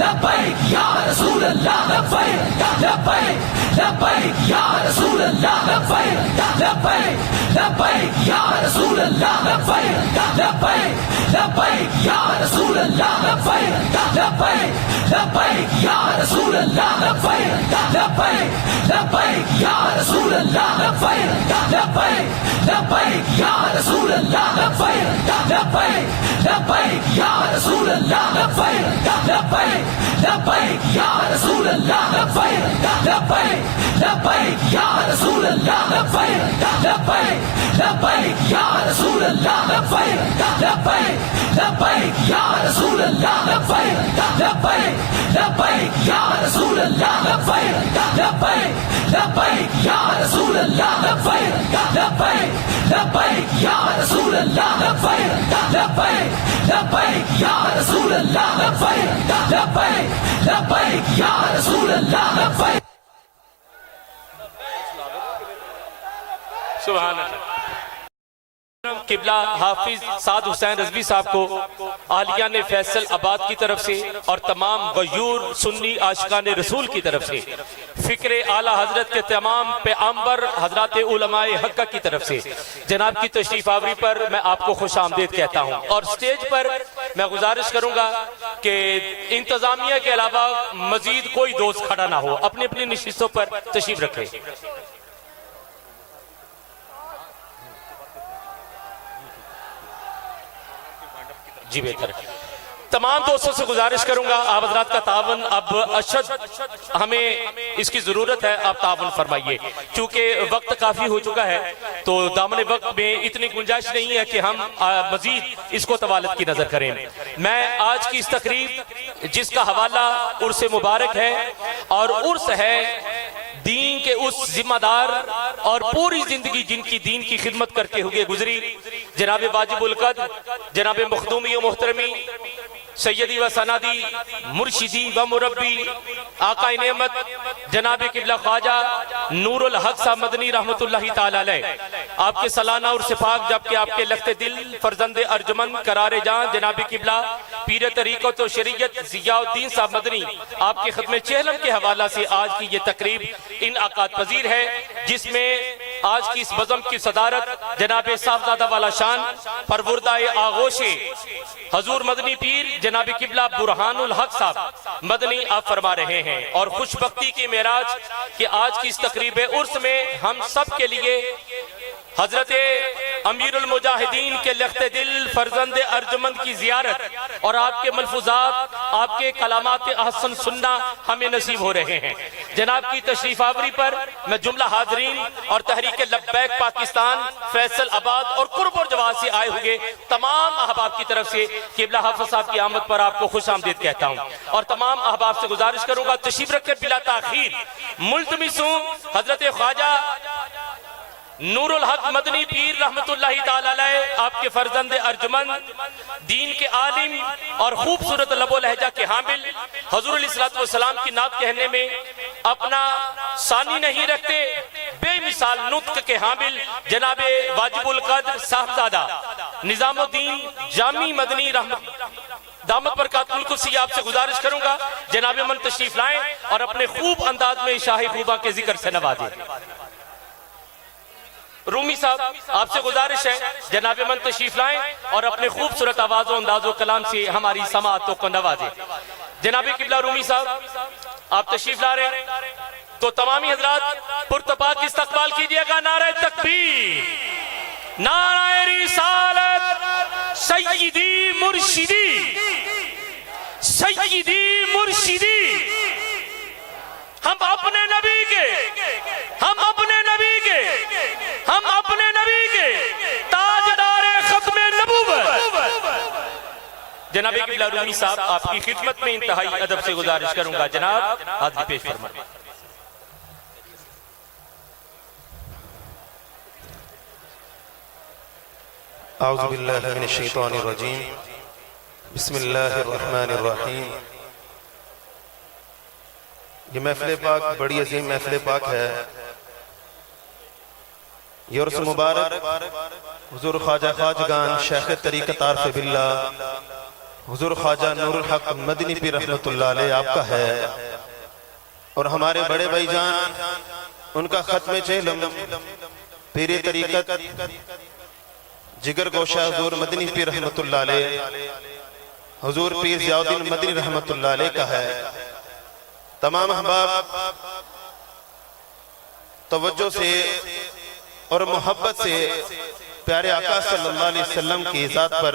لبیک یا رسول اللہ لبیک لبیک لبیک یا رسول اللہ لبیک لبیک لبیک یا رسول اللہ لبیک لبیک لبیک یا رسول اللہ لبیک لبیک لبیک یا رسول اللہ لبیک لبیک لبیک یا رسول اللہ لبیک لبیک لبیک یا رسول اللہ لبیک لبیک لبیک یا رسول اللہ لبیک لبیک لبیک یا رسول اللہ لبیک لبیک لبیک یا رسول اللہ لبیک لبیک لبیک یا رسول اللہ لبیک لبیک لبیک یا رسول اللہ لبیک لبیک لبیک یا رسول اللہ لبیک لبیک لبیک یا رسول اللہ لبیک لبیک لبیک یا رسول اللہ لبیک لبیک لبیک یا رسول اللہ لبیک لبیک لبیک یا رسول اللہ لبیک. سبحان اللہ. قبلہ حافظ سعد حسین رضوی صاحب کو اہلیہ نے فیصل آباد کی طرف سے اور تمام غیور سنی عاشقان رسول کی طرف سے فکر اعلیٰ حضرت کے تمام پیغمبر حضرات علماء حقہ کی طرف سے جناب کی تشریف آوری پر میں آپ کو خوش آمدید کہتا ہوں. اور سٹیج پر میں گزارش کروں گا کہ انتظامیہ کے علاوہ مزید کوئی دوست کھڑا نہ ہو, اپنی اپنی نشستوں پر تشریف رکھے. جی بہتر. تمام دوستوں سے گزارش کروں گا آپ حضرات کا تعاون اب اشد ہمیں اس کی ضرورت ہے, آپ تعاون فرمائیے کیونکہ وقت کافی ہو چکا ہے تو دامن وقت میں اتنی گنجائش نہیں ہے کہ ہم مزید اس کو طوالت کی نظر کریں. میں آج کی اس تقریب جس کا حوالہ عرس مبارک ہے اور عرس ہے دین کے اس ذمہ دار اور پوری زندگی جن کی دین کی خدمت کرتے ہوئے گزری جناب واجب القدر جناب مخدومی و محترمی سیدی و سنادی مرشدی و مربی آقا نعمت جناب قبلہ خواجہ نور الحق صاحب مدنی رحمت اللہ تعالی علیہ, آپ کے سالانہ اور صفاق جبکہ آپ کے لخت دل فرزند ارجمن قرار جان جناب قبلہ پیر طریقت و شریعت ضیاء الدین صاحب مدنی آپ کے ختم چہلم کے حوالہ سے آج کی یہ تقریب انعقاد پذیر ہے, جس میں آج کی اس بزم کی صدارت جناب صاحبزادہ والا شان پروردہ آغوش حضور مدنی پیر جناب قبلہ برہان الحق صاحب مدنی آپ فرما رہے ہیں. اور خوش بختی کی معراج کہ آج کی اس تقریب عرس میں ہم سب کے لیے حضرت امیر المجاہدین کے لخت دل فرزند ارجمند کی زیارت اور آپ کے ملفوظات آپ کے کلامات احسن سننا ہمیں نصیب ہو رہے ہیں. جناب کی تشریف آوری پر میں جملہ حاضرین اور تحریک لبیک پاکستان فیصل آباد اور قرب اور جواز سے آئے ہوئے تمام احباب کی طرف سے قبلہ حافظ صاحب کی آمد پر آپ کو خوش آمدید کہتا ہوں. اور تمام احباب سے گزارش کروں گا تشریف رکھ کے بلا تاخیر ملتمس ہوں حضرت خواجہ نور الحق مدنی پیر رحمت اللہ تعالی علیہ آپ کے فرزند ارجمند دین کے عالم اور خوبصورت لب و لہجہ کے حامل حضور علیہ السلام کی نعت کہنے میں اپنا ثانی نہیں رکھتے, بے مثال نطق کے حامل جناب واجب القدر صاحبزادہ نظام الدین جامی مدنی رحمت دامت برکات القدسی آپ سے گزارش کروں گا جناب من تشریف لائیں اور اپنے خوب انداز میں شاہ خوبہ کے ذکر سے نوازیں. رومی صاحب آپ سے گزارش ہے جناب من تشریف لائیں اور اپنے خوبصورت آواز و انداز و کلام سے ہماری سماعتوں کو نوازیں. جناب قبلہ رومی صاحب آپ تشریف لا رہے ہیں تو تمامی حضرات پرتپاک استقبال کیجئے گا. نعرہ تکبیر, نعرہ رسالت, سیدی مرشدی, سیدی مرشدی. ہم اپنے نبی کے تاجدار ختم نبوت جناب قبلہ رومی صاحب آپ کی خدمت میں انتہائی ادب سے گزارش کروں گا. جناب حاضری پیش فرمائیں. اعوذ باللہ من الشیطان الرجیم بسم اللہ الرحمن الرحیم. یہ محفل پاک بڑی عظیم محفل پاک ہے. یہ عرس مبارک حضور خواجہ خواجگان شیخ طریقت عارف باللہ حضور خواجہ نور الحق مدنی پیر رحمت اللہ علیہ آپ کا ہے، اور ہمارے بڑے بھائی جان ان کا ختم چہلم پیر طریقت جگر گوشہ حضور مدنی پیر رحمت اللہ علیہ حضور پیر ضیاء الدین مدنی رحمت اللہ علیہ کا ہے۔ تمام احباب توجہ سے اور محبت سے پیارے آقا صلی اللہ علیہ وسلم کی ذات پر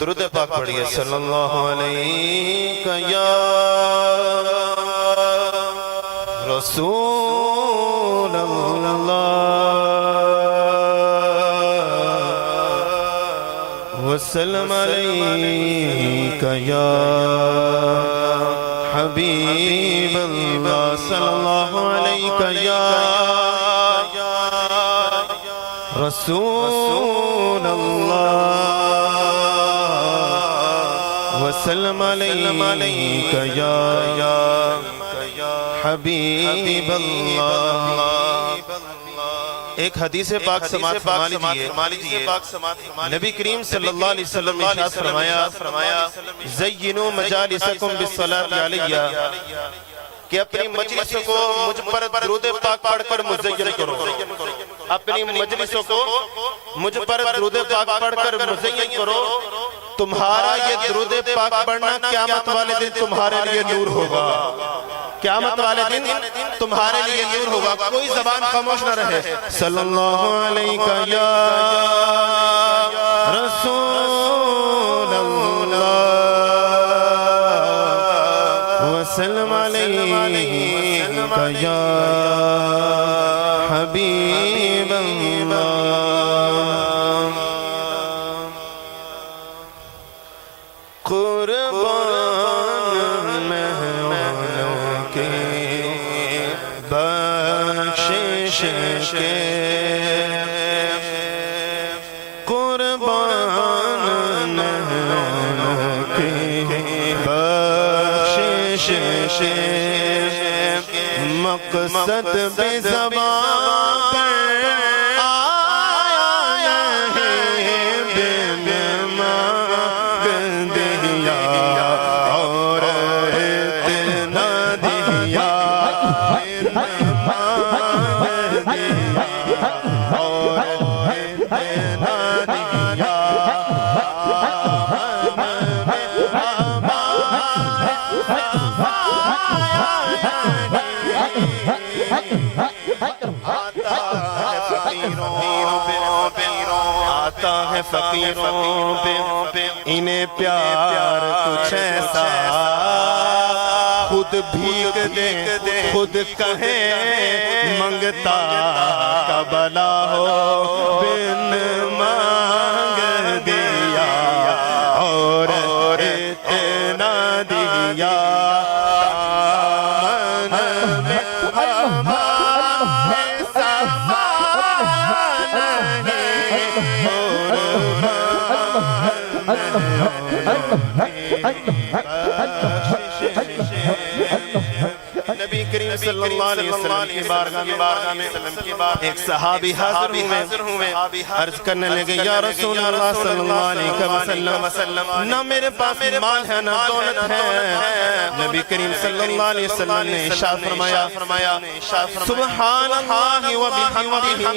درود پاک پڑھیے۔ صلی اللہ علیہ یا رسول اللہ وسلم علیک یا حبیب اللہ، صلی اللہ علیک یا رسول اللہ وسلم علیک یا حبیب اللہ۔ ایک حدیث پاک سماعت فرما لیجئے۔ نبی کریم صلی اللہ علیہ وسلم نے ارشاد فرمایا زینوا مجالسکم بالصلاۃ علیہ، کہ اپنی مجلسوں کو مجھ پر درود پاک پڑھ کر مزین کرو، اپنی مجلسوں کو مجھ پر درود پاک پڑھ کر مزین کرو، تمہارا یہ درود پاک پڑھنا قیامت والے دن تمہارے لیے نور ہوگا، قیامت والے دن تمہارے لیے نور ہوگا، کوئی زبان خاموش نہ رہے۔ صلی اللہ علیہ یا رسول اللہ وسلم علیک یا حبیب اللہ۔ قربان میں ان کے بخشش کے، قربان میں ان کے بخشش کے، مقصد بے زبان پر آیا نہیں، بے مانگ دیا اور اتنا دیا، بے مانگ دیا اور اتنا دیا، آتا ہے فقیروں پہ انہیں پیار کچھ ایسا، خود بھیک دے خود کہے منگتا کا بلا ہو، بن مانگ دیا اور اتنا دیا، دامن میں ایسا نبی کریم صلی اللہ علیہ وسلم کی بارگاہ میں ایک صحابی حاضر ہوئے، عرض کرنے لگے یا رسول اللہ صلی اللہ علیہ وسلم، نہ میرے پاس مال ہے نہ دولت ہے۔ نبی کریم صلی اللہ علیہ وسلم نے ارشاد فرمایا سبحان اللہ و بحمدہ،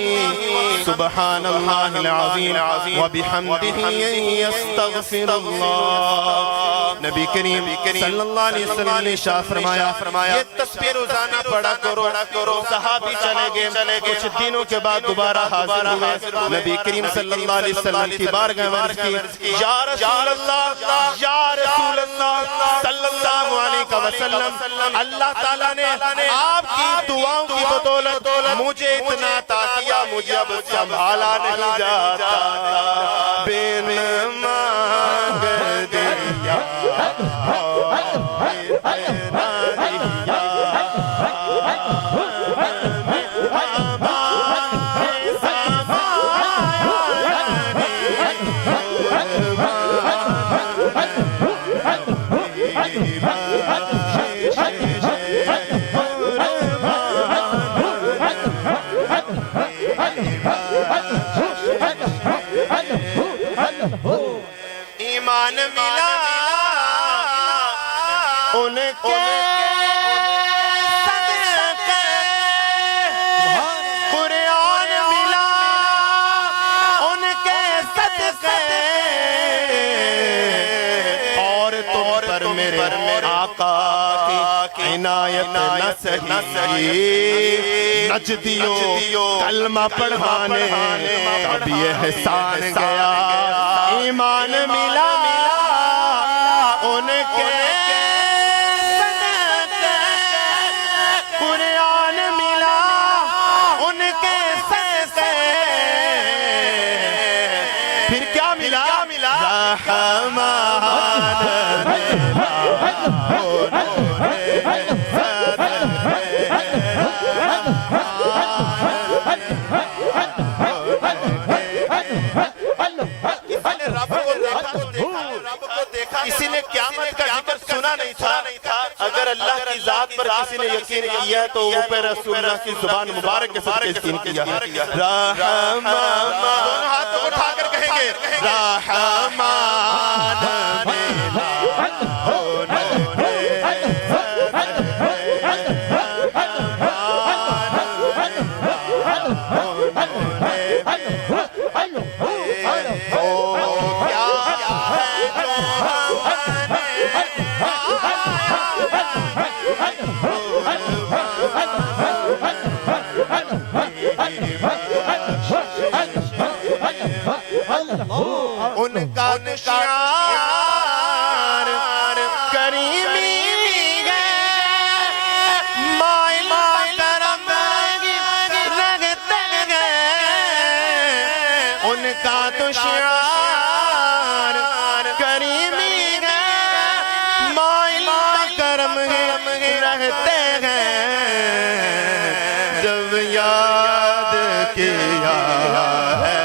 سبحان اللہ العظیم و بحمدہ یستغفر اللہ۔ نبی کریم صلی اللہ علیہ وسلم نے ارشاد فرمایا یہ تسبیح روزانہ پڑھا کرو۔ صحابی چلے گئے، کچھ دنوں کے بعد دوبارہ حاضر ہوئے، نبی کریم صلی اللہ علیہ وسلم کی بارگاہ میں عرض کی یا رسول اللہ صلی اللہ علیہ وسلم، اللہ تعالیٰ نے آپ کی دعاؤں کی بدولت مجھے اتنا عطا کیا، مجھے اب سنبھالا نہیں جاتا، بن مانگ دیا ایمان ملا ان کے صدقے قرآن ملا، ان کے صدقے اور تم پر میرے آقا کی عنایت نہ سہی، نجدیوں کلمہ پڑھانے کا بھی احسان گیا، ایمان ملا ان کے صدقے، قرآن ملا ان کے صدقے، پھر کیا ملا؟ رحمان کسی نے قیامت کا ذکر سنا نہیں تھا، اگر اللہ کی ذات پر کسی نے یقین کیا ہے تو اوپر رسول اللہ کی زبان مبارک کے ساتھ یقین کیا ہے۔ رحمان، دونوں ہاتھ اٹھا کر کہیں گے رحمان ملا ہونے کے ان کا شعار کریمی ہے، مائل کرم رہتے ہیں، ان کا تو شعار کریمی ہے، مائل کرم رہتے ہیں، جب یاد کیا ہے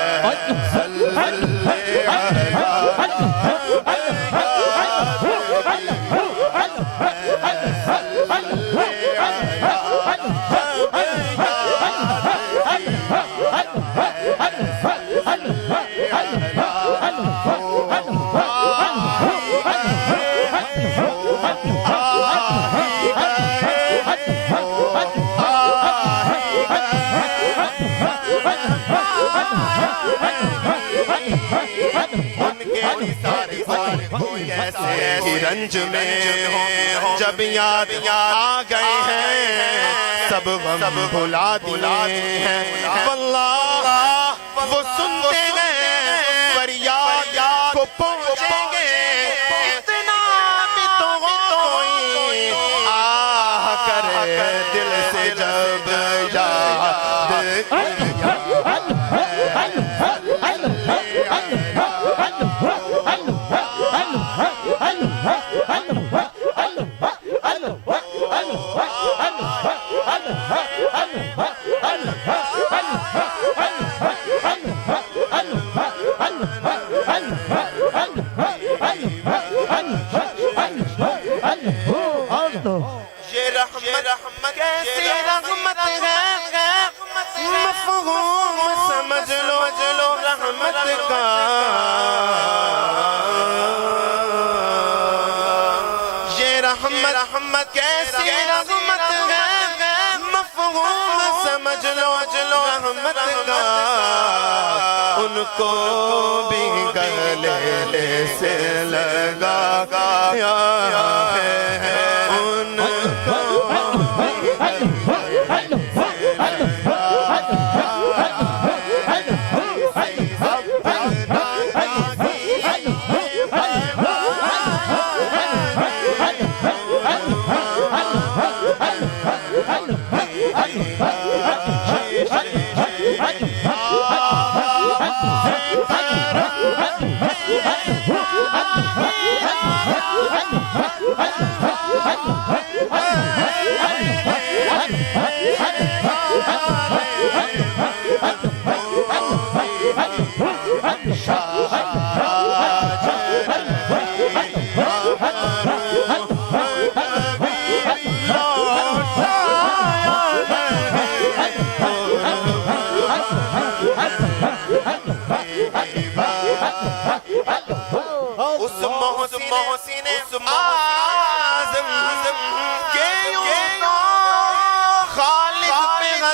رنج میں ہوں جب یاد آ گئے ہیں، سب غم بھلا دیے ہیں، واللہ وہ سنتے ہیں فریاد کو پہنچیں گے، اتنا بھی تو کوئی آہ کرے دل سے جب یاد یہ رحمت کیسی رحمت ہے، مفہوم سمجھ لو رحمت کا، یہ رحمت کیسی رحمت ہے، مفہوم سمجھ لو رحمت کا، ان کو بھی گلے سے لگا گیا ہے، ان کو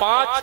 5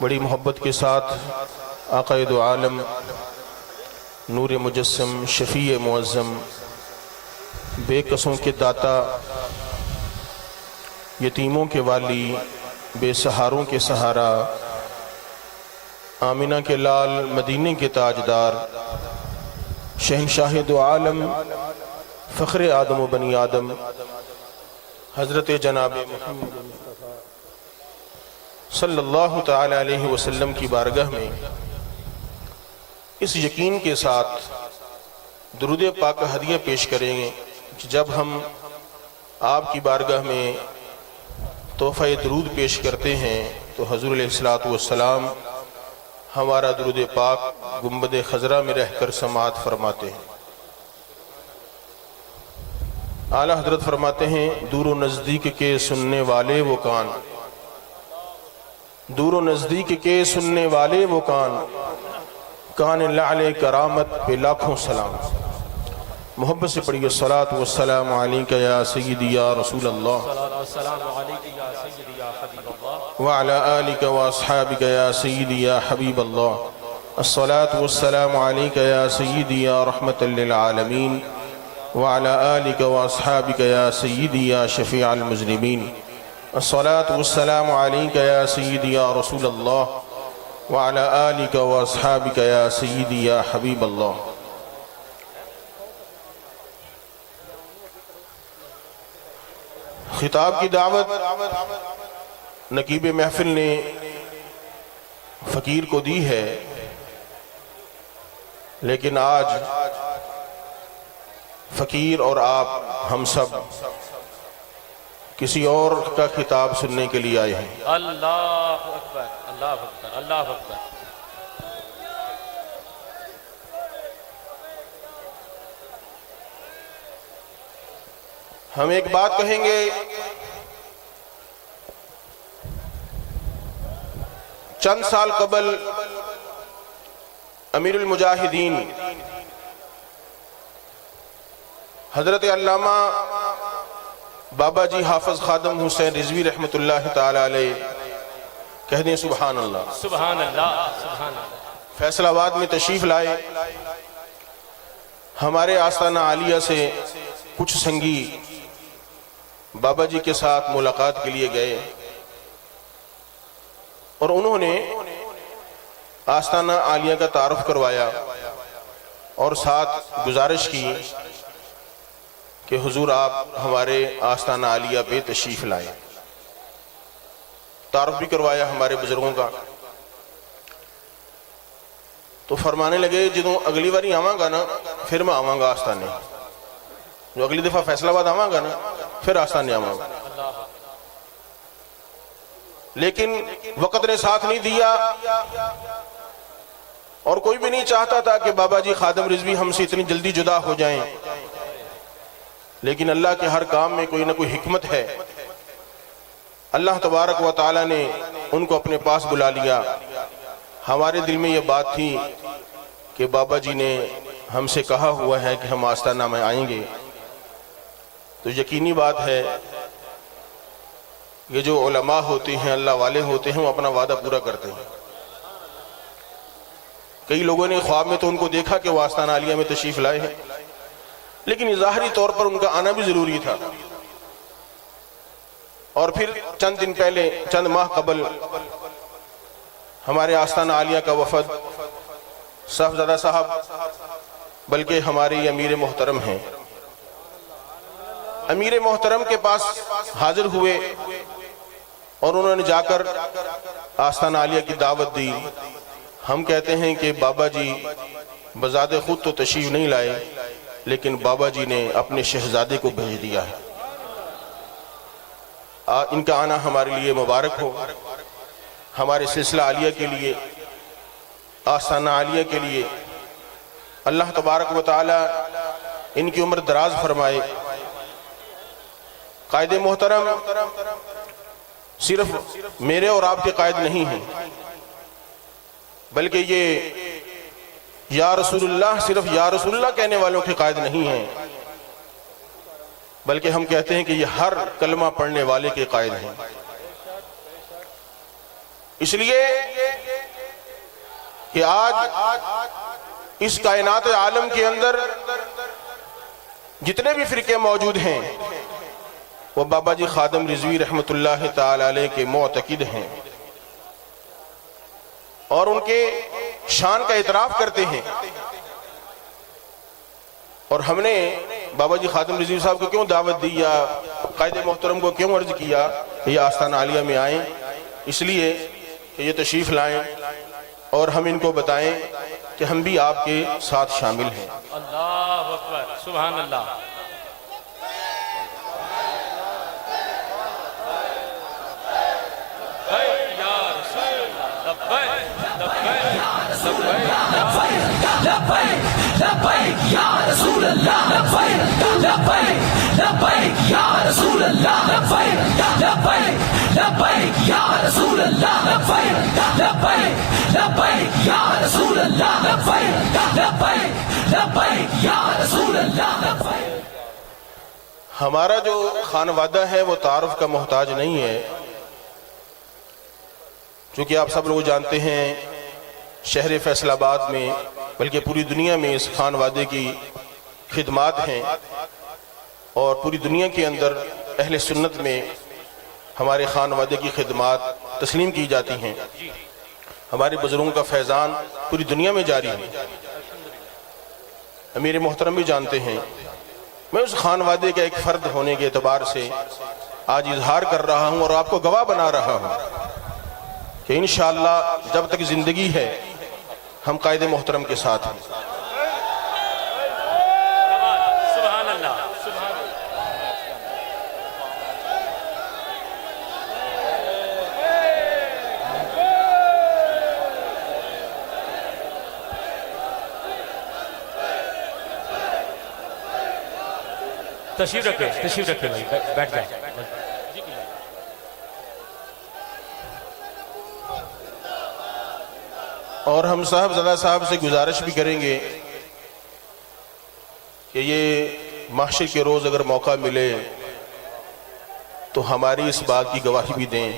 بڑی محبت کے ساتھ آقا دو عالم نور مجسم شفیع معظم بے کسوں کے داتا یتیموں کے والی بے سہاروں کے سہارا آمینہ کے لال مدینے کے تاجدار شہنشاہ دو عالم فخر آدم و بنی آدم حضرت جناب محمد صلی اللہ تعالی علیہ وسلم کی بارگاہ میں اس یقین کے ساتھ درود پاک کا ہدیہ پیش کریں گے کہ جب ہم آپ کی بارگاہ میں تحفہ درود پیش کرتے ہیں تو حضور علیہ السلام ہمارا درود پاک گنبد خضرا میں رہ کر سماعت فرماتے ہیں۔ اعلیٰ حضرت فرماتے ہیں دور و نزدیک کے سننے والے وہ کان، دور و نزدیک کے سننے والے وہ کان لعل کرامت پہ لاکھوں سلام۔ محبت سے پڑھیے الصلاۃ والسلام علیک یا سیدی یا رسول اللہ وعلی آلک واصحابک یا سیدی یا حبیب اللہ۔ الصلاۃ والسلام علیک یا سیدی یا رحمت للعالمین وعلی آلک واصحابک یا سیدی یا شفیع المذنبین۔ الصلاۃ والسلام علیک یا سیدی یا رسول اللہ وعلی آلک واصحابک یا سیدی یا حبیب اللہ۔ خطاب کی دعوت نقیب محفل نے فقیر کو دی ہے، لیکن آج فقیر اور آپ ہم سب کسی اور کا خطاب سننے کے لیے آئے ہیں۔ اللہ اکبر، اللہ اکبر، اللہ اکبر۔ ہم ایک بات کہیں گے، چند سال قبل امیر المجاہدین حضرت علامہ بابا جی حافظ خادم حسین رضوی رحمت اللہ تعالی علیہ، کہہ دیں سبحان اللہ، سبحان اللہ، سبحان اللہ، فیصل آباد میں تشریف لائے۔ ہمارے آستانہ عالیہ سے کچھ سنگی بابا جی کے ساتھ ملاقات کے لیے گئے اور انہوں نے آستانہ عالیہ کا تعارف کروایا اور ساتھ گزارش کی کہ حضور آپ ہمارے آستانہ عالیہ پہ تشریف لائیں۔ تعارف بھی کروایا ہمارے بزرگوں کا، تو فرمانے لگے جدوں اگلی باری آواں گا نا پھر میں آواں گا آستانے، جو اگلی دفعہ فیصل آباد آواں گا نا پھر آستانے آواں گا۔ لیکن وقت نے ساتھ نہیں دیا اور کوئی بھی نہیں چاہتا تھا کہ بابا جی خادم رضوی ہم سے اتنی جلدی جدا ہو جائیں، لیکن اللہ کے ہر کام میں کوئی نہ کوئی حکمت ہے۔ اللہ تبارک و تعالی نے ان کو اپنے پاس بلا لیا۔ ہمارے دل میں یہ بات تھی کہ بابا جی نے ہم سے کہا ہوا ہے کہ ہم آستانہ میں آئیں گے، تو یقینی بات ہے یہ جو علماء ہوتے ہیں، اللہ والے ہوتے ہیں، وہ اپنا وعدہ پورا کرتے ہیں۔ کئی لوگوں نے خواب میں تو ان کو دیکھا کہ وہ آستانہ عالیہ میں تشریف لائے ہیں، لیکن ظاہری طور پر ان کا آنا بھی ضروری تھا۔ اور پھر چند دن پہلے، چند ماہ قبل، ہمارے آستانہ عالیہ کا وفد صاحبزادہ صاحب بلکہ ہماری امیر محترم ہیں، امیر محترم کے پاس حاضر ہوئے اور انہوں نے جا کر آستانہ عالیہ کی دعوت دی۔ ہم کہتے ہیں کہ بابا جی بذات خود تو تشریف نہیں لائے، لیکن بابا جی نے اپنے شہزادے کو بھیج دیا ہے۔ ان کا آنا ہمارے لیے مبارک ہو، ہمارے سلسلہ عالیہ کے لیے، آستانہ عالیہ کے لیے۔ اللہ تبارک و تعالی ان کی عمر دراز فرمائے۔ قائد محترم صرف میرے اور آپ کے قائد نہیں ہیں، بلکہ یہ یا رسول اللہ صرف یا رسول اللہ کہنے والوں کے قائد نہیں ہیں، بلکہ ہم کہتے ہیں کہ یہ ہر کلمہ پڑھنے والے کے قائد ہیں۔ اس لیے کہ آج اس کائنات عالم کے اندر جتنے بھی فرقے موجود ہیں وہ بابا جی خادم رضوی رحمت اللہ تعالی علیہ کے معتقد ہیں اور ان کے شان کا اعتراف کرتے ہیں. اور ہم نے بابا جی خادم رضوی صاحب کو کیوں دعوت دی یا قائد محترم کو کیوں عرض کیا کہ یہ آستانہ عالیہ میں آئیں؟ اس لیے کہ یہ تشریف لائیں اور ہم ان کو بتائیں کہ ہم بھی آپ کے ساتھ شامل ہیں. اللہ اکبر، سبحان اللہ. لبیک یا رسول اللہ لبیک لبیک لبیک یا رسول اللہ لبیک لبیک لبیک یا رسول اللہ لبیک لبیک لبیک یا رسول اللہ لبیک لبیک لبیک یا رسول اللہ لبیک. ہمارا جو خانوادہ ہے وہ تعارف کا محتاج نہیں ہے، چونکہ آپ سب لوگ جانتے ہیں شہر فیصل آباد میں بلکہ پوری دنیا میں اس خانوادے کی خدمات ہیں اور پوری دنیا کے اندر اہل سنت میں ہمارے خانوادے کی خدمات تسلیم کی جاتی ہیں. ہمارے بزرگوں کا فیضان پوری دنیا میں جاری ہے. امیر محترم بھی جانتے ہیں. میں اس خانوادے کا ایک فرد ہونے کے اعتبار سے آج اظہار کر رہا ہوں اور آپ کو گواہ بنا رہا ہوں کہ انشاءاللہ جب تک زندگی ہے ہم قائد محترم کے ساتھ ہیں. سبحان اللہ، سبحان اللہ. تشریف رکھیں بھائی، بیٹھ جائیں. اور ہم صاحبزادہ صاحب سے گزارش بھی کریں گے کہ یہ محشر کے روز اگر موقع ملے تو ہماری اس بات کی گواہی بھی دیں،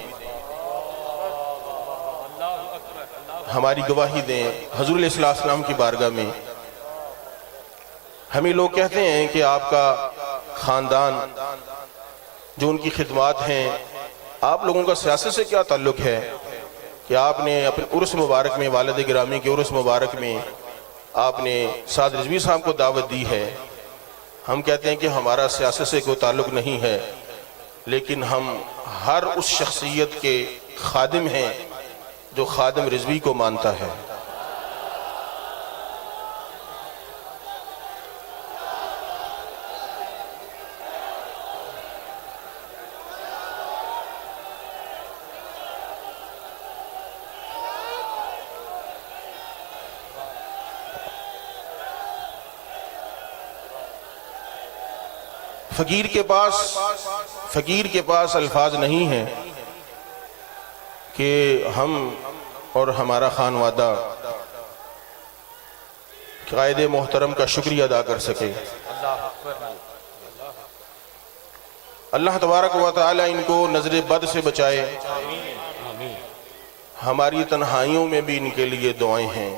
ہماری گواہی دیں حضور علیہ السلام کی بارگاہ میں. ہمیں لوگ کہتے ہیں کہ آپ کا خاندان جو ان کی خدمات ہیں، آپ لوگوں کا سیاست سے کیا تعلق ہے کہ آپ نے اپنے عرس مبارک میں والد گرامی کے عرس مبارک میں آپ نے سعد رضوی صاحب کو دعوت دی ہے. ہم کہتے ہیں کہ ہمارا سیاست سے کوئی تعلق نہیں ہے، لیکن ہم ہر اس شخصیت کے خادم ہیں جو خادم رضوی کو مانتا ہے. فقیر کے پاس الفاظ نہیں ہیں کہ ہم اور ہمارا خانوادہ قائد محترم کا شکریہ ادا کر سکے. اللہ تبارک و تعالی ان کو نظر بد سے بچائے. ہماری تنہائیوں میں بھی ان کے لیے دعائیں ہیں.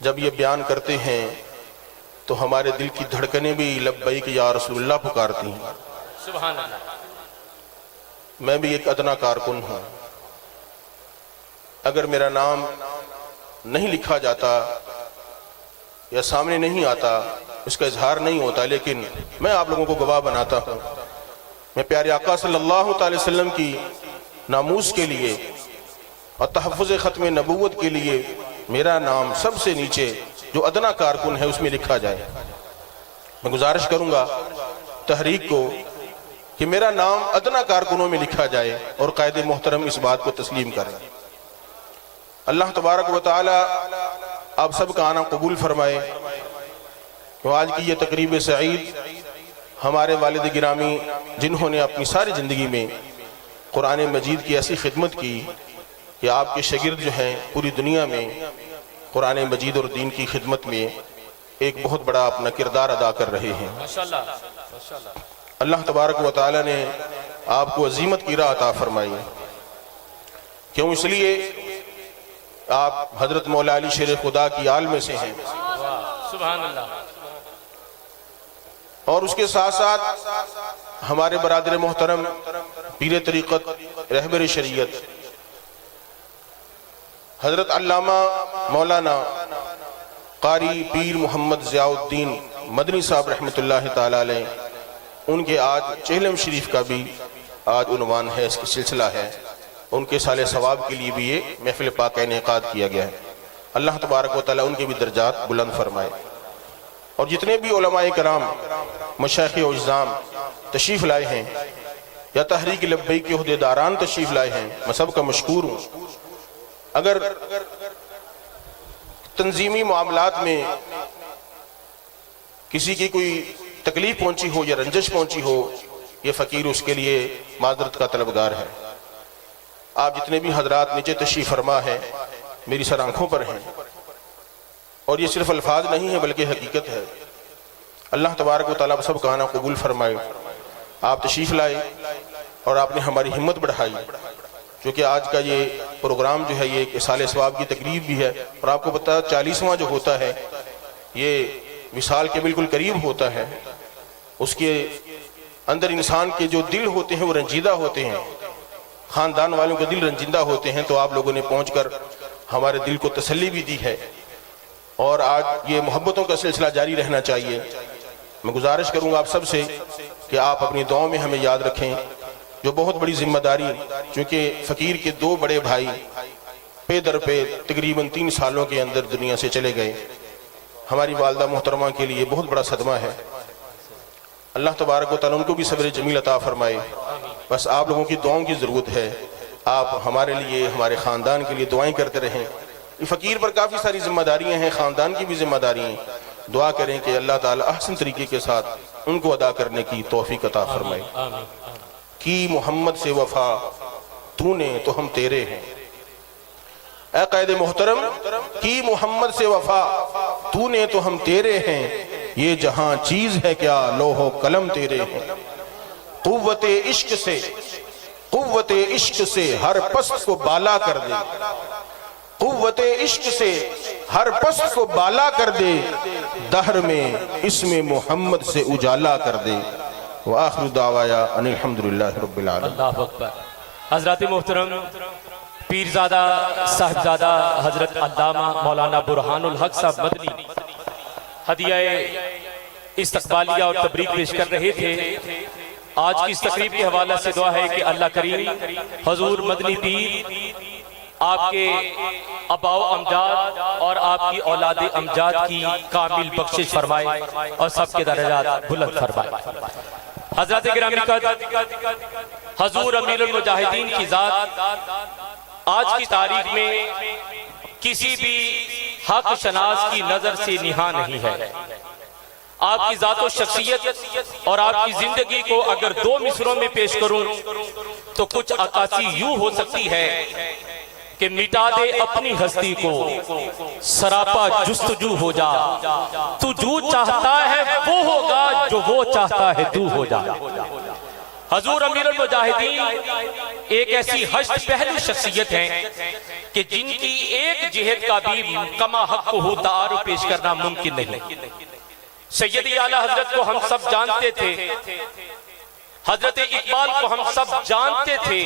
جب یہ بیان کرتے ہیں تو ہمارے دل کی دھڑکنیں بھی لبیک یا رسول اللہ پکارتی ہیں. سبحان اللہ. میں بھی ایک ادنا کارکن ہوں. اگر میرا نام نہیں لکھا جاتا یا سامنے نہیں آتا، اس کا اظہار نہیں ہوتا، لیکن میں آپ لوگوں کو گواہ بناتا ہوں. میں پیارے آقا صلی اللہ تعالی وسلم کی ناموس کے لیے اور تحفظ ختم نبوت کے لیے میرا نام سب سے نیچے جو ادنا کارکن ہے اس میں لکھا جائے. میں گزارش کروں گا تحریک کو کہ میرا نام ادنا کارکنوں میں لکھا جائے اور قائد محترم اس بات کو تسلیم کریں. اللہ تبارک و تعالی آپ سب کا آنا قبول فرمائے. آج کی یہ تقریب سعید ہمارے والد گرامی جنہوں نے اپنی ساری زندگی میں قرآن مجید کی ایسی خدمت کی کہ آپ کے شاگرد جو ہیں پوری دنیا میں قرآن مجید اور دین کی خدمت میں ایک بہت بڑا اپنا کردار ادا کر رہے ہیں. اللہ تبارک و تعالی نے آپ کو عظیمت کی راہ عطا فرمائی. کیوں؟ اس لیے آپ حضرت مولا علی شیر خدا کی آل میں سے ہیں، سبحان اللہ۔ اور اس کے ساتھ ساتھ ہمارے برادر محترم پیر طریقت رہبر شریعت حضرت علامہ مولانا قاری پیر محمد ضیاء الدین مدنی صاحب رحمۃ اللہ تعالی علیہ، ان کے آج چہلم شریف کا بھی آج عنوان ہے، اس کی سلسلہ ہے، ان کے سال ثواب کے لیے بھی یہ محفل پاک کا انعقاد کیا گیا ہے۔ اللہ تبارک و تعالیٰ ان کے بھی درجات بلند فرمائے۔ اور جتنے بھی علماء کرام، مشائخ و اعظام تشریف لائے ہیں یا تحریک لبیک کے عہدیداران تشریف لائے ہیں، میں سب کا مشکور ہوں۔ اگر تنظیمی معاملات میں کسی کی کوئی تکلیف پہنچی ہو یا رنجش پہنچی ہو، یہ فقیر اس کے لیے معذرت کا طلبگار ہے۔ آپ جتنے بھی حضرات نیچے تشریف فرما ہیں میری سر آنکھوں پر ہیں، اور یہ صرف الفاظ نہیں ہے بلکہ حقیقت ہے۔ اللہ تبارک و تعالیٰ سب کا آنا قبول فرمائے۔ آپ تشریف لائے اور آپ نے ہماری ہمت بڑھائی، کیونکہ آج کا یہ پروگرام جو ہے یہ ایک سال ثواب کی تقریب بھی ہے، اور آپ کو پتہ 40واں جو ہوتا ہے یہ وصال کے بالکل قریب ہوتا ہے۔ اس کے اندر انسان کے جو دل ہوتے ہیں وہ رنجیدہ ہوتے ہیں، خاندان والوں کے دل رنجیدہ ہوتے ہیں، تو آپ لوگوں نے پہنچ کر ہمارے دل کو تسلی بھی دی ہے، اور آج یہ محبتوں کا سلسلہ جاری رہنا چاہیے۔ میں گزارش کروں گا آپ سب سے کہ آپ اپنی دعاؤں میں ہمیں یاد رکھیں، جو بہت بڑی ذمہ داری، چونکہ فقیر کے 2 بڑے بھائی پے در پے تقریباً 3 سالوں کے اندر دنیا سے چلے گئے، ہماری والدہ محترمہ کے لیے بہت بڑا صدمہ ہے۔ اللہ تبارک و تعالیٰ ان کو بھی صبر جمیل عطا فرمائے۔ بس آپ لوگوں کی دعاؤں کی ضرورت ہے، آپ ہمارے لیے، ہمارے خاندان کے لیے دعائیں کرتے رہیں۔ فقیر پر کافی ساری ذمہ داریاں ہیں، خاندان کی بھی ذمہ داریاں ہیں، دعا کریں کہ اللہ تعالیٰ احسن طریقے کے ساتھ ان کو ادا کرنے کی توفیق عطا فرمائے۔ کی محمد سے وفا تو نے تو ہم تیرے ہیں، اے قائد محترم کی محمد سے وفا تو نے تو ہم تیرے ہیں، یہ جہاں چیز ہے کیا لوح و قلم تیرے ہیں۔ قوت عشق سے ہر پست کو بالا کر دے، قوت عشق سے ہر پست کو بالا کر دے، دہر میں اسم محمد سے اجالا کر دے۔ وآخر دعوایا ان الحمدللہ رب العالمین۔ اللہ اکبر۔ حضرات محترم پیرزادہ صاحبزادہ حضرت علامہ مولانا برہان الحق صاحب مدنی ہدیہ استقبالیہ اور تبریک پیش کر رہے تھے۔ آج کی اس تقریب کے حوالے سے دعا ہے کہ اللہ کریم حضور مدنی پیر آپ کے آباء و امجاد اور آپ کی اولاد امجاد کی کامل بخشش فرمائے اور سب کے درجات بلند فرمائے۔ حضرات گرامی قدر، حضور امیر المجاہدین کی ذات آج کی تاریخ میں کسی بھی حق شناس کی نظر سے نہا نہیں ہے۔ آپ کی ذات و شخصیت اور آپ کی زندگی کو اگر 2 مصروں میں پیش کروں تو کچھ عکاسی یوں ہو سکتی ہے کہ مٹا دے اپنی ہستی کو، سراپا جستجو ہو جا، تو جو چاہتا ہے وہ ہوگا، جو وہ چاہتا ہے تو ہو جا۔ حضور امیر المجاہدین ایک ایسی حشد پہلو شخصیت ہیں کہ جن کی ایک جہت کا بھی کما حق کو تعارف پیش کرنا ممکن نہیں۔ سیدی اعلیٰ حضرت کو ہم سب جانتے تھے، حضرت اقبال کو ہم سب جانتے تھے،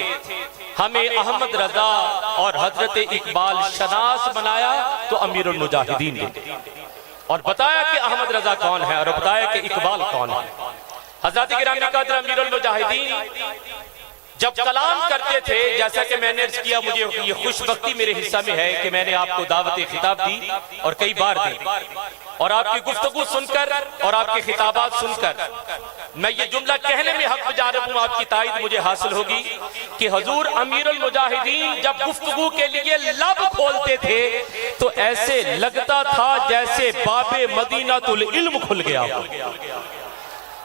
ہمیں احمد رضا اور حضرت اقبال شناس بنایا تو امیر المجاہدین نے، اور بتایا کہ احمد رضا کون ہے اور بتایا کہ اقبال کون ہے۔ حضرت گرامی قدر امیر المجاہدین جب کلام کرتے تھے، جیسا کہ میں نے عرض کیا، مجھے یہ خوش بختی میرے حصہ میں ہے کہ میں نے آپ کو دعوت خطاب دی اور کئی بار دی، اور آپ کی گفتگو سن کر اور آپ کے خطابات سن کر میں یہ جملہ کہنے میں حق بجانب ہوں، آپ کی تائید مجھے حاصل ہوگی کہ حضور امیر المجاہدین جب گفتگو کے لیے لب کھولتے تھے تو ایسے لگتا تھا جیسے باب مدینہ العلم کھل گیا ہو،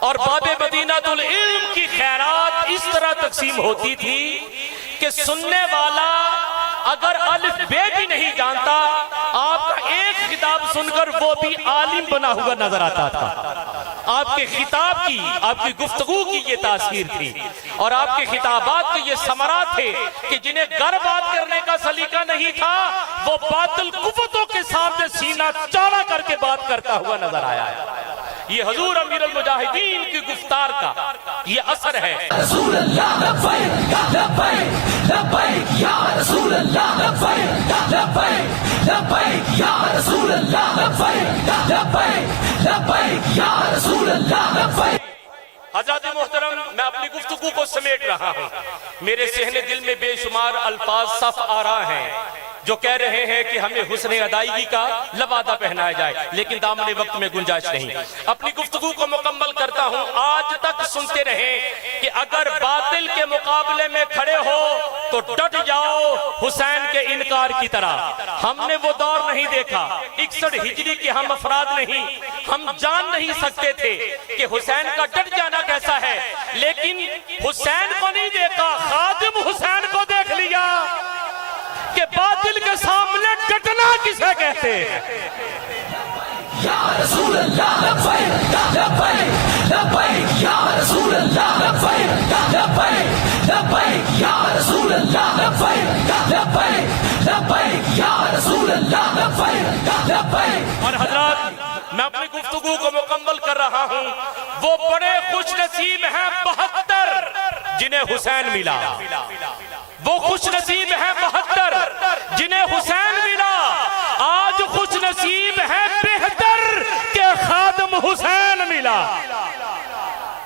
اور باب مدینہ العلم کی خیرات اس طرح تقسیم ہوتی تھی کہ سننے والا اگر الف بے بھی نہیں جانتا، آپ کا ایک خطاب سن کر وہ بھی عالم بنا ہوا نظر آتا تھا۔ آپ کے خطاب کی، آپ کی گفتگو کی یہ تاثیر تھی، اور آپ کے خطابات کے یہ ثمرات تھے کہ جنہیں گر بات کرنے کا سلیقہ نہیں تھا وہ باطل قوتوں کے سامنے سینہ چاڑا کر کے بات کرتا ہوا نظر آیا ہے۔ یہ حضور امیر المجاہدین کی گفتار کا یہ اثر ہے۔ رسول اللہ لبیک لبیک لبیک یا رسول اللہ لبیک لبیک لبیک یا رسول اللہ لبیک لبیک لبیک یا رسول اللہ لبیک۔ حضرات محترم، میں اپنی گفتگو کو سمیٹ رہا ہوں۔ میرے صحن دل میں بے شمار الفاظ صف آ رہا ہیں جو کہہ رہے ہیں کہ ہمیں حسن ادائیگی کا لبادہ پہنایا جائے، لیکن دامن وقت میں گنجائش نہیں۔ اپنی گفتگو کو مکمل کرتا ہوں۔ آج تک سنتے رہیں کہ اگر باطل کے مقابلے میں کھڑے ہو تو ڈٹ جاؤ حسین کے انکار کی طرح۔ ہم نے وہ دور نہیں دیکھا، 61 ہجری کے ہم افراد نہیں، ہم جان نہیں سکتے تھے کہ حسین کا ڈٹ جانا کیسا ہے، لیکن حسین کو نہیں دیکھا، خادم حسین کو دیکھ لیا کہ باطل کے سامنے ڈٹنا کسے کہتے ہیں۔ یا رسول اللہ لبیک لبیک لبیک یا رسول اللہ لبیک لبیک لبیک یا رسول اللہ لبیک لبیک لبیک یا رسول اللہ لبیک لبیک۔ اور حضرات، میں اپنی گفتگو کو مکمل کر رہا ہوں۔ وہ بڑے خوش نصیب ہیں 72 جنہیں حسین ملا، وہ خوش نصیب ہیں 72 جنہیں حسین ملا۔ آج خوش نصیب ہیں 73 کہ خادم حسین ملا۔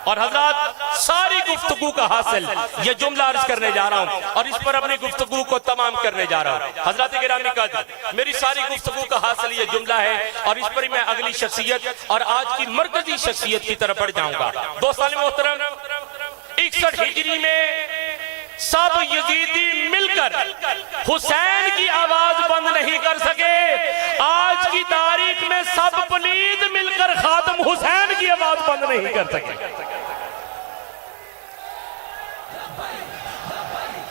اور حضرات، ساری گفتگو کا حاصل یہ جملہ عرض کرنے جا رہا ہوں اور اس پر اپنی گفتگو کو تمام کرنے جا رہا ہوں۔ حضرات گرامی قدر، میری ساری گفتگو کا حاصل یہ جملہ ہے، اور اس پر میں اگلی شخصیت اور آج کی مرکزی شخصیت کی طرف بڑھ جاؤں گا۔ دوستان محترم، 61 ہجری میں سب یزیدی مل کر حسین کی آواز بند نہیں کر سکے۔ آج کی تاریخ میں سب پلید مل کر خاتم حسین کی آواز بند نہیں کر سکے۔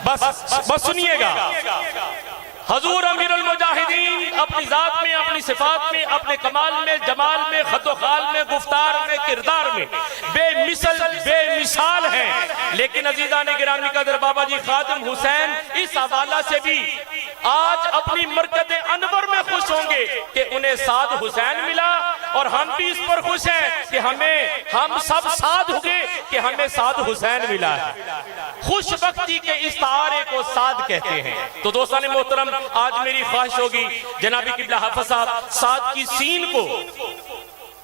بس سنیے گا، حضور امیر المجاہدین اپنی ذات میں، اپنی صفات میں، اپنے کمال میں، جمال میں، خط و خال میں، گفتار میں، کردار میں بے مثال ہیں۔ لیکن عزیزان گرامی قدر، بابا جی خادم حسین اس حوالہ سے بھی آج اپنی مرکز انور میں خوش ہوں گے کہ انہیں سعد حسین ملا، اور ہم بھی اس پر خوش ہیں کہ ہم سب سعد ہوگے کہ ہمیں سعد حسین ملا ہے۔ خوش بختی کے استعارے کو سعد کہتے ہیں۔ تو دوستان محترم، آج میری خواہش ہوگی جنابی قبلہ حافظ صاحب سعد کی سین کو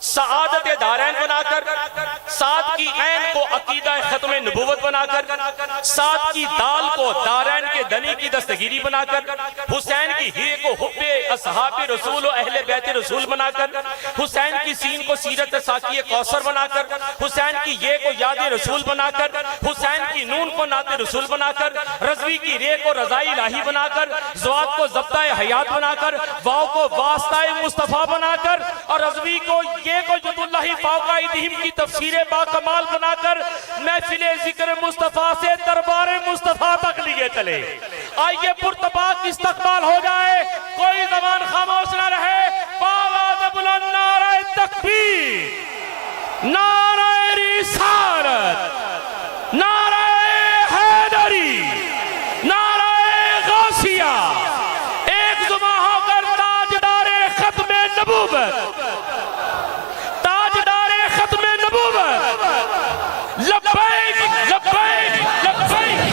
سعادت دارین بنا کر، سعد کی عین کو عقیدہ ختم نبوت بنا کر، سعد کی دال کو دارین کے دنی کی دستگیری بنا کر، حسین کی ہیرے کو حب اصحاب رسول و اہل بیت رسول بنا کر، حسین کی سین کو سیرت ساقی کوثر بنا کر، حسین کی یہ کو یاد رسول بنا کر، حسین کی نون کو نعت رسول بنا کر، رضوی کی رے کو رضائی الہی بنا کر، زواد کو ضبطہ حیات بنا کر، واو کو واسطہ مصطفیٰ بنا کر، اور رضوی کو یہ کو جد اللہ فوق ایدیہم کی تفسیر با کمال بنا کر محفل ذکر مصطفیٰ سے دربار مصطفیٰ تک لیے چلے۔ آئیے پرتپاک استقبال ہو جائے، کوئی زبان خاموش نہ رہے، باوازِ بلند نعرہ تکبیر، نعرہ رسالت، نعرہ حیدری، نعرہ غوثیہ، ایک زبان ہو کر تاجدار ختم نبوت، لبیک لبیک لبیک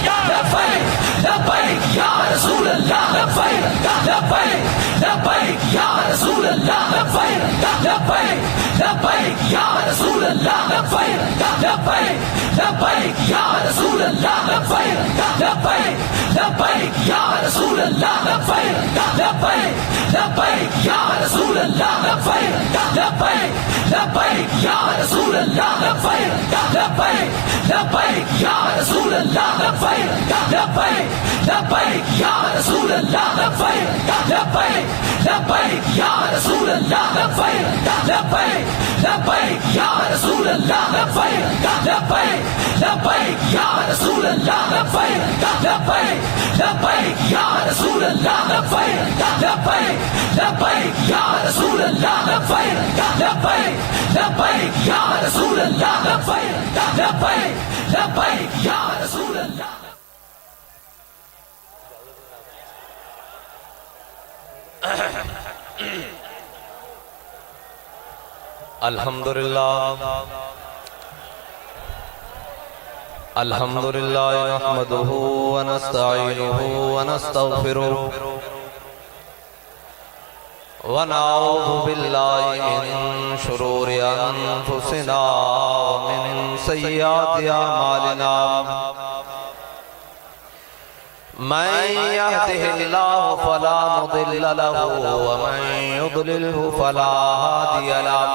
لبیک یا رسول اللہ لبیک لبیک لبیک یا رسول اللہ لبیک لبیک لبیک یا رسول اللہ لبیک لبیک لبیک یا رسول اللہ لبیک لبیک لبیک یا رسول اللہ لبیک لبیک لبیک یا رسول اللہ لبیک لبیک لبیک یا رسول اللہ لبیک لبیک لبیک یا رسول اللہ لبیک لبیک لبیک یا رسول اللہ لبیک لبیک لبیک یا رسول اللہ لبیک لبیک لبیک یا رسول اللہ لبیک لبیک لبیک یا رسول اللہ لبیک لبیک لبیک یا رسول اللہ لبیک لبیک لبیک یا رسول اللہ لبیک لبیک لبیک یا رسول اللہ لبیک لبیک لبیک یا رسول اللہ. الحمدللہ نحمده ونستعینه ونستغفره ونعوذ باللہ من شرور انفسنا ومن سیئات اعمالنا من يهده الله فلا مضل له ومن يضلله فلا هادي له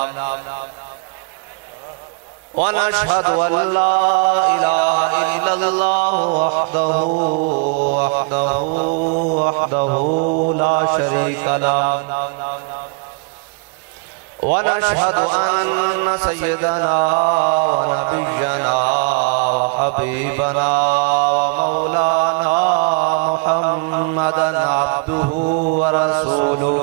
ونشهد أن لا إله إلا الله وحده لا شريك له ونشهد أن سيدنا ونبينا وحبيبنا ومولانا محمدا عبده ورسوله.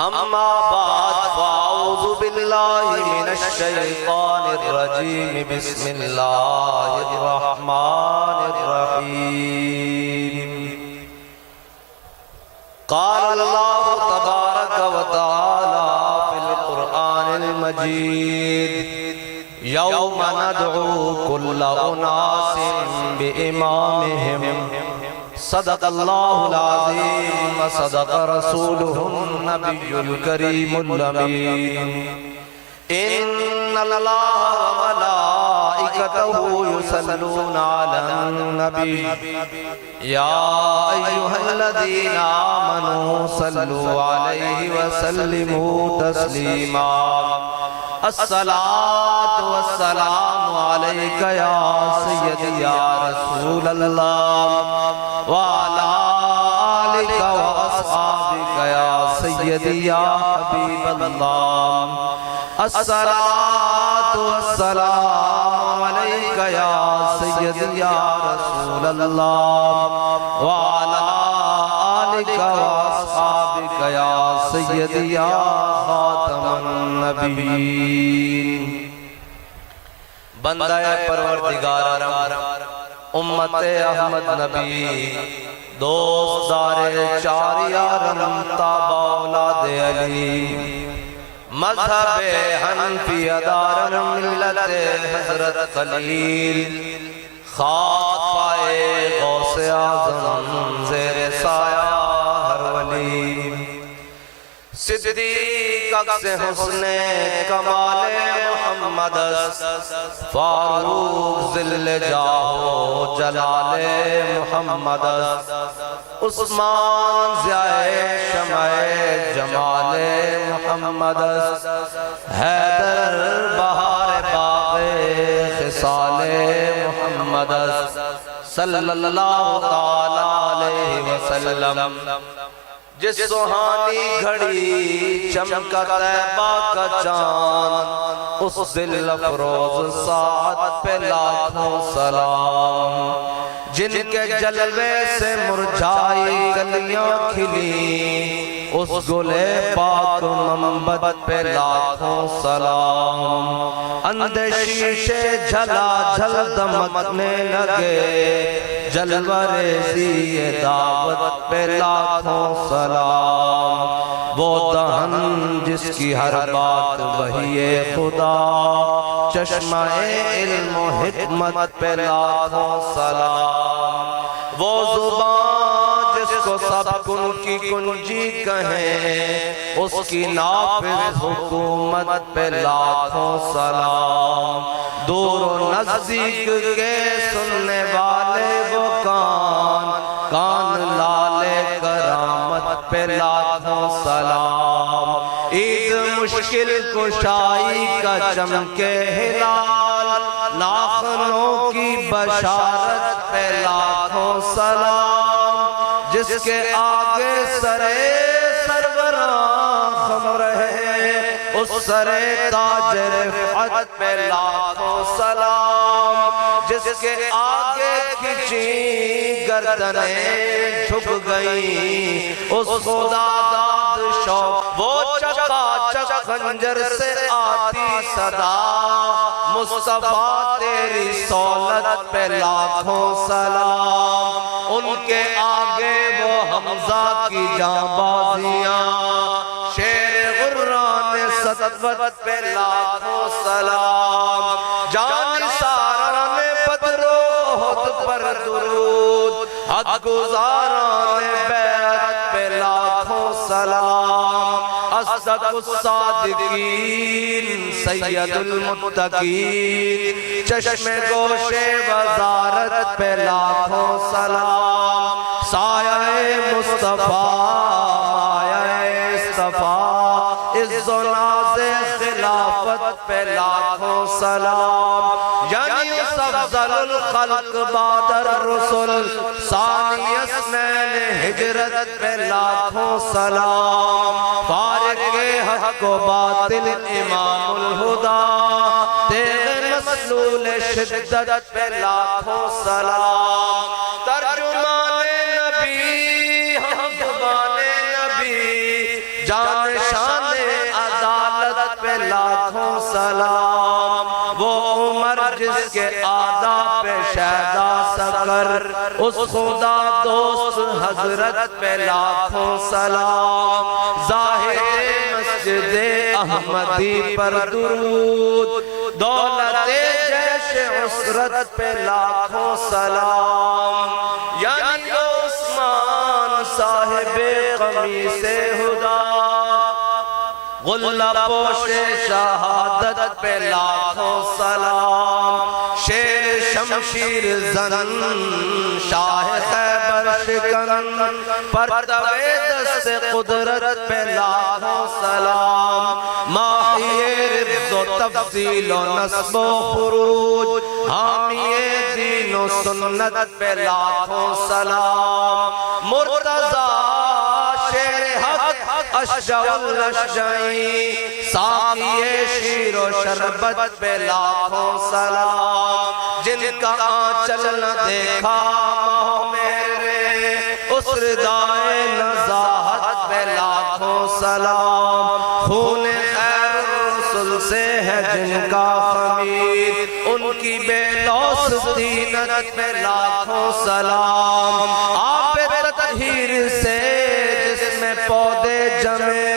أما بعد فأعوذ بالله من الشيطان الرجيم. بسم الله الرحمن الرحيم. قال الله تبارك وتعالى في القرآن المجيد يوم ندعو كل أناس بإمامهم. صدق الله العظيم وصدق رسوله النبي الكريم الأمين. إن الله وملائكته يصلون على النبي يا أيها الذين آمنوا صلوا عليه وسلموا تسليما. الصلاة والسلام عليك يا سيدي يا رسول الله وعلى آلك وأصحابك يا سيدي يا حبيب الله. الصلاة والسلام عليك يا سيدي يا رسول الله وعلى آلك وأصحابك يا سيدي يا خاتم النبيين. بندہ پروردگار امت احمد نبی دوست دار چار یارم تابع اولاد علی مذہب حنفی دار ملت حضرت خلیل خاک پائے غوث اعظم زیر سایہ ہر ولی. صدیق اکس حسن کمال محمد فاروق ذل جاہ جلال محمد عثمان ضیاء شمع جمال محمد حیدر بہار باغ خصال محمد صلی اللہ تعالی علیہ وسلم. جس سہانی گھڑی چمکا طیبہ کا چاند اس دل افروز ساعت پہ لاکھوں سلام. جن کے جلوے سے مرجھائی کلیاں کھلی اس گل پاک منبت پہ لاکھوں سلام. اندھے شیشے جھلا جھل دمکنے لگے جلوہ ریزی دعوت پہ لاکھوں سلام. وہ دہن جس کی ہر بات وحی خدا چشمہ علم و حکمت پہ لاکھوں سلام. وہ زبان جس کو سب کن کی کنجی کہیں اس کی نافذ حکومت پہ لاکھوں سلام. دور و نزدیک کے سننے والے وہ کان لالے کرامت پہ لاکھوں سلام. عید مشکل کشائی کا چمکے ہلال ناخنوں کی بشارت پہ لاکھوں سلام. جس کے آگے سرے سربراہ خم رہے اس سرے تاج رفعت پہ لاکھوں سلام. جس کے آگے کھچی گردنیں جھک گئی اس خدا داد شوق وہ چکا چک خنجر سے آتی صدا مصطفیٰ تیری سولت پہ لاکھوں سلام ان کے آگے وہ حمزہ کی جانبازیاں شیر غران سطوت پہ لاکھوں سلام جان ساران بدر و احد پر درود حد گزاران بیعت پہ لاکھوں سلام اصدق الصادقین سید المتقین چشم گوش وزارت پہ لاکھوں سلام سایہ مصطفیٰ مایہ اصطفیٰ عز و ناز خلافت پہ لاکھوں سلام یعنی افضل الخلق بعد الرسل ثانی اثنین ہجرت پہ لاکھوں سلام فارق حق و باطل امام الہدا تیغ مسلول شدت پہ لاکھوں سلام ترجمان نبی ہم زبان نبی جان شان عدالت پہ لاکھوں سلام وہ عمر جس کے آداب پہ شہدہ سکر اس خدا دوست حضرت پہ لاکھوں سلام زاہد مسجد احمدی پر درود دولت جیش عسرت پہ لاکھوں سلام یعنی عثمان صاحب قمیص ہدا غلہ پوش شہادت پہ لاکھوں سلام شیر شمشیر زن شاہ خیبر شکن پرتوے دست قدرت پہ لاکھوں سلام ماہی رفض و تفضیل و نصب و خروج حامی دین و سنت پہ لاکھوں سلام مرتضی شیر حق اشجع الاشجعی ساقی شیر و شربت پہ لاکھوں سلام جن کا آنچل نہ دیکھا ماہ میرے اس ردائے نزاہت پہ لاکھوں سلام خون خیر رسول سے ہے جن کا خمیر ان کی بے لوث دینت پہ لاکھوں سلام آپ تطہیر سے جس میں پودے جمے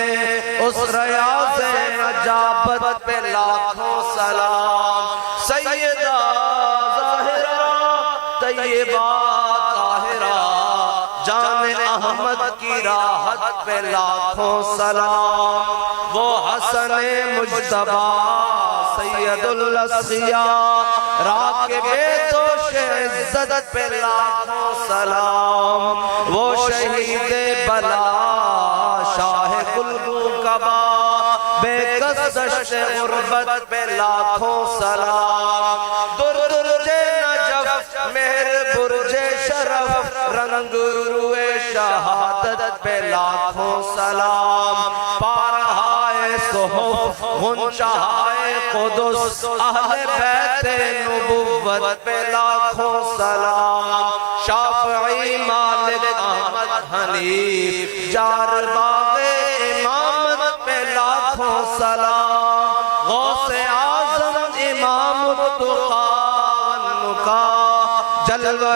اس ریاض نجابت پہ لاکھوں سلام سیدہ ظاہرہ طیبہ طاہرہ جان احمد کی راحت پہ لاکھوں سلام وہ حسن مجتبی سید الاسقیاء راکب دوش عزت پہ لاکھوں سلام وہ شہید بلا شاہ قلبو کبا بے کسش غربت پہ لاکھوں سلام درج نجف مہر برج شرف رنگ روئے شہادت پہ لاکھوں سلام پارہائے صحف غنچہائے قدس اہل بیت نبوت پہ لاکھوں سلام شافعی مالک احمد حنیف جار باغ امامت پہ لاکھوں سلام غوث اعظم امام التقا والنقا جلوہ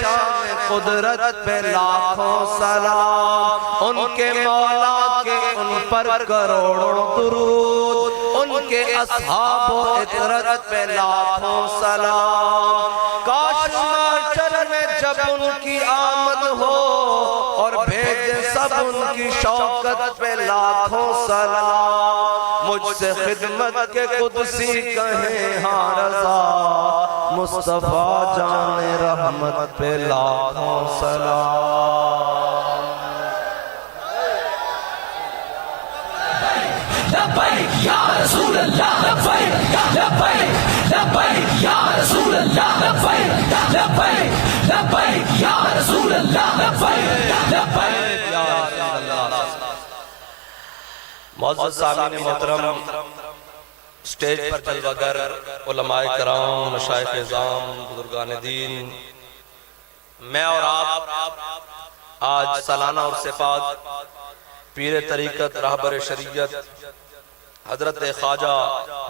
شان قدرت پہ لاکھوں سلام ان کے مولا کے ان پر کروڑوں درود ان کے اصحاب و اطرت پہ لاکھوں سلام کاش معاشر میں جب ان کی آمد ہو اور بھیج سب ان کی شوکت پہ لاکھوں سلام مجھ سے خدمت کے قدسی کہیں ہاں رضا مصطفیٰ جان رحمت پہ لاکھوں سلام لبیک یا رسول اللہ لبیک لبیک لبیک یا رسول اللہ لبیک لبیک لبیک یا رسول اللہ لبیک لبیک یا رسول اللہ معزز سامعین محترم سٹیج پر جلوہ گر علماء کرام مشائخ اعظام بزرگان دین میں اور آپ آج سالانہ عرس پاک پیر طریقت راہبر شریعت حضرت خواجہ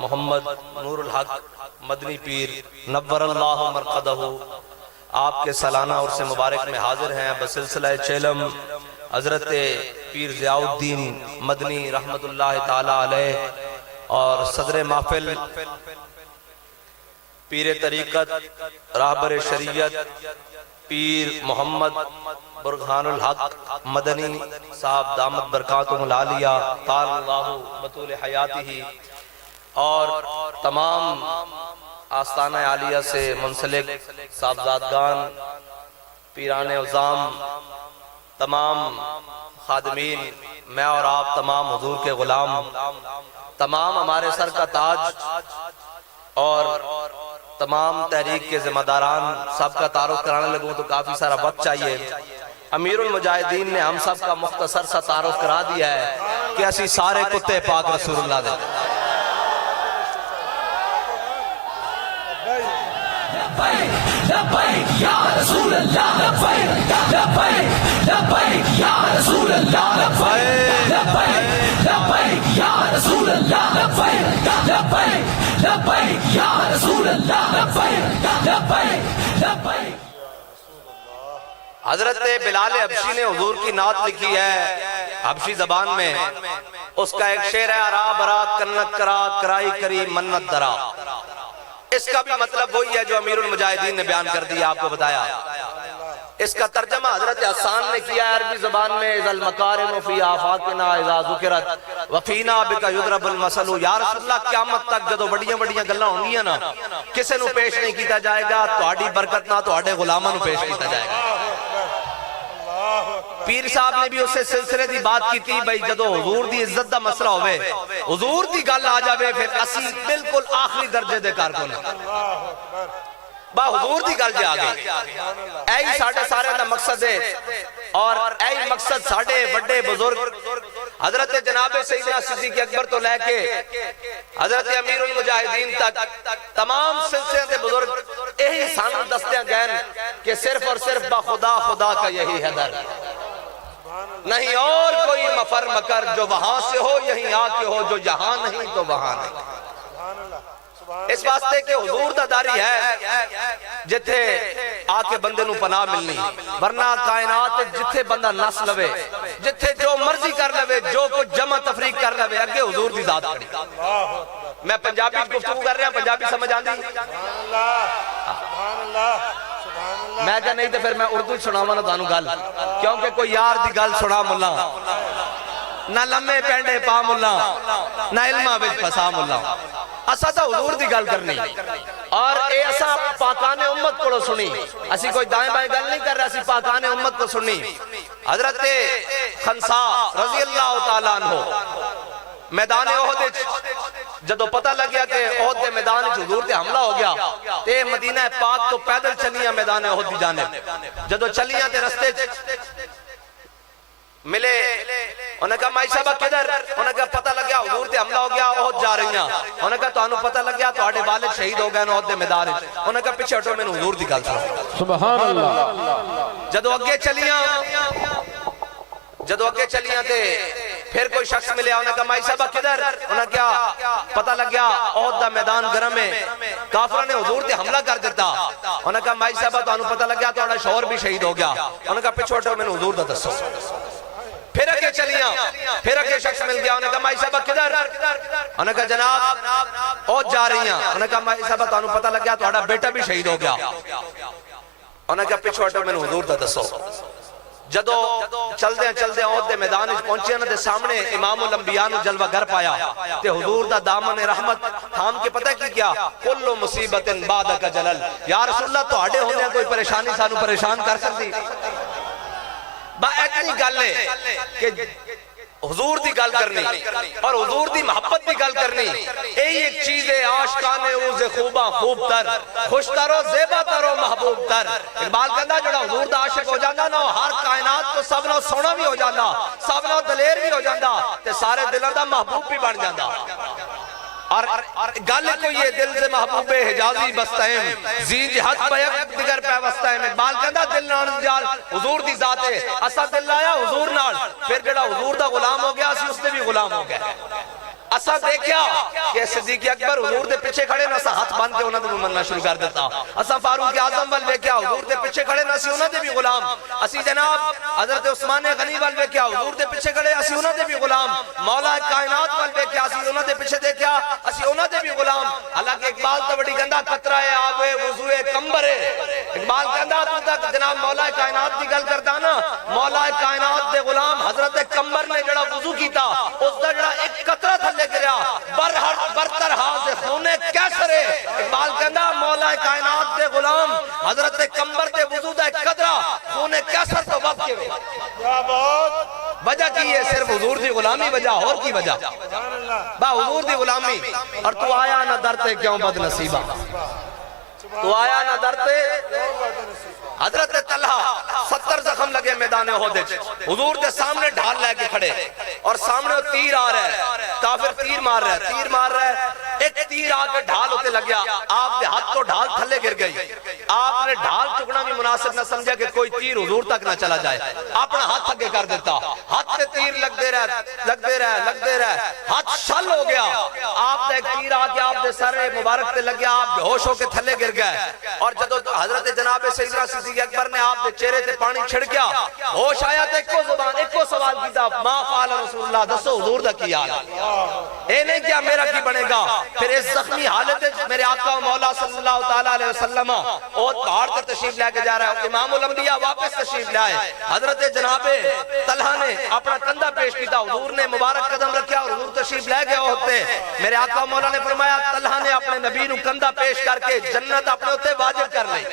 محمد نور الحق مدنی پیر نور اللہ مرقدہ آپ کے سالانہ عرس مبارک میں حاضر ہیں بسلسلہ چیلم حضرت پیر ضیاء الدین مدنی رحمت اللہ تعالی علیہ اور صدر محفل پیر طریقت راہبر شریعت پیر محمد برہان الحق مدنی صاحب دامت برکاتہم العالیہ طال اللہ بطول حیاتہ اور تمام آستانہ عالیہ سے منسلک صاحبزادگان پیران عظام تمام خادمین میں اور آپ تمام حضور کے غلام تمام ہمارے سر کا تاج اور تمام تحریک کے ذمہ داران سب کا تعارف کرانے لگوں تو کافی سارا وقت چاہیے امیر المجاہدین نے ہم سب کا مختصر سا تعارف کرا دیا ہے کہ اسی سارے کتے پاک رسول اللہ دے لبیک یا رسول اللہ لبیک لبیک لبیک یا رسول اللہ لبیک لبیک لبیک یا رسول اللہ لبیک لبیک لبیک یا رسول اللہ لبیک لبیک لبیک حضرت بلال حبشی نے حضور کی نعت لکھی ہے حبشی زبان میں اس کا ایک شعر ہے ارا برا کنک کرا کرائی کری منت درا اس کا بھی مطلب وہی ہے جو امیر المجاہدین نے بیان کر دیا آپ کو بتایا اس کا ترجمہ حضرت حسان نے کیا ہے عربی زبان میں اذا المکارم فی آفاقنا اذا ذکرت وفینا بک یضرب المثل یا رسول اللہ قیامت تک جدو بڑیاں بڑیاں گلاں ہوں گی نا کسے نو پیش نہیں کیتا جائے گا تہاڈی برکت نہ تہاڈے غلاماں نو پیش کیتا جائے گا پیر صاحب نے بھی اسے سلسلے دی بات کی تھی بھئی جدو حضور دی عزت دا مسئلہ ہوئے حضور دی گل آ جاوے پھر اسی بالکل آخری درجے دے کارکن با حضور دی گل جا گئی ایہی ساڑھے سارے دا مقصد ہے اور ایہی مقصد ساڑھے بڑے بزرگ حضرت جناب سیدنا صدیق اکبر تو لے کے حضرت امیر المجاہدین تک تمام سلسلے دے بزرگ یہی سان دستیاں گئن کہ صرف اور صرف با خدا خدا کا یہی ہے در نہیں اور کوئی مفر مکر جو وہاں سے ہو یہیں آ کے ہو جو یہاں نہیں تو وہاں نہیں اس واسطے کہ حضور دا داری ہے جتھے آ کے بندے نو پناہ ملنی ورنہ کائنات جتھے بندہ نس لوے جتھے جو مرضی کر لوے جو کچھ جمع تفریق کر لوے اگے حضور دی ذات کھڑی میں پنجابی گفتگو کر رہا پنجابی سمجھ آندی میں کہا نہیں تو پھر میں اردو سناواں نہ تانوں گل کیونکہ کوئی یار دی گل سنا ملا نہ لمے پینڈے پا ملا نہ علمہ وچ پھسا ملا اسا تا حضور دی گل کرنی اور اے اسا پاکان امت کو سنی اسی کوئی دائیں بائیں گل نہیں کر رہا اسی پاکان امت کو سنی حضرت خنسا رضی اللہ تعالیٰ عنہ میدان احد جدو پتہ لگ گیا کہ احد دے میدان حضور تے حملہ ہو گیا تے مدینہ پاک تو پیدل چلیاں میدان احد دی جانب جدو چلیاں تے رستے ملے انہوں نے کہا مائی صاحبہ کدھر انہوں نے کہا پتہ لگ گیا حضور تے حملہ ہو گیا احد جا رہی ہیں انہوں نے کہا تو انہوں پتہ لگ گیا تو آڑے والد شہید ہو گئے احد دے میدان انہوں نے کہا پیچھے ہٹو میں نے حضور دی گل سنا سبحان اللہ جدو اگے چلیاں تے پھر کوئی شخص ملیا انہوں نے کہا مائی صاحبہ کدھر انہوں نے کہا پتہ لگ گیا احد دا میدان گرم ہے کافرہ نے حضور تے حملہ کر دیتا انہوں نے کہا مائی صاحبہ تو انہوں پتہ لگ گیا تو انہوں شوہر بھی شہید ہو گیا انہوں نے کہا پیچھے ہٹو میں نے حضور دا دسو پھر اگے چلیاں پھر اگے شخص مل گیا انہوں نے کہا مائی صاحبہ کدھر انہوں نے کہا جناب احد جا رہی ہیں انہوں نے کہا مائی صاحبہ تو انہوں پتہ لگ گیا تو بیٹا بھی شہید ہو گیا انہوں نے کہا پیچھے ہٹو میں نے حضور دا دسو جدو چل دے احد دے میدان وچ پہنچے نا تے سامنے امام الانبیاء نو جلوہ گر پایا تے حضور دا دامن رحمت تھام کے پتہ کی کیا کل مصیبت بعدک جلل یا رسول اللہ تہاڈے ہوندے کوئی پریشانی سانو پریشان کر سکتی با اتنی گل ہے کہ حضور دی گل کرنی اور حضور دی محبت دی گل کرنی یہی ایک چیز ہے عاشقان اوز خوباں خوب تر خوش تر و زیبا تر و محبوب تر اقبال کہندا جڑا حضور دا عاشق ہو جاندا نا ہر کائنات تو سب نو سونا بھی ہو جاندا سب نو دلیر بھی ہو جاندا تے سارے دلاں دا محبوب بھی بن جاندا اور گل کوئی یہ دل سے محبوب حجازی بستائم زین جہت بیک دیگر پیوستائم اقبال کہندا دل نال جال حضور دی ذات ہے اسا دل آیا حضور نال پھر جڑا حضور دا غلام ہو گیا اسی اس نے بھی غلام ہو گیا اسا دیکھیا کہ صدیق اکبر حضور دے پیچھے کھڑے نہ، اسا ہاتھ باندھ کے انہاں دے مننا شروع کر دیتا. اسا فاروق اعظم ول ویکھیا حضور دے پیچھے کھڑے نہ، اسی انہاں دے بھی غلام. اسی جناب حضرت عثمان غنی ول ویکھیا حضور دے پیچھے کھڑے، اسی انہاں دے بھی غلام. مولا کائنات ول ویکھیا، اسی انہاں دے پیچھے دیکھیا، اسی انہاں دے بھی غلام. حالانکہ اقبال تو بڑی گندا قطرہ ہے، آب وضو کمبر ہے. اقبال کہندا تو تک جناب مولا کائنات دی گل کردا نا، مولا کائنات دے غلام حضرت کمبر نے جڑا وضو کیتا، اس دا جڑا ایک قطرہ تھلے گریا، برتر ہاں سے خونے کیسرے. اقبال کہندا مولا کائنات دے غلام حضرت کمبر دے وضو دا ایک قطرہ خونے کیسر تو وقت کے وجہ کی ہے؟ صرف حضور دی غلامی وجہ، اور کی وجہ؟ با حضور دی غلامی. اور تو آیا نہ درتے کیوں بد نصیبہ، تو آیا نہ درتے. حضرت طلحہ 70 زخم لگے میدان احد، حضور دے سامنے ڈھال لے کے کھڑے، اور سامنے تیر آ رہا ہے، کافر تیر مار رہا ہے. ایک تیر آ کے ڈھال ہوتے لگ گیا، آپ دے ہاتھ تو ڈھال تھلے گر گئی. آپ نے ڈھال چکنا بھی مناسب نہ سمجھا کہ کوئی تیر حضور تک نہ چلا جائے، اپنا ہاتھ آگے کر دیتا. ہاتھ سے تیر لگتے رہے، ہاتھ شل ہو گیا. آپ نے ایک تیر آ کے آپ دے سر مبارک تے لگ گیا، آپ بے ہوش ہو کے تھلے گر گئے. اور جدو حضرت جناب سیدنا صدیق اکبر نے آپ دے چہرے تے پانی چھڑ گیا، ہوش آیا تے ایک سوال کیتا، ما فعل رسول اللہ، دسو حضور دا کی حال ہے؟ اے نہیں کیا میرا کی بنے گا؟ پھر اس زخمی حالت میرے آقا مولا صلی اللہ تعالیٰ علیہ وسلم اور پہاڑ پر تشریف لے کے جا رہا ہے. امام الانبیاء واپس تشریف لائے. حضرت جناب طلحہ نے اپنا کندھا پیش کیتا، حضور نے مبارک قدم رکھیا اور حضور تشریف لے گئے ہوتے. میرے آقا مولا نے فرمایا طلحہ نے اپنے نبی نو کندھا پیش کر کے جنت اپنے ہوتے واجب کر لی.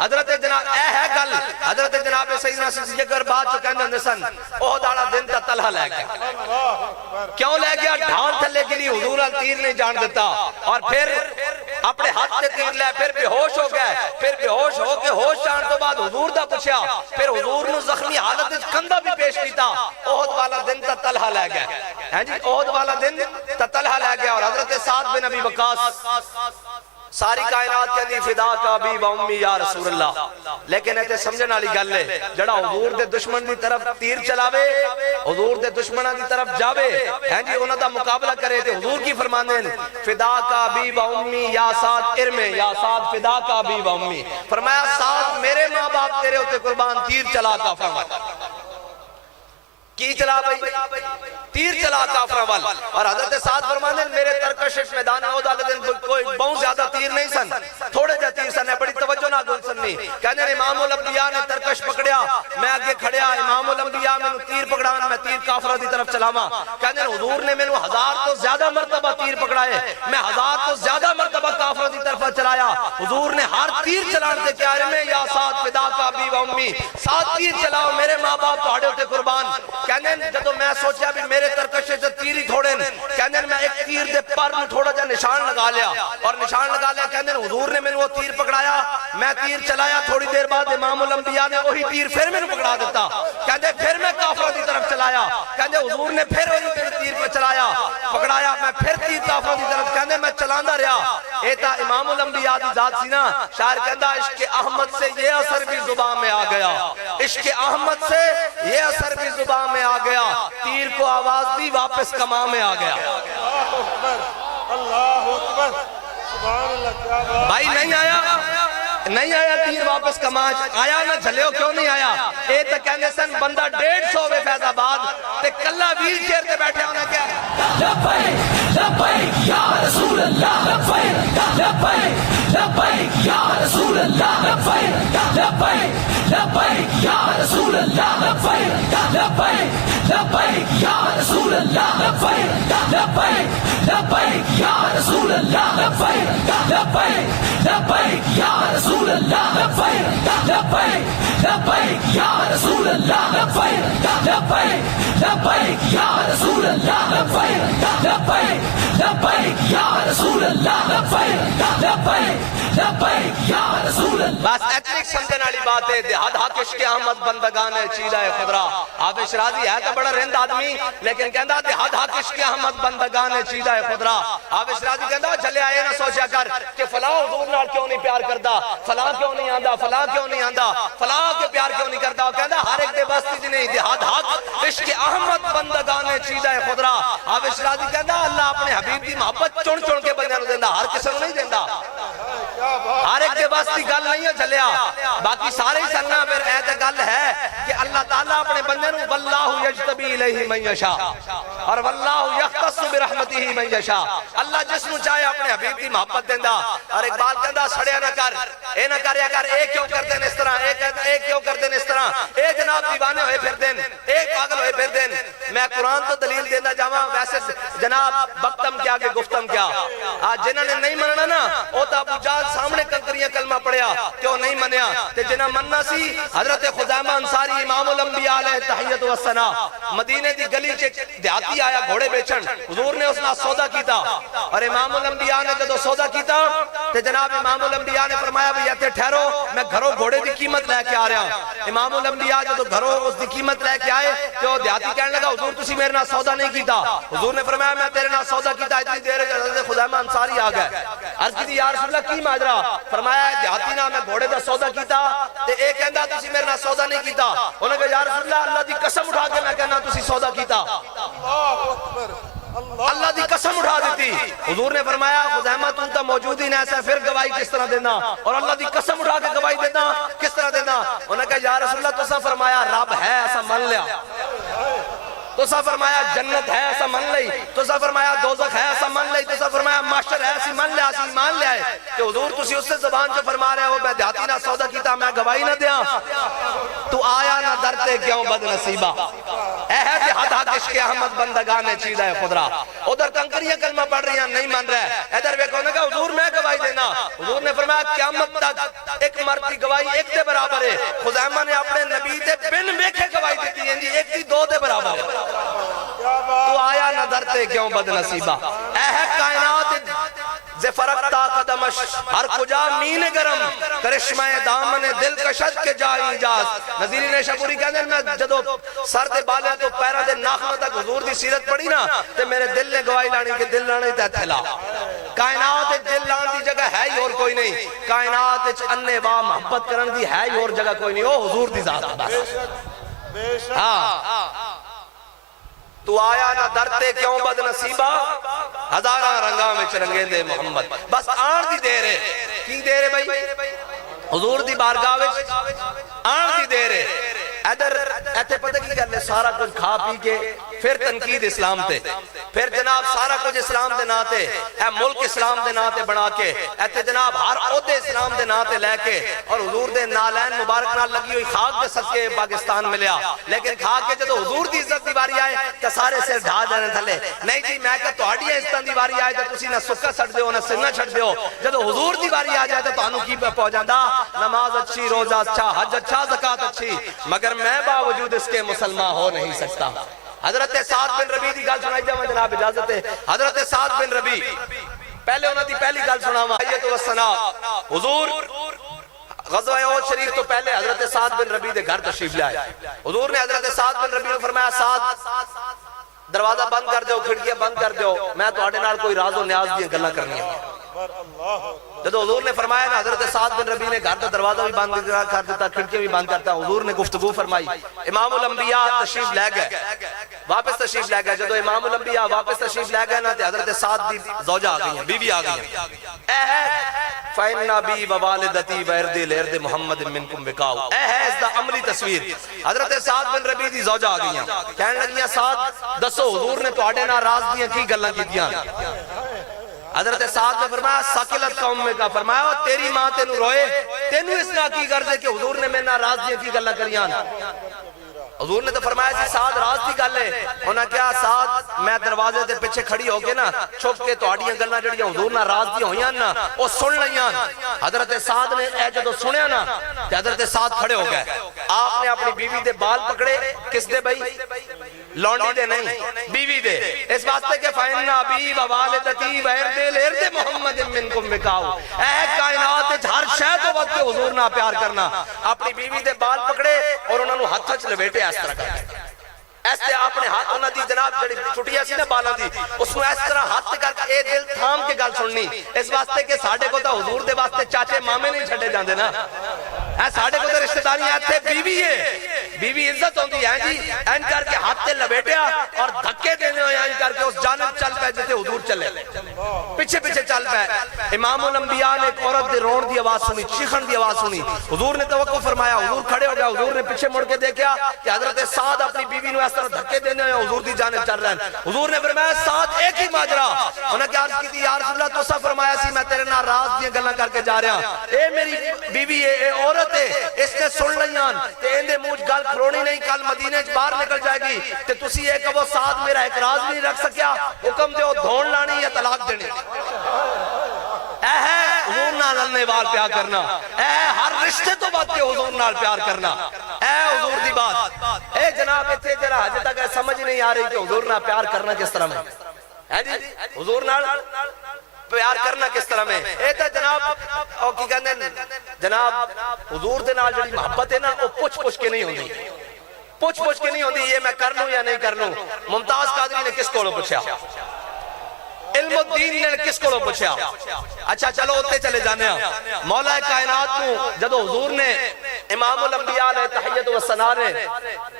حضرت جناب اے ہے گل، حضرت جناب سیدنا صدیق اکبر بات چو کہندے ہندے سن، احد والا دن تا طلحہ لے گیا. کیوں لے گیا؟ ڈھال تھلے کے لیے حضور ال تیر نہیں جان دیتا. اور پھر اپنے ہاتھ سے تیر لے، پھر بے ہوش ہو گئے. پھر بے ہوش ہو کے ہوش جان تو بعد حضور دا پوچھا، پھر حضور نے زخمی حالت وچ کندھا بھی پیش کیتا. احد والا دن تا طلحہ لے گئے. ہیں جی احد والا دن تا طلحہ لے گیا. اور حضرت سعد بن ابی وقاص، ساری کائنات کے اندی فدا کا ابی و امی یا رسول اللہ. لیکن ایتے سمجھن والی گل ہے، جڑا حضور دے دشمن دی طرف تیر چلاوے، حضور دے دشمناں دی طرف جاوے، ہیں جی انہاں دا مقابلہ کرے، تے حضور کی فرماندے ہیں فدا کا ابی و امی یا سعد ارمے، یا سعد فدا کا ابی و امی. فرمایا سعد میرے ماں باپ تیرے ہوتے قربان، تیر چلا کا فرمایا. کی چلا بھئی؟ تیر چلا کافر وال. اور حضرت سعد فرمانے میرے ترکشش میدان احد والے دن کوئی بہت زیادہ تیر نہیں سن، تھوڑے جا تیر سن. بڑی توجہ نہ گل سننی. کہنے امام الانبیاء نے ترکش پکڑیا، میں آگے کھڑیا، امام الانبیاء میں تیر پکڑان، میں تیر کافرہ دی طرف چلاما. کہنے حضور نے میں 1000 تو زیادہ مرتبہ تیر پکڑائے، میں 1000 تو زیادہ مرتبہ کافرہ دی طرف چلایا. حضور نے ہر تیر چلان دے کیا رہے میں یا سعد فدا کا ابی و امی، سعد تیر چلاؤ میرے ماں باپ پہاڑے ہوتے قربان. کہنے جدو میں سوچیا بھی میرے ترکشے سے تیر ہی تھوڑے، کہنے میں ایک تیر دے پر میں تھوڑا جا نشان لگا لیا، اور نشان لگا لیا. کہنے حضور نے میں وہ تیر پکڑایا، میں تیر چلایا، تھوڑی دیر بعد امام الانبیاء نے وہی تیر پھر میں پکڑا دیتا. کہنے پھر میں کافرہ دی طرف چلایا، کہنے حضور نے پھر وہی تیر پہ چلایا، پکڑایا، میں پھر تیر کافرہ دی طرف، کہنے میں چلاندہ رہا. ایتا امام الانبیاء دی ذات سی نا. شاعر کہتا عشق احمد سے یہ اثر بھی زبان میں آ گیا، عشق احمد سے یہ اثر بھی زبان میں آ گیا، تیر کو آواز دی واپس کما میں آ گیا. بھائی نہیں آیا تیر واپس کما آیا نہ جھلیو کیوں نہیں آیا؟ اے تو کہنے سن بندہ 150 وے فیض آباد تے کلہ ویل چیئر تے بیٹھے ہونا کیا لبیک لبیک یا رسول اللہ، لبیک لبیک لبیک یا رسول اللہ، لبیک لبیک لبیک یا رسول اللہ، لبیک لبیک لبیک یا رسول اللہ، لبیک لبیک لبیک یا رسول اللہ، لبیک لبیک لبیک یا رسول اللہ، لبیک لبیک لبیک یا رسول اللہ، لبیک لبیک لبیک یا رسول اللہ، لبیک لبیک لبیک یا رسول اللہ، لبیک لبیک لبیک یا رسول اللہ. بس ایتنک سمجھنے والی بات ہے. دہاد حق عشق احمد بندگان چیدہ خضرا. حافظ شرازی ہے تو بڑا رند آدمی، لیکن کہندا دہاد حق عشق احمد بندگان چیدہ خضرا. حافظ شرازی کہندا چلے آئے نہ سوچا کر کہ فلاں حضور نال کیوں نہیں پیار کردا، فلاں کیوں نہیں آندا، فلاں کیوں نہیں آندا، فلاں کے پیار کیوں نہیں کردا. کہندا ہر ایک دے بس دی نہیں. دہاد حق عشق احمد بندگان چیزہ خدرا حافظ شیرازی کہندا اللہ اپنے حبیب دی محبت چن چن کے بندیاں نوں دیندا ہر کسے نوں نہیں دیندا ہر ایک دے واسطے گل نہیں چلیا باقی سارے ہی سننا پھر اے تے گل ہے کہ اللہ تعالیٰ اپنے بندے نوں واللہ یجتبی الیہ من یشاء اور واللہ یختص برحمتہ من یشاء اللہ جس نوں چاہے اپنے حبیب دی محبت دیندا اور اقبال کہندا سڑیا نہ کر اے نہ کریا کر اے کیوں کردے نے اس طرح اے کیوں کردے نے اس طرح اے جناب دیوانے ہوئے پھر دین اے پاگل ہوئے پھر دین میں قرآن تو دلیل دینا جاواں ویسے جناب وقتم کیا کہ گفتم کیا آج جنہاں نے نہیں مننا نا او تا ابو جہل سامنے کنکریاں کلمہ پڑھیا کہ وہ نہیں منیا تے جنہاں مننا سی حضرت خزیمہ انصاری امام الانبیاء علیہ تحیت و ثنا مدینے دی گلی چ دیہاتی آیا گھوڑے بیچن حضور نے اس نال سودا کیتا اور امام الانبیاء نے جدو سودا کیتا تے جناب امام الانبیاء نے فرمایا بھی ایتھے ٹھہرو میں گھروں گھوڑے دی قیمت لے کے آ رہا ہوں امام الانبیاء جدو گھروں اس دی قیمت لے کے آئے کہ وہ دیہاتی کہنے لگا حضور تسی میرے نال سودا نہیں کیتا حضور نے فرمایا میں تیرے نال سودا کیتا اتنی دیر حضرت خزیمہ انصاری آ گئے عرض کی یا رسول اللہ کی ماجرا فرمایا دیہاتی نال میں گھوڑے دا سودا کیتا تے اے کہندا تسی میرے نال سودا نہیں کیتا انہوں نے کہا یا رسول اللہ اللہ دی قسم اٹھا کے میں کہنا تسی سودا کیتا اللہ دی قسم اٹھا دیتی حضور نے فرمایا خزیمہ تم تو موجود ہی نہیں ایسا پھر گواہی کس طرح دینا اور اللہ دی قسم اٹھا کے گواہی دینا کس طرح دینا انہوں نے کہا یا رسول اللہ تو فرمایا رب ہے ایسا من لیا تو فرمایا جنت ہے ایسا من لئی تو فرمایا دوزخ ہے ایسا من لئی تو فرمایا معاشر ہے ایسی من لیا ایسی مان لیا ہے کہ حضور تسی اس سے زبان جو فرما رہے ہو میں دیہاتی نہ سودا کیتا میں گواہی نہ دیاں تو آیا نہ درتے کیوں بد نصیبہ اے ہے کہ حد حد عشق احمد بندگان چیزہ خدرا ادھر کنکریاں کلمہ پڑھ رہی ہیں نہیں من رہے ادھر بیکو نے کہا حضور میں گواہی دینا حضور نے فرمایا قیامت تک ایک مرد کی گواہی ایک دے برابر ہے خزیمہ نے اپنے نبی دے بن بیکھے گواہی دیتی ہیں جی ایک دی دو دے برابر ہے تو آیا نہ درتے کیوں بد نصیبہ اے ہے کائنات زے فرقتا قدمش ہر کجا مین گرم کرشمہ دامن دل کشد کے جائی اجاز نظیری نے شپوری کہنے میں جدو سر دے بالے تو پیرہ دے ناخنہ تک حضور دی سیرت پڑی نا تے میرے دل نے گواہی لانی کہ دل لانے تے تھلا کائنات دل لان دی جگہ ہے ہی اور کوئی نہیں کائنات اننے با محبت کرن دی ہے ہی اور جگہ کوئی نہیں وہ حضور دی ذات بس ہاں تو آیا نہ درتے کیوں بد نصیبہ ہزارہ رنگاں میں چرنگے دے محمد بس آن دی دیر ہے کی دیر ہے بھائی حضور دی بارگاہ میں آن دی دیر ہے ادھر ایتے پتہ کی گل ہے سارا کچھ کھا پی کے پھر تنقید اسلام تے پھر جناب سارا کچھ اسلام دے ناتے اے ملک اسلام دے ناتے بنا کے ایتے جناب ہر عہدے اسلام دے ناتے لے کے اور حضور دے نالین مبارک نال لگی ہوئی خاک دے صدقے پاکستان ملیا لیکن کھا کے جدو حضور دی عزت دی باری آئے کہ سارے سر ڈھا جانے تھلے نہیں جی میں کہ تہاڈی عزت دی باری آئے تے تسی نہ سکا چھڈ دیو نہ سر نہ چھڈ دیو جدو حضور دی باری آ جائے تے تانوں کی پہنچ جاندا نماز اچھی روزہ اچھا حج اچھا زکات اچھی مگر میں باوجود اس کے مسلمان ہو نہیں سکتا حضرت سعد بن ربیع دی گل سنائی جاواں جناب اجازت ہے حضرت سعد بن ربیع پہلے انہاں دی پہلی گل سناواں ایت و ثنا حضور غزوہ احد شریف تو پہلے حضرت سعد بن ربیع دے گھر تشریف لے آئے حضور نے حضرت سعد بن ربیع کو فرمایا سعد دروازہ بند کر دیو کھڑکیاں بند کر دیو میں تہاڈے نال کوئی راز و نیاز دی گلاں کرنی ہیں جدو حضور نے فرمایا نا حضرت سعد بن ربیع نے گھر کا دروازہ بھی بند کر دیتا کھڑکیاں بھی بند کرتا حضور نے گفتگو فرمائی امام الانبیاء تشریف لے گئے واپس تشریف لے گئے جدو امام الانبیاء واپس تشریف لے گئے نا تے حضرت سعد دی زوجہ آ گئی ہیں بیوی آ گئی ہیں اے ہے فَإِنَّ بِي وَوَالِدَتِي وَإِرْدِ لِإِرْدِ مُحَمَّدٍ مِّنْكُمْ بِقَاؤُ اے ہے اس دا عملی تصویر حضرت سعد بن ربیع دی زوجہ آ گئی ہیں کہنے لگیاں سعد دسو حضور نے تہاڈے نال راز دیاں کی گلاں کیتیاں حضرت سعد نے فرمایا ساکلت قوم میں کا فرمایا تیری ماں تینو روئے تینو اس طرح کی غرض ہے کہ حضور نے میں نہ راز دیاں کی گلاں کریاں حضور نے تو فرمایا جی سعد راز دی گل ہے انہاں کیا سعد میں دروازے دے پیچھے کھڑی ہو کے نا چھپ کے تہاڈیاں گلاں جڑیاں حضور نہ راز دی ہویاں نا او سن لیاں حضرت سعد نے اے جدوں سنیا نا تے حضرت سعد کھڑے ہو گئے آپ نے اپنی بیوی دے بال پکڑے کس دے بھائی لونڈی دے نہیں بیوی دے اس واسطے کہ فَإِنَّ أَبِي وَوَالِدَتِي وَإِرْدِ لِإِرْدِ مُحَمَّدٍ مِّنْكُمْ بِقَاؤُ اے کائنات ہر شے تو وقت حضور نہ پیار کرنا اپنی بیوی دے بال پکڑے اور انہاں نو ہاتھ وچ لپیٹے اس طرح کر ایسے اپنے ہاتھ انہاں دی جناب جڑی چھٹیاں سی نا بالاں دی اس کو اس طرح ہاتھ کر کے اے دل تھام کے گل سننی اس واسطے کہ ساڈے کو تا حضور دے واسطے چاچے مامے نہیں چھڈے جاندے نا اے ساڈے کو تے رشتہ داری ایتھے بیوی ہے بیوی عزت ہوندی ہے جی این کر کے ہاتھ تے لپیٹیا اور دھکے دینے ہوئے این کر کے اس جانب چل پے جتے حضور چلے پیچھے پیچھے چل پے امام الانبیاء نے ایک عورت دی رون دی آواز سنی چیخن دی آواز سنی حضور نے توقع فرمایا حضور کھڑے ہو گیا حضور نے پیچھے مڑ کے دیکھا کہ حضرت سعد اپنی بیوی نو اس طرح دھکے دینے ہوئے حضور دی جانب چل رہے ہیں حضور نے فرمایا سعد ایک ہی ماجرا انہوں نے کیا عرض کی تھی یا رسول اللہ تو سا فرمایا سی میں تیرے نال راز دی گلاں کر کے جا رہا اے میری بیوی اے عورت ہے اس نے سن لیاں تے ایندے منہ گل کھلونی نہیں کل مدینے وچ باہر نکل جائے گی تے تسی یہ کہو سعد میرا اعتراض نہیں رکھ سکیا حکم دیو دھون لانی یا طلاق دینی اے ہے حضور نال اللہ وال پیار کرنا اے ہر رشتے تو بات کے حضور نال پیار کرنا اے حضور دی بات اے جناب اتنے جرا حج تک سمجھ نہیں آ رہی کہ حضور نال پیار کرنا کس طرح میں ہے جی حضور نال پیار کرنا کس طرح میں اے تے جناب او کی کہندے جناب حضور دے نال جڑی محبت ہے نا او پوچھ پوچھ کے نہیں ہوندی پوچھ پوچھ کے نہیں ہوندی یہ میں کر لوں یا نہیں کر لوں ممتاز قادری نے کس کولوں پوچھا علم الدین نے کس کو پوچھا اچھا چلو ہوتے چلے جانے مولا کائنات کو جدو حضور نے امام الانبیاء علیہ تحیت و ثنا نے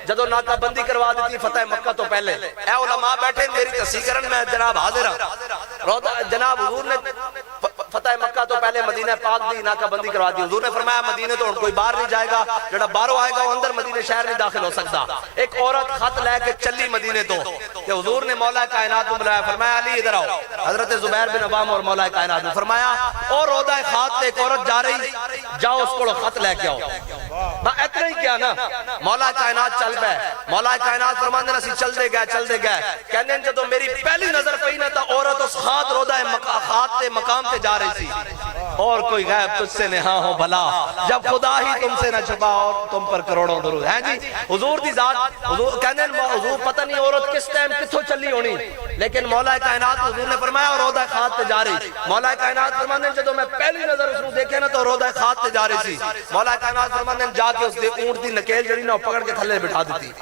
جدو ناکہ بندی کروا دیتی فتح مکہ تو پہلے اے علماء بیٹھے میری تصحیح کرن میں جناب حاضر ہوں جناب حضور نے فتح مکہ تو پہلے مدینہ پاک دی ناکہ بندی کروا دی حضور نے فرمایا مدینہ تو کوئی باہر نہیں جائے گا جڑا باہروں آئے گا وہ اندر مدینہ شہر نہیں داخل ہو سکتا ایک عورت خط لے کے چلی مدینے تو کہ حضور نے مولا کائنات کو بلایا فرمایا علی ادھر آؤ حضرت زبیر بن عوام اور مولا کائنات نے فرمایا اور روضہ خات تے ایک عورت جا رہی جاؤ اس کو خط لے کے آؤ میں اتنا ہی کیا نا مولا کائنات چل پے مولا کائنات فرماندے نا سی چل دے گئے کہنے جدو میری پہلی نظر پئی نا تا عورت اس خات روضہ خات تے مقام تے جا رہی تھی اور کوئی غیب تجھ سے نہا ہو بھلا جب خدا ہی تم سے نہ چھپا اور تم پر کروڑوں درود ہیں جی حضور دی ذات حضور کہنے حضور پتہ نہیں عورت کس ٹائم کتھوں چلی ہونی لیکن مولا کائنات حضور نے فرمایا اور روضہ خات تے جا رہی مولا کائنات فرماندے جدوں میں پہلی نظر اس نو دیکھے نا تو روضہ خات تے جا رہی سی مولا کائنات فرماندے جا کے اس دے اونٹ دی نکیل جڑی نا پکڑ کے تھلے بٹھا دیتی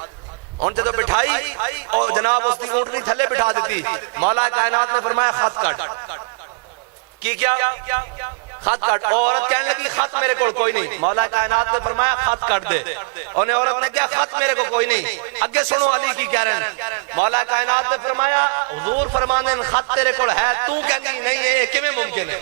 ان جدوں بٹھائی اور جناب اس دی اونٹنی تھلے بٹھا دیتی مولا کائنات نے فرمایا خط کاٹ کی کیا خط کاٹ عورت کہنے لگی خط میرے کو کوئی نہیں مولا کائنات نے فرمایا خط کاٹ دے انہیں عورت نے کیا خط میرے کو کوئی نہیں اگے سنو علی کی کہہ رہے ہیں مولا کائنات نے فرمایا حضور فرمانے خط تیرے کو ہے تو کہنی نہیں ہے کیویں ممکن ہے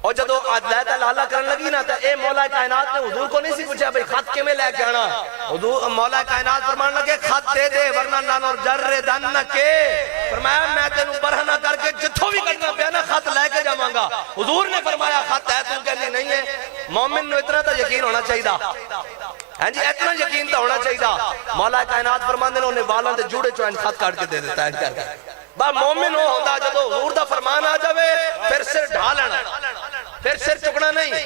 اور جدو عدلیت لالا کرنے لگی نا تو اے مولا کائنات نے حضور کو نہیں سی پوچھا بھئی خط کے میں لے کے آنا حضور مولا کائنات فرمان لگے خط دے دے ورنہ نانور جر دن کے فرمایا میں تینوں برہنہ کر کے جتھو بھی کرنا پیا نا خط لے کے جاواں گا حضور نے فرمایا خط ہے تو کہنی نہیں ہے مومن نو اتنا تو یقین ہونا چاہیے ہاں جی اتنا یقین تو ہونا چاہیے مولا کائنات فرماندے نے انہیں والاں دے جوڑے چوں خط کاٹ کے دے دیتا ہے کر کے با مومن ہو ہوندا جدو حضور دا فرمان آ جاوے پھر سر ڈھا لینا پھر سر چکنا نہیں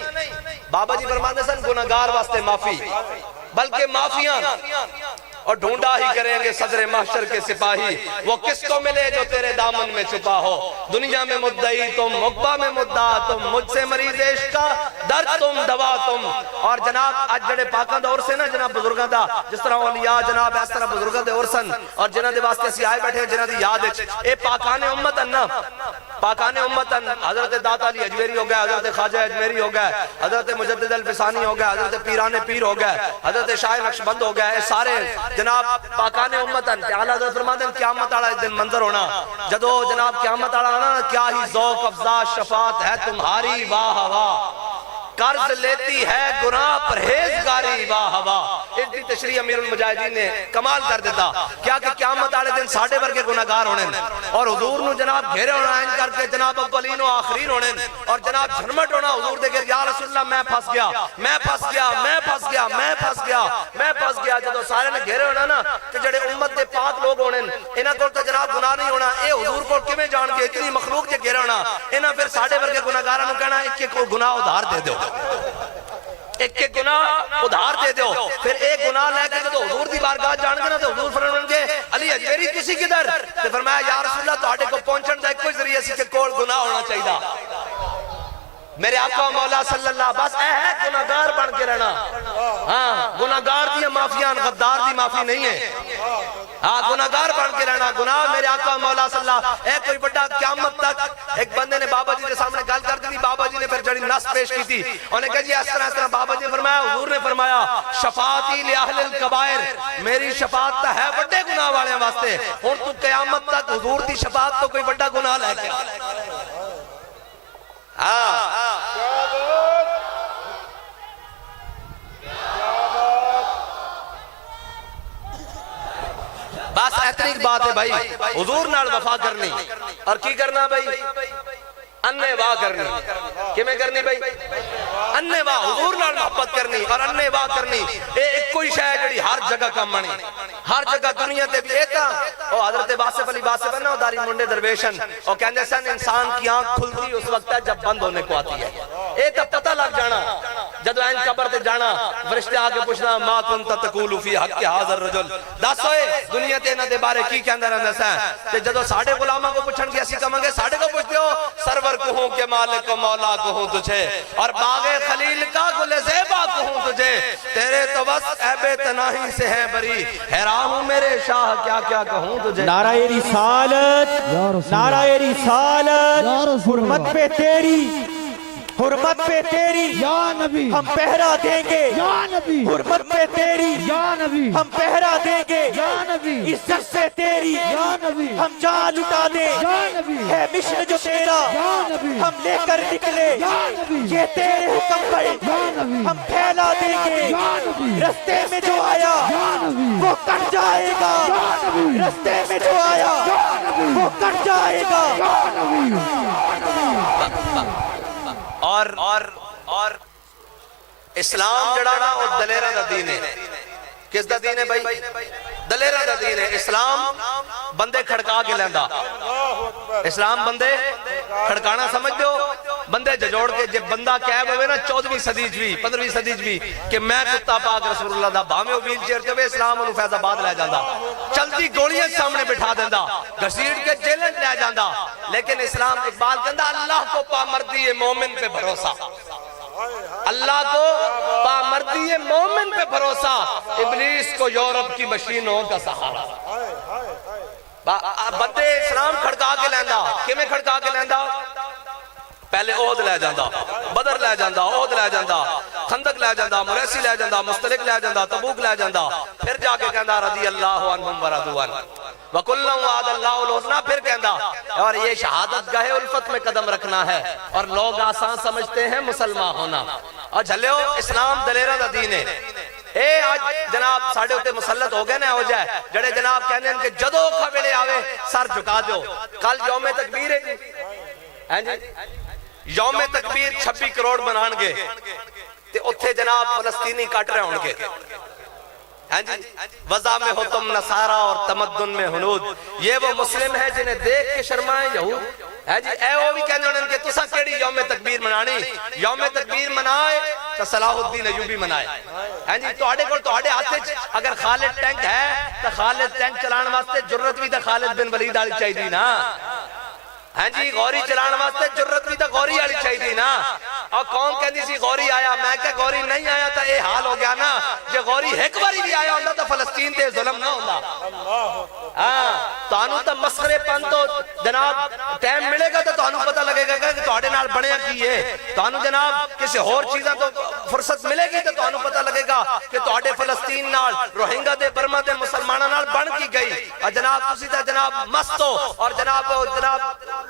بابا جی فرماندے سن گناہگار واسطے معافی بلکہ معافیاں اور ڈھونڈا ہی کریں گے صدر محشر کے سپاہی وہ کس کو ملے جو تیرے دامن میں چھپا ہو دنیا میں مدعی تم عقبہ میں مدعا تم مجھ سے مریض عشق کا درد تم دوا تم اور جناب آج جڑے پاکاں دور سے نا جناب بزرگاں دا جس طرح اولیاء جناب اس طرح بزرگاں دے اور سن اور جنہاں دے واسطے اسی آئے بیٹھے جنہاں دی یاد ہے اے پاکان امت نا پاکان امت حضرت داتا علی اجمیری ہو گیا حضرت خواجہ اجمیری ہو گیا حضرت مجدد الفسانی ہو گیا حضرت پیران پیر ہو گیا حضرت شاہ نقشبند ہو گیا اے سارے جناب پاکان امتن تعالیٰ حضرت فرماتے ہیں قیامت آڑا دن منظر ہونا جدو جناب قیامت آڑا ہونا کیا ہی ذوق افزا شفاعت ہے تمہاری واہ واہ قرض لیتی ہے گناہ پرہیزگاری واہ واہ اس دی تشریح امیر المجاہدین نے کمال کر دیتا کیا کہ قیامت آڑے دن ساڑھے ورگے گناہگار ہونے اور حضور نو جناب گھیرے ہونا ان کر کے جناب اولین و آخرین ہونے اور جناب جھنمٹ ہونا حضور دے گئے یا رسول اللہ میں پھنس گیا میں پھنس گیا میں پھنس گیا میں پھنس گیا میں پھنس گیا جدو سارے نے گھیرے ہونا نا کہ جڑے امت دے پاک لوگ ہونے انہاں کو تو جناب گناہ نہیں ہونا اے حضور کو کیویں جان کے اتنی مخلوق کے گھیرے ہونا انہاں پھر ساڑھے ورگے گناہگاراں نو کہنا ایک ایک گناہ ادھار دے دو ایک ایک گناہ ادھار دے دو پھر ایک گناہ لے کے جدو حضور دی بارگاہ جان گے نا تو حضور فرمان گے علی اجمیری کسی کدھر تو فرمایا یا رسول اللہ تہاڈے کو پہنچن دا کوئی ذریعہ سی کہ کول گناہ ہونا چاہیے میرے آقا مولا صلی اللہ بس اے ہے گناہگار بن کے رہنا. ہاں گناہگار دی معافیاں غدار دی معافی نہیں ہے. ہاں گناہگار بن کے رہنا. گناہ میرے آقا مولا صلی اللہ اے کوئی بڑا قیامت تک ایک بندے نے بابا جی کے سامنے گل کر دی. بابا جی نے پھر جڑی نص پیش کی تھی انہوں نے کہا جی اس طرح بابا جی نے فرمایا حضور نے فرمایا شفاعتی لأہل الکبائر میری شفاعت تا ہے بڑے گناہ والے واسطے. ہن تو قیامت تک حضور دی شفاعت تو کوئی بڑا گناہ لے کے بس اتنی بات ہے بھائی. حضور نال وفا کرنی اور کی کرنا بھائی انے واہ کرنی. کیویں کرنی بھائی انے واہ حضور نال محبت کرنی اور انے واہ کرنی. اے ایک کوئی شے جڑی ہر جگہ کم آنی ہر جگہ دنیا تے بھی. اے تا او حضرت واصف علی واصف ہے نا داری منڈے درویشن او کہندے سن انسان کی آنکھ کھلتی اس وقت ہے جب بند ہونے کو آتی ہے. اے تا پتہ لگ جانا جدو این قبر تے جانا فرشتے آ کے پوچھنا ما کنت تقول فی حق هذا الرجل. دس ہوئے دنیا تے انہاں دے بارے کی کہندا رہندا سا تے جدو ساڈے غلاماں کو پوچھن گے اسی کہاں گے ساڈے کو پوچھتے ہو سرور کہوں کہ مالک و مولا کہوں تجھے اور باغ خلیل کا گل زیبا کہوں تجھے. تیرے تو بس عیب تناہی سے ہے بری حیران ہوں میرے شاہ کیا کیا کہوں تجھے. نعرہ رسالت نعرہ رسالت حرمت پہ تیری حرمت پہ تیری یا نبی ہم پہرا دیں گے. یا نبی حرمت پہ تیری یا نبی ہم پہرا دیں گے. یا نبی عزت سے تیری یا نبی ہم جان لٹا دیں. یا نبی ہے مشن جو تیرا یا نبی ہم لے کر نکلے. یا نبی یہ تیرے حکم پر یا نبی ہم پھیلا دیں گے. یا نبی رستے میں جو آیا یا نبی وہ کٹ جائے گا. یا نبی رستے میں جو آیا یا نبی وہ کٹ جائے گا. یا نبی اور اسلام جڑا نا وہ دلیرہ دا دین ہے. کس دا دین ہے بھائی دلیرہ دا دین ہے. اسلام بندے کھڑکا کے لیندا. اسلام بندے کھڑکانا سمجھ دو بندے ججوڑ کے جب بندہ کہہ ہوئے نا 14ویں صدی جوی 15ویں صدی جوی کہ میں کتا پاک رسول اللہ دا باہمیں ویل چیئر تے ہوئے اسلام انہوں فیض آباد لے جاندہ چلتی گوڑیاں سامنے بٹھا دیندہ گھسیڑ کے جیلن لے جاندہ. لیکن اسلام اقبال کہندہ اللہ کو پامردی مومن پہ بھروسہ. اللہ کو پامردی مومن پہ بھروسہ ابلیس کو یورپ کی مشینوں کا سہارا. بندے اسلام کھڑکا کے لیندہ کیویں کھڑکا کے لیندہ پہلے احد لے جاندہ بدر لے جاندہ احد لے جاندہ خندق لے جاندہ مریسی لے جاندہ مستلق لے جاندہ تبوک لے جاندہ پھر جا کے کہندہ رضی اللہ عنہم ورضوان وَكُلًّا وَعَدَ اللَّهُ الْحُسْنَى. پھر کہندہ اور یہ شہادت گاہ الفت میں قدم رکھنا ہے اور لوگ آسان سمجھتے ہیں مسلمان ہونا. اور جھلیو اسلام دلیرہ دا دین ہے. اے آج جناب ساڑھے ہوتے مسلط ہو گئے نا ہو جائے جڑے جناب کہنے ہیں کہ جدو کھویلے آوے سر جھکا دو. کل یوم تکبیر ہے جی یوم تکبیر 26 کروڑ بنان گے تے اتھے جناب فلسطینی کٹ رہے ہوں گے. وضع میں ہو تم نصارہ اور تمدن میں ہنود. یہ وہ مسلم ہے جنہیں دیکھ کے شرمائیں یہود. اے وہ بھی کہنے ہیں کہ تسا کیڑی یوم تکبیر منانی یوم تکبیر منائے تو صلاح الدین ایوبی منائے. تو آڑے ہاتھے اگر خالد ٹینک ہے تو خالد ٹینک چلان واسطے جرت بھی تا خالد بن ولید آلی چاہی دی نا. غوری چلان واسطے جرت بھی تا غوری آلی چاہی دی نا. اور کون کہنی سی غوری آیا میں کہ غوری نہیں آیا تا اے حال ہو گیا نا جو غوری ایک باری بھی آیا ہوندہ تا فلسطین تے ظلم نہ ہوندہ. تو آنو تا مسخرے پن تو جناب ٹائم ملے گا تو آنو پتہ لگے گا کہ تو آڑے نال بڑھیا کی ہے. تو آنو جناب کسی اور چیزاں تو فرصت ملے گی تو آنو پتہ لگے گا کہ تو آڑے فلسطین نال روہنگا دے برما دے مسلمانہ نال بن کی گئی. اور جناب تسی تا جناب مستو اور جناب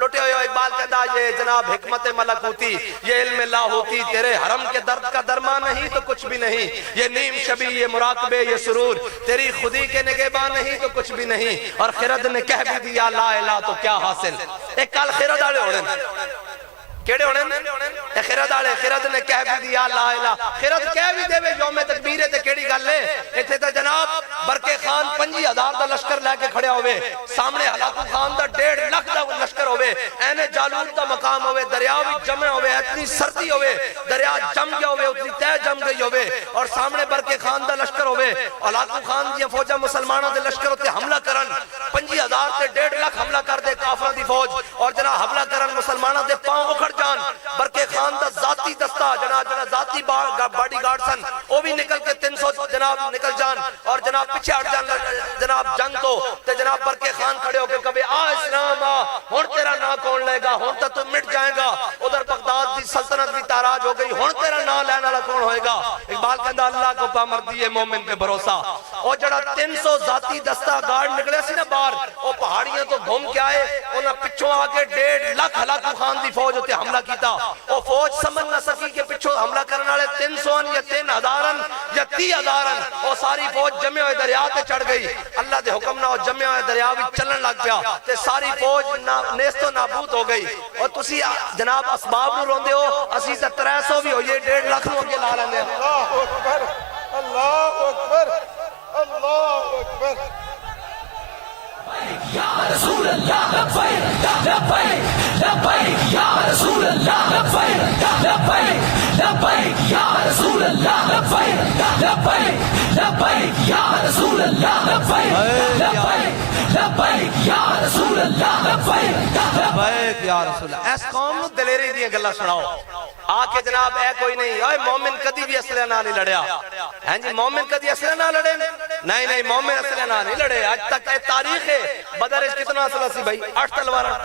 لٹے ہوئے اقبال کہتا یہ جناب حکمت ملکوتی یہ علم لاہوتی تیرے حرم کے درد کا درما نہیں تو کچھ بھی نہیں. یہ نیم شبی یہ مراقبے یہ سرور تیری خودی کے نگہبان نہیں تو کچھ بھی نہیں. اور خرد نے کہہ بھی دیا لا الہ تو کیا حاصل. ایک کال خرد آڑے ہوڑے کیڑے ہوڑے خرد آڑے خرد نے کہہ بھی دیا لا الہ. خرد کہہ بھی دے وے یوم تکبیر تے کیڑی گل ہے. ایتھے تے جناب برکے خان 25,000 دا لشکر لے کے کھڑے ہوئے سامنے ہلاکو خان دا 1.5 لاکھ دا لشکر ہوئے اینے جالوت دا مقام ہوئے دریا بھی جمع ہوئے اتنی سردی ہوئے دریا جم گیا ہوئے اتنی تہ جم گئی ہوئے اور سامنے برکے خان دا لشکر ہوئے ہلاکو خان دی فوجہ مسلمانوں دے لشکر ہوتے حملہ کرن 25,000 تے 1.5 لاکھ حملہ کر دے کافروں دی فوج اور جناب حملہ کرن مسلمانوں دے پاؤں اکھڑ جان. برکے خان دا ذاتی دستہ جناب ذاتی باڈی گارڈ سن وہ بھی نکل کے 300 جناب نکل جان اور جناب پیچھے ہٹ جان جناب جنگ تو تے جناب برقع خان کھڑے ہو کے کبھی آ اسلام آ ہن تیرا نا کون لے گا ہن تو مٹ جائے گا ادھر بغداد دی سلطنت بھی تاراج ہو گئی ہن تیرا نا لینے والا کون ہوئے گا اقبال کہندا اللہ کو پامردی ہے مومن پہ بھروسہ اور جڑا 300 ذاتی دستہ گارڈ نکلے سی نا باہر وہ پہاڑیاں تو گھوم کے آئے انہاں پچھوں آ کے 1.5 لاکھ ہلاکو خان دی فوج ہوتے حملہ کیتا وہ فوج سمجھ نہ سکی کہ پچھوں حملہ کرنے والے 300 یا 3000 یا 30,000 وہ ساری فوج جمع ہوئے دریا تے چڑھ گئی اللہ دے حکم نہ وہ جمع ہوئے دریا بھی چلن لگ گیا تے ساری فوج نیست و نابود ہو گئی اور تسی جناب اسباب نو روندے ہو اسی تے 300 بھی ہوئیے 1.5 لاکھ نو اگے لا لیندے اللہ اکبر اللہ اکبر اللہ اکبر یا رسول اللہ لبیک لبیک لبیک یا رسول اللہ لبیک لبیک لبیک یا رسول اللہ لبیک لبیک لبیک یا رسول اللہ لبیک لبیک لبیک یا رسول اللہ لبیک لبیک یا رسول اللہ اس قوم نو دلیری دی گلاں سناؤ آ کے جناب اے کوئی نہیں اوے مومن کدی بھی اسلحے نال نہیں لڑیا ہیں جی مومن کدی اسلحے نال لڑے نہیں نہیں مومن اسلحے نال نہیں لڑے آج تک اے تاریخ ہے بدر اس کتنا اسلحہ سی بھائی 8 تلواراں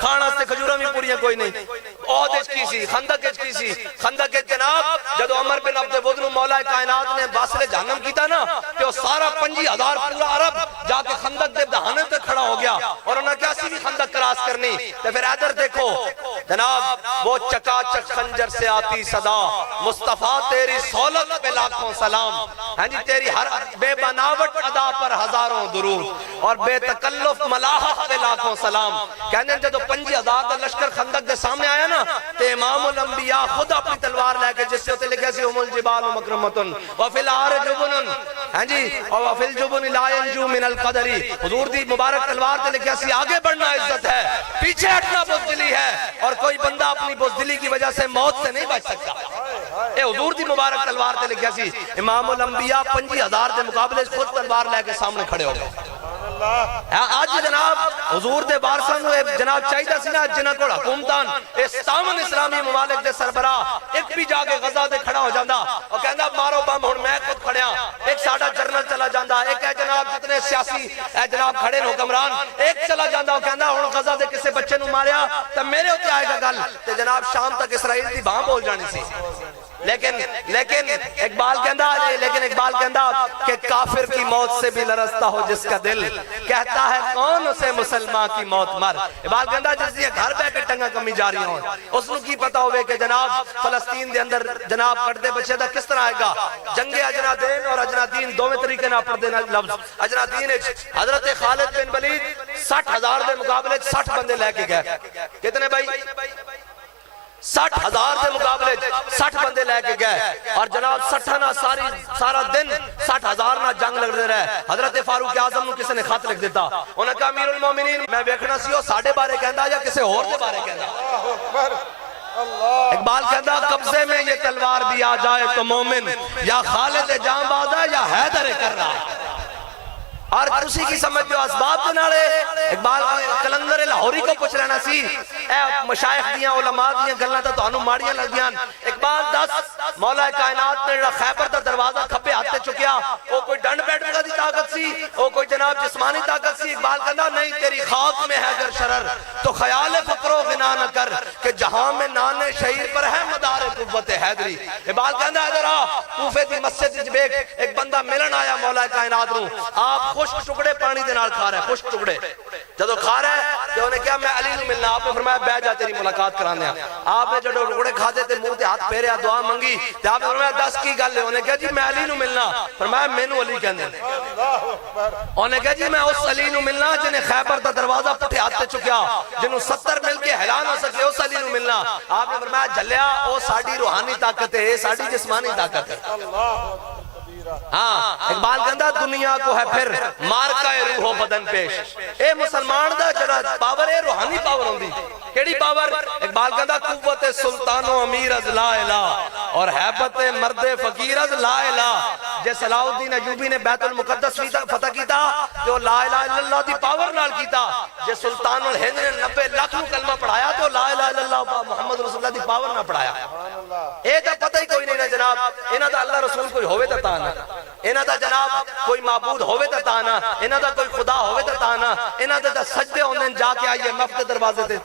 کھانا سے کھجوراں بھی پوریاں کوئی نہیں احد وچ کی سی خندق وچ کی سی خندق وچ جناب جدو عمر بن عبد الود نو مولا کائنات نے واسطے جہنم کیتا نا تے وہ سارا 50,000 پورا عرب جا کے خندق دے دہانے تے کھڑا ہو گیا اور انہاں کیا سی بھی خندق کراس کرنی تے پھر ادھر دیکھو جناب وہ چکا چک خنجر سے آتی صدا مصطفیٰ تیری سہولت پہ لاکھوں سلام ہاں جی تیری ہر بے بناوٹ ادا پر ہزاروں درود اور بے تکلف ملاحت پہ لاکھوں سلام کہنے جدو 50,000 دا لشکر خندق دے سامنے آیا نا تے امام الانبیاء خود اپنی تلوار لے کے جس سے ہوتے لکھے سی ام الجبال مکرمتن وفی العار جبنن ہاں جی اور وفی الجبن لا ینجو من القدری حضور دی مبارک تلوار تے لکھے سی آگے بڑھنا عزت ہے پیچھے ہٹنا بزدلی ہے اور کوئی بندہ اپنی بزدلی کی وجہ سے موت سے نہیں بچ سکتا اے حضور دی مبارک تلوار تے لکھیا سی امام الانبیاء 50,000 دے مقابلے خود تلوار لے کے سامنے کھڑے ہو گئے آج جناب حضور دے وارثاں نو جناب چاہیدا سی نا جنہاں کول حکومتاں اس تامن اسلامی ممالک دے سربراہ ایک بھی جا کے غزہ دے کھڑا ہو جاندا اور کہندا مارو بم ہن میں خود کھڑیا ایک ساڈا جنرل چلا جاندا ایک ہے جناب جتنے سیاسی اے جناب کھڑے نے حکمران ایک چلا جاندا اور کہندا ہن غزہ دے کسے بچے نو ماریا تے میرے اوتے آئے گا گل تے جناب شام تک اسرائیل دی بھاں بول جانی سی لیکن اقبال کہندا کہ کافر کی موت سے بھی لرزتا ہو جس کا دل کہتا ہے کون اسے مسلمان کی موت مر اقبال کہندا جس دیا گھر بے کے ٹنگا کمی جاری ہوں اس نو کی پتا ہوئے کہ جناب فلسطین دے اندر جناب کٹدے بچے دا کس طرح آئے گا جنگ اجنادین اور اجنادین دوویں طریقے نہ پڑھ دینا لفظ اجنادین حضرت خالد بن ولید 60,000 دے مقابلے 60 بندے لے کے گئے کتنے بھائی 60,000 دے مقابلے 60 بندے لے کے گئے اور جناب 60 نہ سارا دن 60,000 نہ جنگ لگ رہے حضرت فاروق اعظم نو کسی نے خط لکھ دیتا انہاں کہا امیر المومنین میں ویکھنا سی او ساڈے بارے کہندا یا کسی اور دے بارے کہندا اقبال کہندا قبضے میں یہ تلوار بھی آ جائے تو مومن یا خالد جاں بازا یا حیدر کر رہا اور تسی کی سمجھ جو اسباب دے نالے اقبال کلندر لاہوری کو پوچھ لینا سی اے مشائخ دیاں علماء دیاں گلاں تے تانوں ماڑیاں لگدیاں اقبال دس مولا کائنات نے خیبر دا دروازہ کھبے ہاتھ تے چکیا او کوئی ڈنڈ بیٹھنے دی طاقت سی او کوئی جناب جسمانی طاقت سی اقبال کہندا نہیں تیری خاک میں ہے اگر شرر تو خیال فقر و غنا نہ کر کہ جہاں میں نان شہیر پر ہے مدار قوت حیدری اقبال کہندا ادھر آ کوفے دی مسجد وچ بیٹھ ایک بندہ ملن آیا مولا کائنات نو آپ خشک ٹکڑے پانی دے نال کھا رہا ہے خشک ٹکڑے جدو کھا رہا ہے تو انہیں کیا میں علی نو ملنا آپ نے فرمایا بہ جا تیری ملاقات کرانے ہیں آپ نے جدو ٹکڑے کھا دے تے منہ تے ہاتھ پھیریا دعا منگی تے آپ نے فرمایا 10 کی گل ہے انہیں کہا جی میں علی نو ملنا فرمایا مینوں علی کہندے انہیں کہا جی میں اس علی نو ملنا جنہیں خیبر دا دروازہ پٹھے ہاتھ تے چکیا جنوں 70 مل کے حیران ہو سکے اس علی نو ملنا آپ نے فرمایا جھلیا او ساڈی روحانی طاقت ہے ساڈی جسمانی طاقت ہے ہاں اقبال کہندا دنیا کو ہے پھر مارکہ روح و بدن پیش اے مسلمان دا جڑا پاور ہے روحانی پاور ہوندی کیڑی پاور اقبال کہندا قوت سلطان و امیر از لا الہ اور ہیبت مرد فقیر از لا الہ جے صلاح الدین ایوبی نے بیت المقدس فتح کیتا تو لا الہ الا اللہ دی پاور نال کیتا. جے سلطان الہند نے 90 لاکھ نو کلمہ پڑھایا تو لا الہ الا اللہ محمد رسول اللہ دی پاور نہ پڑھایا. اے تے پتہ ہی کوئی نہیں نا جناب. انہاں دا اللہ رسول کوئی ہوے تے تا نا, انہاں دا جناب کوئی معبود ہوے تے تا نا, انہاں دا کوئی خدا ہوے تے تا نا. انہاں دے تے سجدے ہوندے جا کے آئیے مفت دے دروازے تے.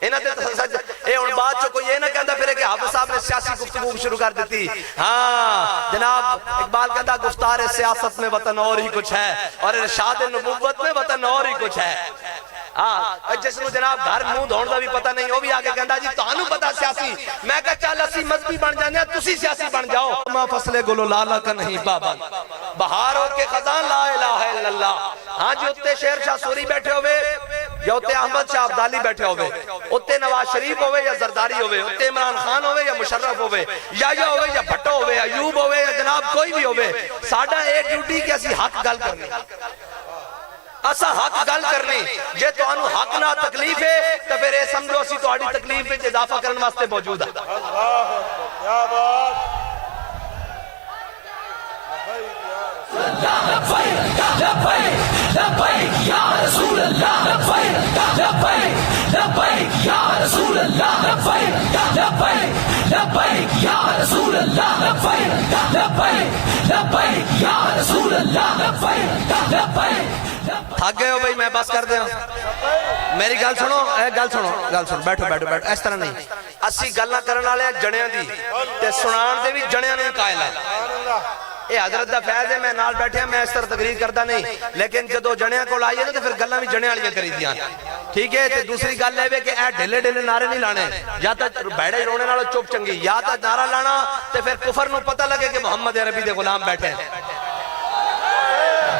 انہاں دے تے سجدے. اے ہن بعد چ کوئی اے نہ کہندا پھر کہ حافظ صاحب نے سیاسی گفتگو شروع کر دیتی. ہاں جناب اقبال کہتا گفتار سیاست میں وطن اور ہی کچھ ہے اور ارشاد نبوت میں وطن اور ہی کچھ ہے. ہاں جس نو جناب گھر منہ دھون دا بھی پتہ نہیں وہ بھی آگے کہندا جی تانوں پتہ سیاسی. میں کہا چل اسی مذہبی بن جانے ہیں تسی سیاسی بن جاؤ. ما فصل گلو لالا کا نہیں پابند بہاروں کے خزاں لا الہ الا اللہ. ہاں جی اتے شیر شاہ سوری بیٹھے ہوئے یا اتے احمد شاہ عبدالی بیٹھے ہوئے, اتے نواز شریف ہوئے یا زرداری ہوئے, اتے عمران خان ہوئے یا مشرف ہوئے, یا ہوئے یا بھٹو ہوئے, ایوب ہوئے یا جناب کوئی بھی ہوئے, ساڈا ایک ڈیوٹی کہ اسی حق گل کرنی. اسا حق گل کرنی. جے تانوں حق نہ تکلیف ہے تو پھر اے سمجھو اسی تہاڈی تکلیف وچ اضافہ کرن واسطے موجود ہے. کیا بات. لبیک لبیک لبیک یا رسول اللہ. لبیک لبیک لبیک یا رسول اللہ. لبیک لبیک لبیک یا رسول اللہ. لبیک لبیک لبیک یا رسول اللہ. لبیک لبیک. تھک گئے ہو بھئی میں بس کر دیا. میری گل سنو, اے گل سنو بیٹھو بیٹھو بیٹھو. اس طرح نہیں اسی گلاں کرن والے جڑیاں دی تے سنان دے بھی جڑیاں نہیں قائل ہے. اے حضرت دا فیض ہے, میں نال بیٹھے ہیں, میں اس طرح تقریر کردا نہیں, لیکن جدو جڑیاں کول آئیے نا تو پھر گلاں بھی جڑیاں والیاں کری دیاں. ٹھیک ہے. تے دوسری گل ہے کہ اے ڈھیلے ڈھیلے نعرے نہیں لانے, یا تا بیڑے رونے نالوں چپ چنگی, یا تا نعرہ لانا تے پھر کفر نو پتہ لگے کہ محمد عربی دے غلام بیٹھے ہیں.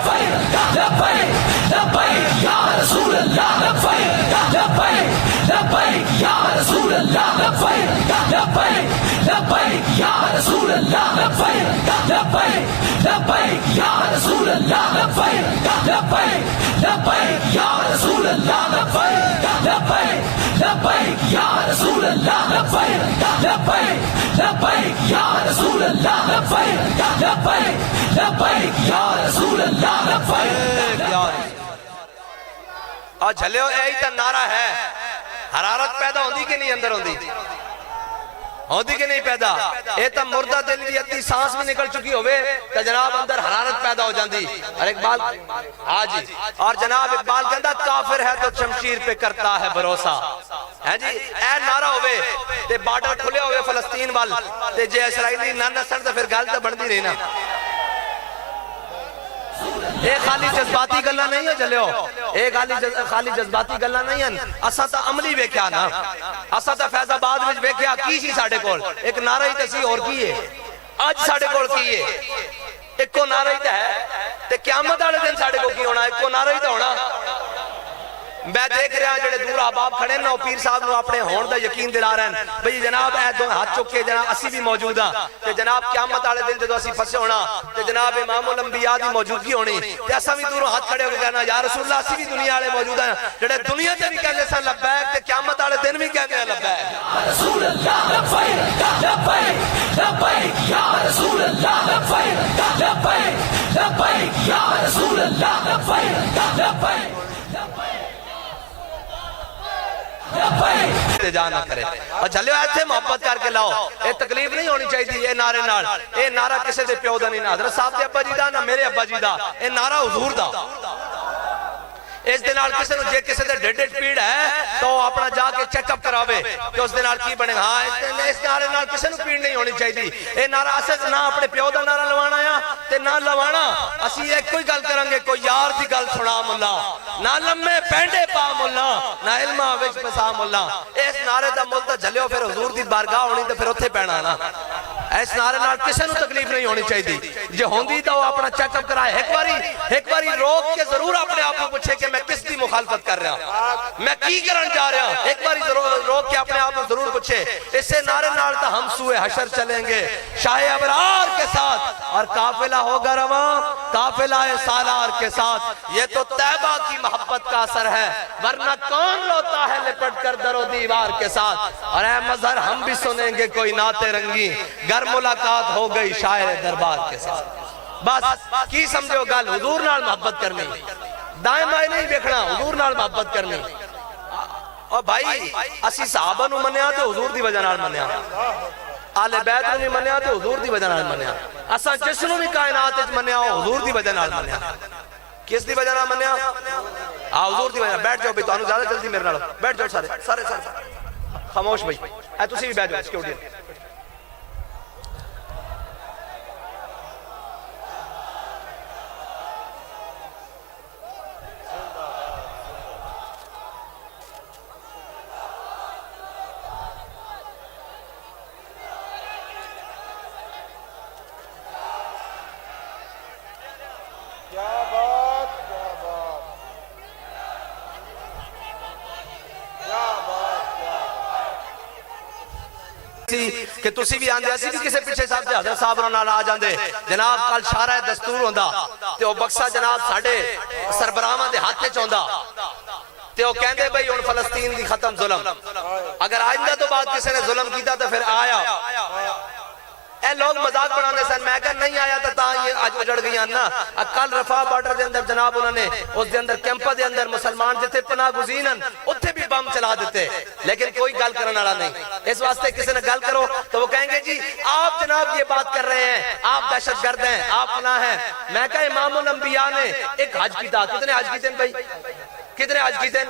لبیک لبیک یا رسول اللہ. لبیک لبیک لبیک یا رسول اللہ. لبیک لبیک لبیک یا رسول اللہ. لبیک لبیک لبیک یا رسول اللہ. لبیک لبیک لبیک یا رسول اللہ. لبیک لبیک لبیک یا رسول اللہ. لبیک لبیک لبیک یا رسول اللہ. لبیک لبیک لبیک یا رسول اللہ. اور جھلیو اے ہی تا نعرہ ہے. حرارت پیدا ہوندی کہ نہیں اندر ہوندی کہ نہیں پیدا. اے تا مردہ دل دی ادھی سانس بھی نکل چکی ہوئے تا جناب اندر حرارت پیدا ہو جاندی. اور اقبال ہاں جی, اور جناب اقبال کہندا کافر ہے تو شمشیر پہ کرتا ہے بھروسہ. ہے جی اے نعرہ ہوئے تے بارڈر کھلے ہوئے فلسطین وال تے جے اسرائیلی نہ نسن تے پھر گل تے بندی رہی نا. اے خالی جذباتی گلاں نہیں ہے جلیو, اے خالی جذباتی گلاں نہیں ہیں. اساں تا عملی ویکھیا نا, اساں تا فیض آباد وچ ویکھیا کی سی ساڈے کول. ایک نعرہ ہی تے سی اور کی ہے اج ساڈے کول کی ہے. ایکو نعرہ ہی تے ہے تے قیامت والے دن ساڈے کول کی ہونا. ایکو نعرہ ہی تے ہونا. میں دیکھ رہا جڑے دور احباب کھڑے نا پیر صاحب نو اپنے ہون دا یقین دلا رہے ہیں بھئی جناب اے دو ہاتھ چک کے جناب اسی بھی موجود ہاں تے جناب قیامت والے دن جدوں اسی پھسے ہونا تے جناب امام الانبیاء دی موجودگی ہونی تے اساں بھی دوروں ہاتھ کھڑے ہو کے کہنا یا رسول اللہ اسی بھی دنیا والے موجود ہیں جڑے دنیا تے بھی کہندے سن لبیک تے قیامت والے دن بھی کہندے ہیں لبیک. یا رسول اللہ. لبیک لبیک لبیک یا رسول اللہ. لبیک لبیک لبیک یا رسول اللہ. لبیک لبیک جانا کرے. اور چلو ایتھے محبت کر کے لاؤ. اے تکلیف نہیں ہونی چاہیے اے نعرے نال. اے نعرہ کسے دے پیو دا نہیں, نہ حضرت صاحب دے ابا جی دا نہ میرے ابا جی دا. اے نعرہ حضور دا. اس دے نال کسے نو جے کسے دے ڈیڈ پیڑ ہے تو اپنا جا کے چیک اپ کراوے کہ اس دے نال کی بنے. ہاں اس نعرے نال کسے نو پیڑ نہیں ہونی چاہیے. اے نعرہ اسے نہ اپنے پیو دا نعرہ لوانا یا تے نہ لوانا. اسی ایک کوئی گل کریں گے کوئی یار دی گل سنا ملا, نہ لمے پینڈے پا ملا, نہ علماں وچ پسا ملا. اس نعرے دا مل تے جھلیو پھر حضور دی بارگاہ ہونی تے پھر اوتھے پینا نا. اس نعرے نال کسے نو تکلیف نہیں ہونی چاہیے. جے ہوندی تو اپنا چیک اپ کرائے. ایک باری روک کے ضرور اپنے آپ کو پوچھے کہ میں کس دی مخالفت کر رہا, میں کی کرن جا رہا. ایک باری روک کے اپنے آپ کو ضرور پوچھے. اس سے نعرے نال تا ہم سوئے حشر چلیں گے شاہ ابرار کے ساتھ اور قافلہ ہوگا رواں قافلہ سالار کے ساتھ. یہ تو طیبہ کی محبت کا اثر ہے ورنہ کون روتا ہے لپٹ کر در و دیوار کے ساتھ. اور اے مظہر ہم بھی سنیں گے کوئی نعت رنگی گر ملاقات ہو گئی شاعر دربار کے ساتھ. بس کی سمجھو گل حضور نال محبت کرنی دائیں بائیں نہیں دیکھنا حضور نال محبت کرنی اور بھائی اسی صحابہ نو منیا تے حضور دی وجہ نال منیا آل بیت نو بھی منیا تے حضور دی وجہ نال منیا اساں جس نو بھی کائنات وچ منیا حضور دی وجہ نال منیا کس دی وجہ نال منیا حضور دی وجہ. بیٹھ جاؤ بھائی تانوں زیادہ جلدی میرے نال بیٹھ جاؤ سارے سارے خاموش بھائی اے تسی بھی بیٹھ جاؤ سیکورٹی کہ تسی بھی آندے اسی بھی کسے پیچھے صاحب سے حضرت صاحب نال آ جاندے جناب کل شارع دستور ہوندا تے او بکسا جناب ساڈے سربراہاں دے ہاتھ وچ ہوندا تے او کہندے بھئی ہن فلسطین دی ختم ظلم اگر آئندہ تو بعد کسی نے ظلم کیتا تو پھر آیا اے لوگ مذاق بنانے سن میں کہا نہیں آیا تا یہ آج اجڑ گئی نا کل رفح بارڈر دے اندر جناب انہوں نے اس دے اندر کیمپا دے اندر مسلمان جتے پناہ گزینن اتھے بھی بم چلا دیتے لیکن کوئی گل کرنے والا نہیں اس واسطے کسی نے گل کرو تو وہ کہیں گے جی آپ جناب یہ بات کر رہے ہیں آپ دہشت گرد ہیں آپ پناہ ہیں میں کہا امام الانبیاء نے ایک حج کی تھا کتنے حج کی تھے بھائی کتنے حج کی تھے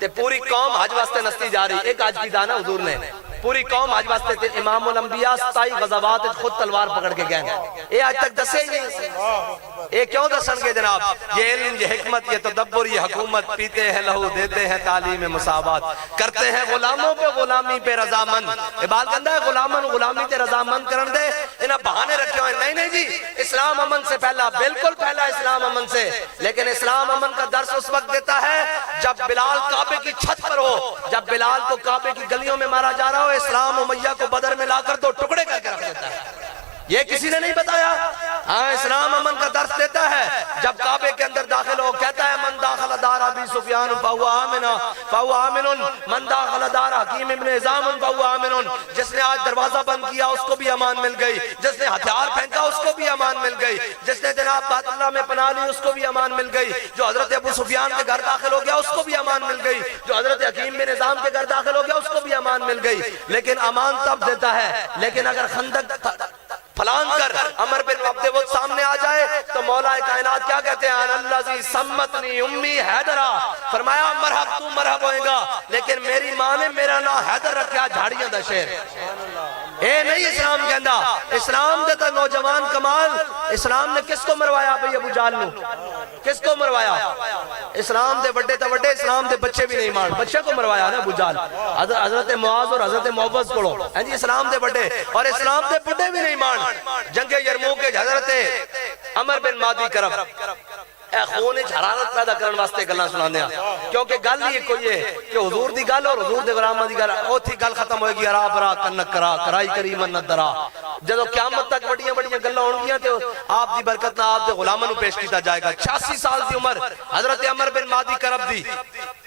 تے پوری قوم حج واسطے نستی جا رہی ایک حج کی تھا نا حضور نے پوری قوم حج واسطے تھے امام الانبیاء 27 غزوات خود تلوار پکڑ کے گئے یہ آج تک دسے ہی نہیں یہ کیوں دسن گے جناب یہ علم یہ حکمت یہ تدبر یہ حکومت پیتے ہیں لہو دیتے ہیں تعلیم مساوات کرتے ہیں غلاموں پہ غلامی پہ رضامند اقبال کہتا ہے غلاموں غلامی تے رضامند کرن دے انہاں بہانے رکھے ہوئے نہیں نہیں جی اسلام امن سے پہلا بالکل پہلا اسلام امن سے لیکن اسلام امن کا درس اس وقت دیتا ہے جب بلال کعبے کی چھت پر ہو جب بلال کو کعبے کی گلیوں میں مارا جا رہا ہو اسلام امیہ کو بدر میں لا کر 2 ٹکڑے کر کے رکھ دیتا ہے یہ کسی نے نہیں بتایا ہاں اسلام امن کا درس دیتا ہے جب کعبے کے اندر داخل ہو کہتا ہے من داخل دار ابی سفیان فہو آمن من داخل دار حکیم ابن حزام فہو آمن جس نے آج دروازہ بند کیا اس کو بھی امان مل گئی جس نے ہتھیار پھینکا اس کو بھی امان مل گئی جس نے جناب بیت اللہ میں پناہ لی اس کو بھی امان مل گئی جو حضرت ابو سفیان کے گھر داخل ہو گیا اس کو بھی امان مل گئی جو حضرت حکیم بن حزام کے گھر داخل ہو گیا اس کو بھی امان مل گئی لیکن امان تب دیتا ہے لیکن اگر خندق پھلان کر عمر بن عبد وہ سامنے آ جائے تو مولا کائنات کیا کہتے ہیں اللذی سمتنی امی حیدرہ فرمایا مرحب تو مرحب ہوئے گا لیکن میری ماں نے میرا نام حیدر رکھا جھاڑیاں دا شہر اے نہیں اسلام کہندا اسلام دیتا نوجوان کمال اسلام نے کس کو مروایا بھئی ابو جہل نو کس کو مروایا اسلام دے بڑے تا بڑے اسلام دے بچے بھی نہیں مان بچے کو مروایا نا ابو جہل حضرت معاذ اور حضرت معوذ کو جی اسلام دے بڑے اور اسلام دے بڑے بھی نہیں مان جنگ یرموک کے حضرت عمر بن مادی کرب اے خون حرارت پیدا کرنے واسطے گلاں سنا دیا کیونکہ گل یہ کوئی ہے کہ حضور دی گل اور حضور دے غلاماں دی گل او تھی گل ختم ہوئے گی ارا برا کنک کرا کرائی کریمن ندرا جدو قیامت تک بڑیاں بڑیاں گلاں ہون گیاں تے آپ دی برکت نہ آپ دے غلاماں نو پیش کیتا جائے گا 86 سال دی عمر حضرت عمر بن مادی کرب دی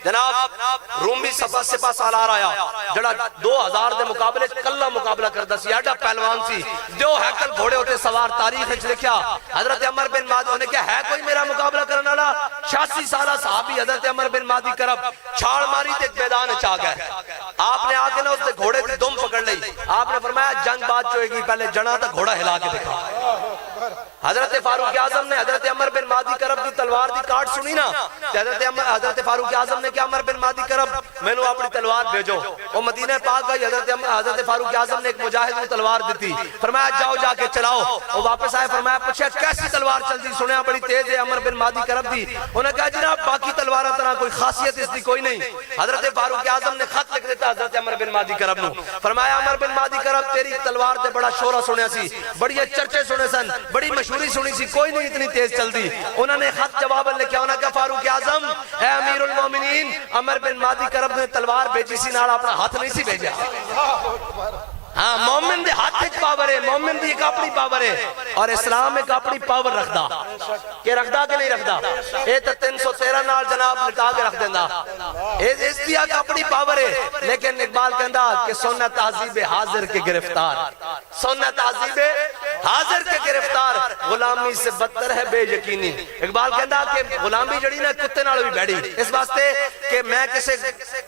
جناب رومی سپاہ سالار آیا جڑا 2000 دے مقابلے کلا مقابلہ کردا سی ایڈا پہلوان سی جو ہیکل گھوڑے ہوتے سوار تاریخ وچ لکھیا حضرت عمر بن مادی نے کہا ہے کوئی میرا مقابلہ کرنے والا 86 سالہ صحابی حضرت عمر بن مادی کرب چھاڑ ماری تے میدان وچ آ گئے آپ نے آ کے نا اس دے گھوڑے دی دم پکڑ لئی آپ نے فرمایا جنگ بات ہوئے گی پہلے جنا تا گھوڑا ہلا کے دکھا حضرت فاروق اعظم نے حضرت عمر بن مادی کرب دی تلوار دی کاٹ سنی نا حضرت فاروق اعظم نے کہا عمر بن مادی کرب میں نو اپنی تلوار بھیجو وہ مدینہ پاک گئی حضرت فاروق اعظم نے ایک مجاہد کو تلوار دیتی فرمایا جاؤ جا کے چلاؤ وہ واپس آئے فرمایا پوچھا کیسی تلوار چل دی سنیا بڑی تیز ہے عمر بن مادی کرب دی انہوں نے کہا جناب باقی تلواروں طرح کوئی خاصیت اس دی کوئی نہیں حضرت فاروق اعظم نے خط لکھ دیتا حضرت عمر بن مادی کرب نو فرمایا عمر بن مادی کرب تیری تلوار تے بڑا شورا سنیا سی بڑی چرچے سنے سن بڑی مشہوری سنی سی کوئی نہیں اتنی تیز چل دی انہوں نے خط جواب لکھا انہوں نے کہا فاروق اعظم اے امیر المومنین عمر بن مادی کرب نے تلوار بیچی سی نال اپنا ہاتھ نہیں سی بھیجا ہاں مومن دے ہاتھ وچ پاور ہے مومن دی ایک اپنی پاور ہے اور اسلام ایک اپنی پاور رکھدا کہ رکھدا کہ نہیں رکھدا اے تے 313 نال جناب لٹا کے رکھ دیندا اس دی ایک اپنی پاور ہے لیکن اقبال کہندا کہ سنت تہذیب حاضر کے گرفتار سنت تہذیب حاضر کے گرفتار غلامی سے بدتر ہے بے یقینی. اقبال کہندا کہ غلامی جڑی نا کتے نال بھی بیڑی. اس واسطے کہ میں کسے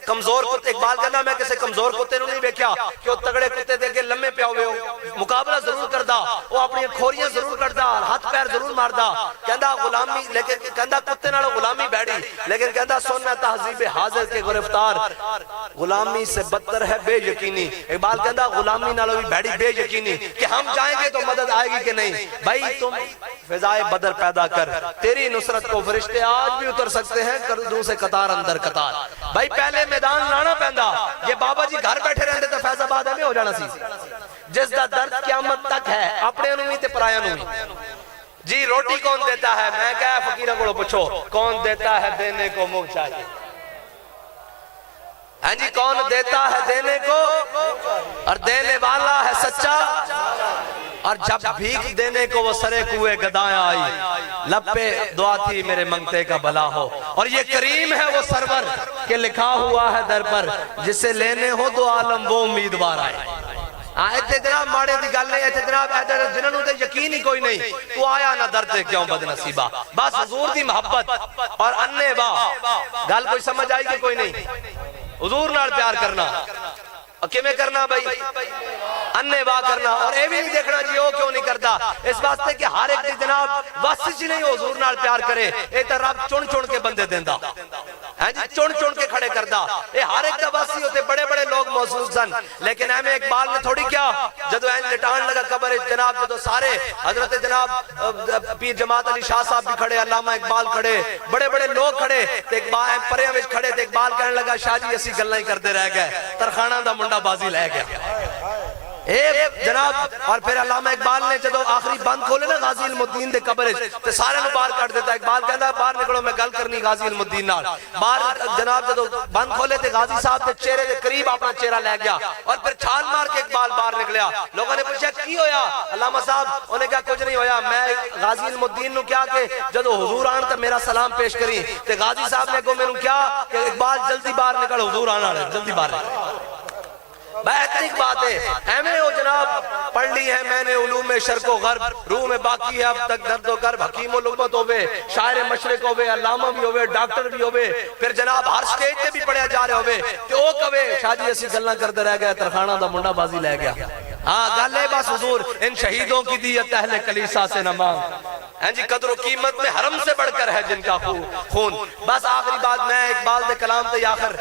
کمزور کتے, اقبال کہندا میں کسے کمزور کتے نو نہیں ویکھیا کہ وہ تگڑے کتے دے کے لمے پیا ہوئے ہو, مقابلہ ضرور کردا, وہ اپنی کھوریاں ضرور کردا, ہاتھ پیر ضرور ماردا. کہندا غلامی لیکن کہندا کتے نال غلامی بیڑی, لیکن کہندا سننا تہذیب حاضر کے گرفتار غلامی سے بدتر ہے بے یقینی. اقبال کہندا غلامی نال بھی بیڑی بے یقینی کہ ہم جائیں گے تو مدد آئے گی کہ نہیں. بھائی تم فضائے بدر پیدا کر, تیری نصرت کو فرشتے آج بھی اتر سکتے ہیں کردوں سے قطار اندر قطار. بھائی پہلے میدان لانا پہندا, یہ بابا جی گھر بیٹھے رہندے تو فیض آباد میں ہو جانا سی. جس دا درد قیامت تک ہے اپنے انہوں تے پرایا انہوں. جی روٹی کون دیتا ہے, میں کہا فقیرہ کو پوچھو کون دیتا ہے دینے کو منہ چاہیے. ہاں جی کون دیتا ہے دینے کو, اور دینے والا ہے سچا. اور جب بھیک دینے کو وہ سرے کوئے گدایاں آئی, لب پہ دعا تھی میرے منگتے کا بھلا ہو. اور یہ کریم ہے وہ سرور کہ لکھا ہوا ہے در پر, جسے لینے ہو دو عالم وہ امیدوار آئے. ایتے جناب ماڑے دی گل نہیں, ایتے جناب جنہوں تے یقین ہی کوئی نہیں, تو آیا نہ درتے کیوں بد نصیبہ. بس حضور دی محبت اور انے با گل کوئی سمجھ آئی کہ کوئی نہیں. حضور نال پیار کرنا کیویں کرنا بھائی, انے با کرنا. اور اے بھی نہیں دیکھنا جی وہ کیوں نہیں کرتا, اس واسطے کہ ہر ایک دی جناب واسطے چ نہیں حضور نال پیار کرے. اے تے رب چن چن کے بندے دیندا, ہاں جی چن چن کے کھڑے کردا. اے ہر ایک دا واسی ہوتے بڑے بڑے لوگ موجود سن, لیکن ایویں اقبال نے تھوڑی کیا جدو این لٹان لگا قبر جناب, جدو سارے حضرت جناب پیر جماعت علی شاہ صاحب بھی کھڑے, علامہ اقبال کھڑے, بڑے بڑے لوگ کھڑے, تے اقبال پریاں وچ کھڑے, تے اقبال کہنے لگا شاہ جی اسی گلاں ہی کردے رہ گئے, ترخانہ دا منڈا بازی لے گیا. جناب اور پھر علامہ اقبال نے جدو آخری بند کھولے نا غازی المدین دے قبر تے سارے نو باہر کٹ دیتا. اقبال کہندا باہر نکلو میں گل کرنی غازی المدین نال. باہر جناب جدو بند کھولے تے غازی صاحب دے چہرے دے قریب اپنا چہرہ لے گیا, اور پھر چھال مار کے اقبال باہر نکلیا. لوگوں نے پوچھا کی ہویا, علامہ صاحب انہوں نے کہا کچھ نہیں ہویا, میں غازی المدین نو کیا کہ جدو حضور آن تے میرا سلام پیش کری, تے غازی صاحب نے کو میرے کیا کہ اقبال جلدی باہر نکل, حضور آنا ہے جلدی باہر نکل. بہترین بات ہے ایمیں ہو جناب پڑھ لی ہے میں نے علوم شرق و غرب, روح میں باقی ہے اب تک درد و کرب. حکیم الامت ہوئے, شاعر مشرق ہوئے, علامہ بھی ہوئے, ڈاکٹر بھی ہوئے, پھر جناب ہر سٹیج تے بھی پڑھیا جا رہے ہوئے کہ او کبے شاہ جی اسی گلاں کردے رہ گئے, ترخانہ دا منڈا بازی لے گیا. ہاں گل ہے بس حضور ان شہیدوں کی دیت اہل کلیسا سے نہ مانگ, ہیں جی قدر و قیمت میں حرم سے بڑھ کر ہے جن کا خون. بس آخری بات میں اقبال دے کلام تے آخر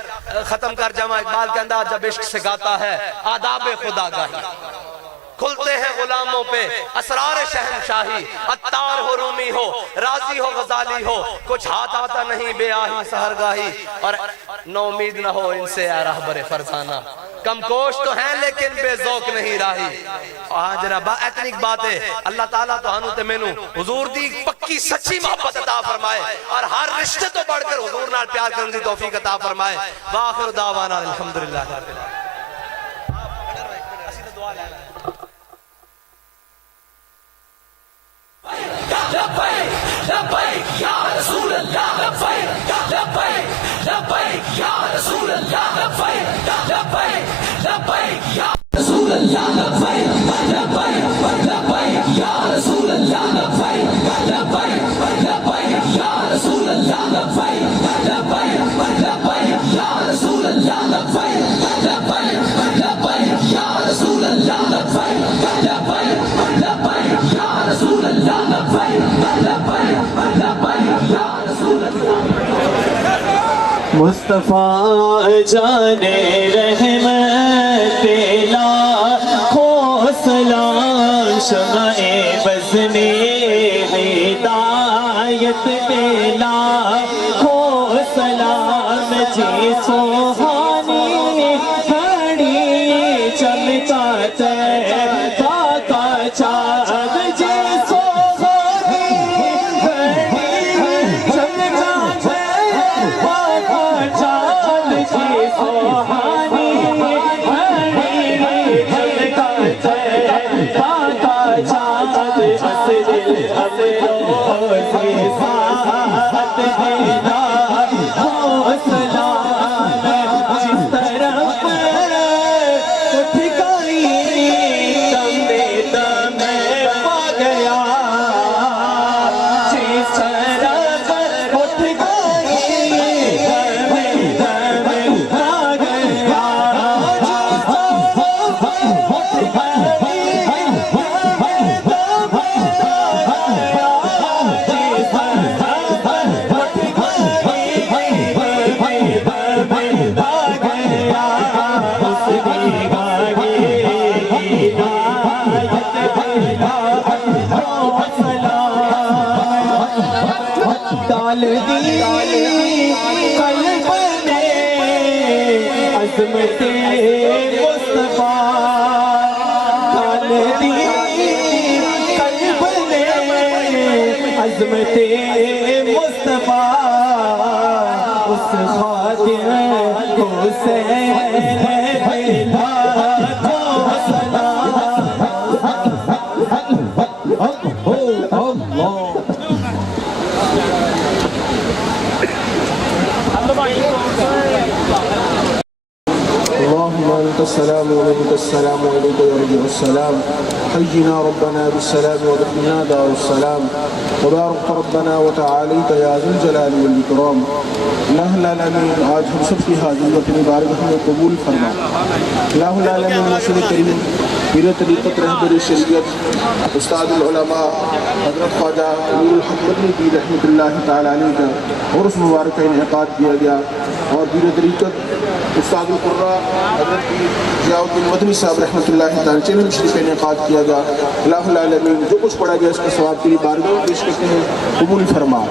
ختم کر جاواں. اقبال کہندا جب عشق سے گاتا ہے آداب خدا گاہی, کھلتے ہیں غلاموں پہ اسرار شہنشاہی. عطار ہو رومی ہو, راضی ہو غزالی ہو, کچھ ہاتھ آتا نہیں بے آہی سحرگاہی. اور نو امید نہ ہو ان سے اے راہبر فرزانہ, کم کوش تو ہیں لیکن بے ذوق نہیں راہی. ہاں جناب اتنی بات ہے, اللہ تعالیٰ تو ہنو تے مینو حضور دی پکی سچی محبت عطا فرمائے, اور ہر رشتے تو بڑھ کر حضور نال پیار کرنے دی توفیق عطا فرمائے. وآخر دعوانا الحمدللہ. لبیک لبیک یا رسول اللہ, لبیک لبیک لبیک یا رسول اللہ, لبیک لبیک لبیک یا رسول اللہ, لبیک لبیک لبیک یا رسول اللہ, لبیک لبیک لبیک یا رسول اللہ, لبیک لبیک لبیک یا رسول اللہ, لبیک لبیک لبیک یا رسول اللہ, لبیک لبیک لبیک یا رسول اللہ, لبیک لبیک لبیک یا رسول اللہ. مصطفیٰ جانے رحمت لاکھوں سلام, شمع بزم ہدایت پہ لاکھوں سلام. جی سوہانی گھڑی چمکاتا ہے کا چاند, جی سوہانی گھڑی چمکاتا ہے کا چاند, جی سوہانی گھڑی چمکاتا ہے کا چاند. بس دل ابرو سے ساتھ دینا حوصلہ قلب نے عظمت مصطفیٰ ڈال دی قلب نے عظمت مصطفیٰ اس خاطر حسین بلا کو سلام اللهم انت السلام ومنك السلام وإليك يرجع السلام حينا ربنا بالسلام ودخلنا دار السلام وبارك ربنا وتعاليت يا ذو الجلال والإكرام الہ العالمین آج ہم سب کی حاضری اپنی بارگاہ میں قبول فرما الہ العالمین مرشد کریم پیر طریقت رہبر شریعت استاد العلماء حضرت خواجہ امیر الحق مدنی پیر رحمۃ اللہ تعالی علیہ کا عرس مبارک کا انعقاد کیا گیا اور پیر طریقت استاد القراء حضرت ضیاء الدین مدنی صاحب رحمۃ اللہ تعالی چینل شریف کا انعقاد کیا گیا الہ العالمین جو کچھ پڑھا گیا اس کا ثواب تیری بارگاہ میں پیش کرتے ہیں قبول فرما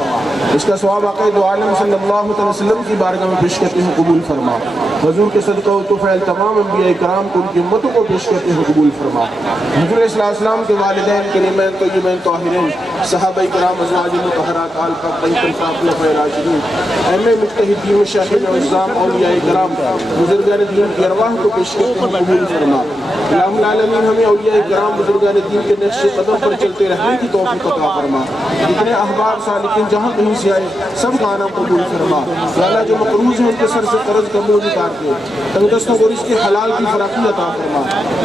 اس کا ثواب آقا دو عالم صلی اللہ علیہ وسلم کی بارگاہ میں پیش کرتے ہیں قبول فرما حضور کے صدقہ و طفیل تمام انبیاء کرام کو ان کی امتوں کو پیش کرتے ہیں قبول فرما حضور صلی اللہ علیہ وسلم کے والدین کریمین طیبین طاہرین صحابہ کرام ازواج مطہرات آل فاطمہ خلفائے راشدین ائمہ مجتہدین مشایخ اعظام اولیاء کرام بزرگان دین کی ارواح کو پیش کرتے ہیں قبول فرما الہ العالمین ہمیں اولیاء کرام بزرگان دین کے نقش قدم پر چلتے رہنے کی توفیق عطا فرما جتنے احباب صالحین جہاں کہیں سے آئے سب کا آنا قبول فرما یا اللہ جو مقروض ہیں ان کے سر سے قرض کا بوجھ اتار دے تنگ دستوں کو رزق حلال کی فراخی عطا فرما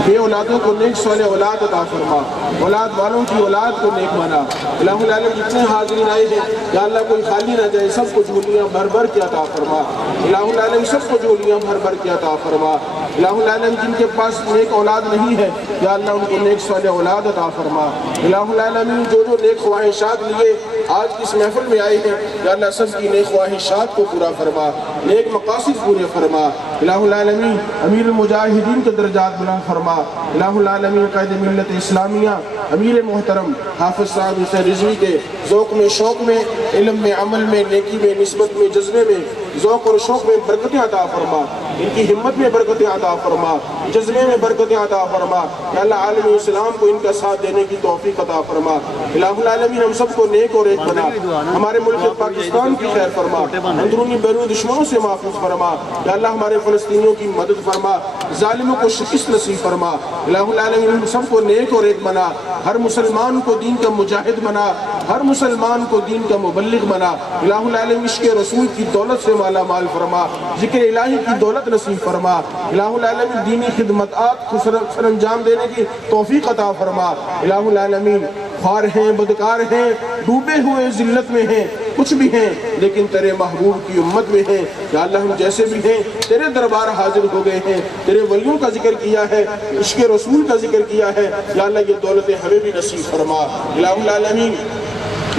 بے اولادوں کو نیک صالح اولاد عطا فرما اولاد والوں کی اولاد کو نیک بنا الہ العالمین جتنے حاضرین آئے ہیں یا اللہ کوئی خالی نہ جائے سب کو جھولیاں بھر بھر کے عطا فرما الہ العالمین سب کو جھولیاں بھر بھر کے عطا فرما الہ العالمین جن کے پاس نیک اولاد نہیں ہے یا اللہ ان کو نیک صالح اولاد عطا فرما الہ العالمین جو نیک خواہشات لیے آج اس محفل میں آئے ہیں یا اللہ سب کی نیک خواہشات کو پورا فرما نیک مقاصد پورے فرما الہ العالمین امیر المجاہدین کے درجات بلند فرما الہ العالمین قائد ملت اسلامیہ امیر محترم حافظ صاحب حسین رضوی کے ذوق میں شوق میں علم میں عمل میں نیکی میں نسبت میں جذبے میں ذوق اور شوق میں برکتیں عطا فرما ان کی ہمت میں برکتیں عطا فرما جذبے میں برکتیں عطا فرما یا اللہ عالم اسلام کو ان کا ساتھ دینے کی توفیق عطا فرما الہ العالمین ہم سب کو نیک اور ایک بنا ہمارے ملک پاکستان کی خیر فرما اندرونی بیرونی دشمنوں سے محفوظ فرما یا اللہ ہمارے فلسطینیوں کی مدد فرما ظالموں کو شکست نصیب فرما الہ العالمین ہم سب کو نیک اور ایک بنا ہر مسلمان کو دین کا مجاہد بنا ہر مسلمان کو دین کا مبلغ بنا الہ العالمین عشق رسول کی دولت سے مالا مال فرما ذکر الہی کی دولت نصیب فرما الہ العالمین دینی خدمات کو سر انجام دینے کی توفیق عطا فرما الہ العالمین خوار ہیں بدکار ہیں ڈوبے ہوئے ذلت میں ہیں کچھ بھی ہیں لیکن تیرے محبوب کی امت میں ہیں یا اللہ ہم جیسے بھی ہیں تیرے دربار حاضر ہو گئے ہیں تیرے ولیوں کا ذکر کیا ہے عشق رسول کا ذکر کیا ہے یا اللہ یہ دولتیں ہمیں بھی نصیب فرما الہ العالمین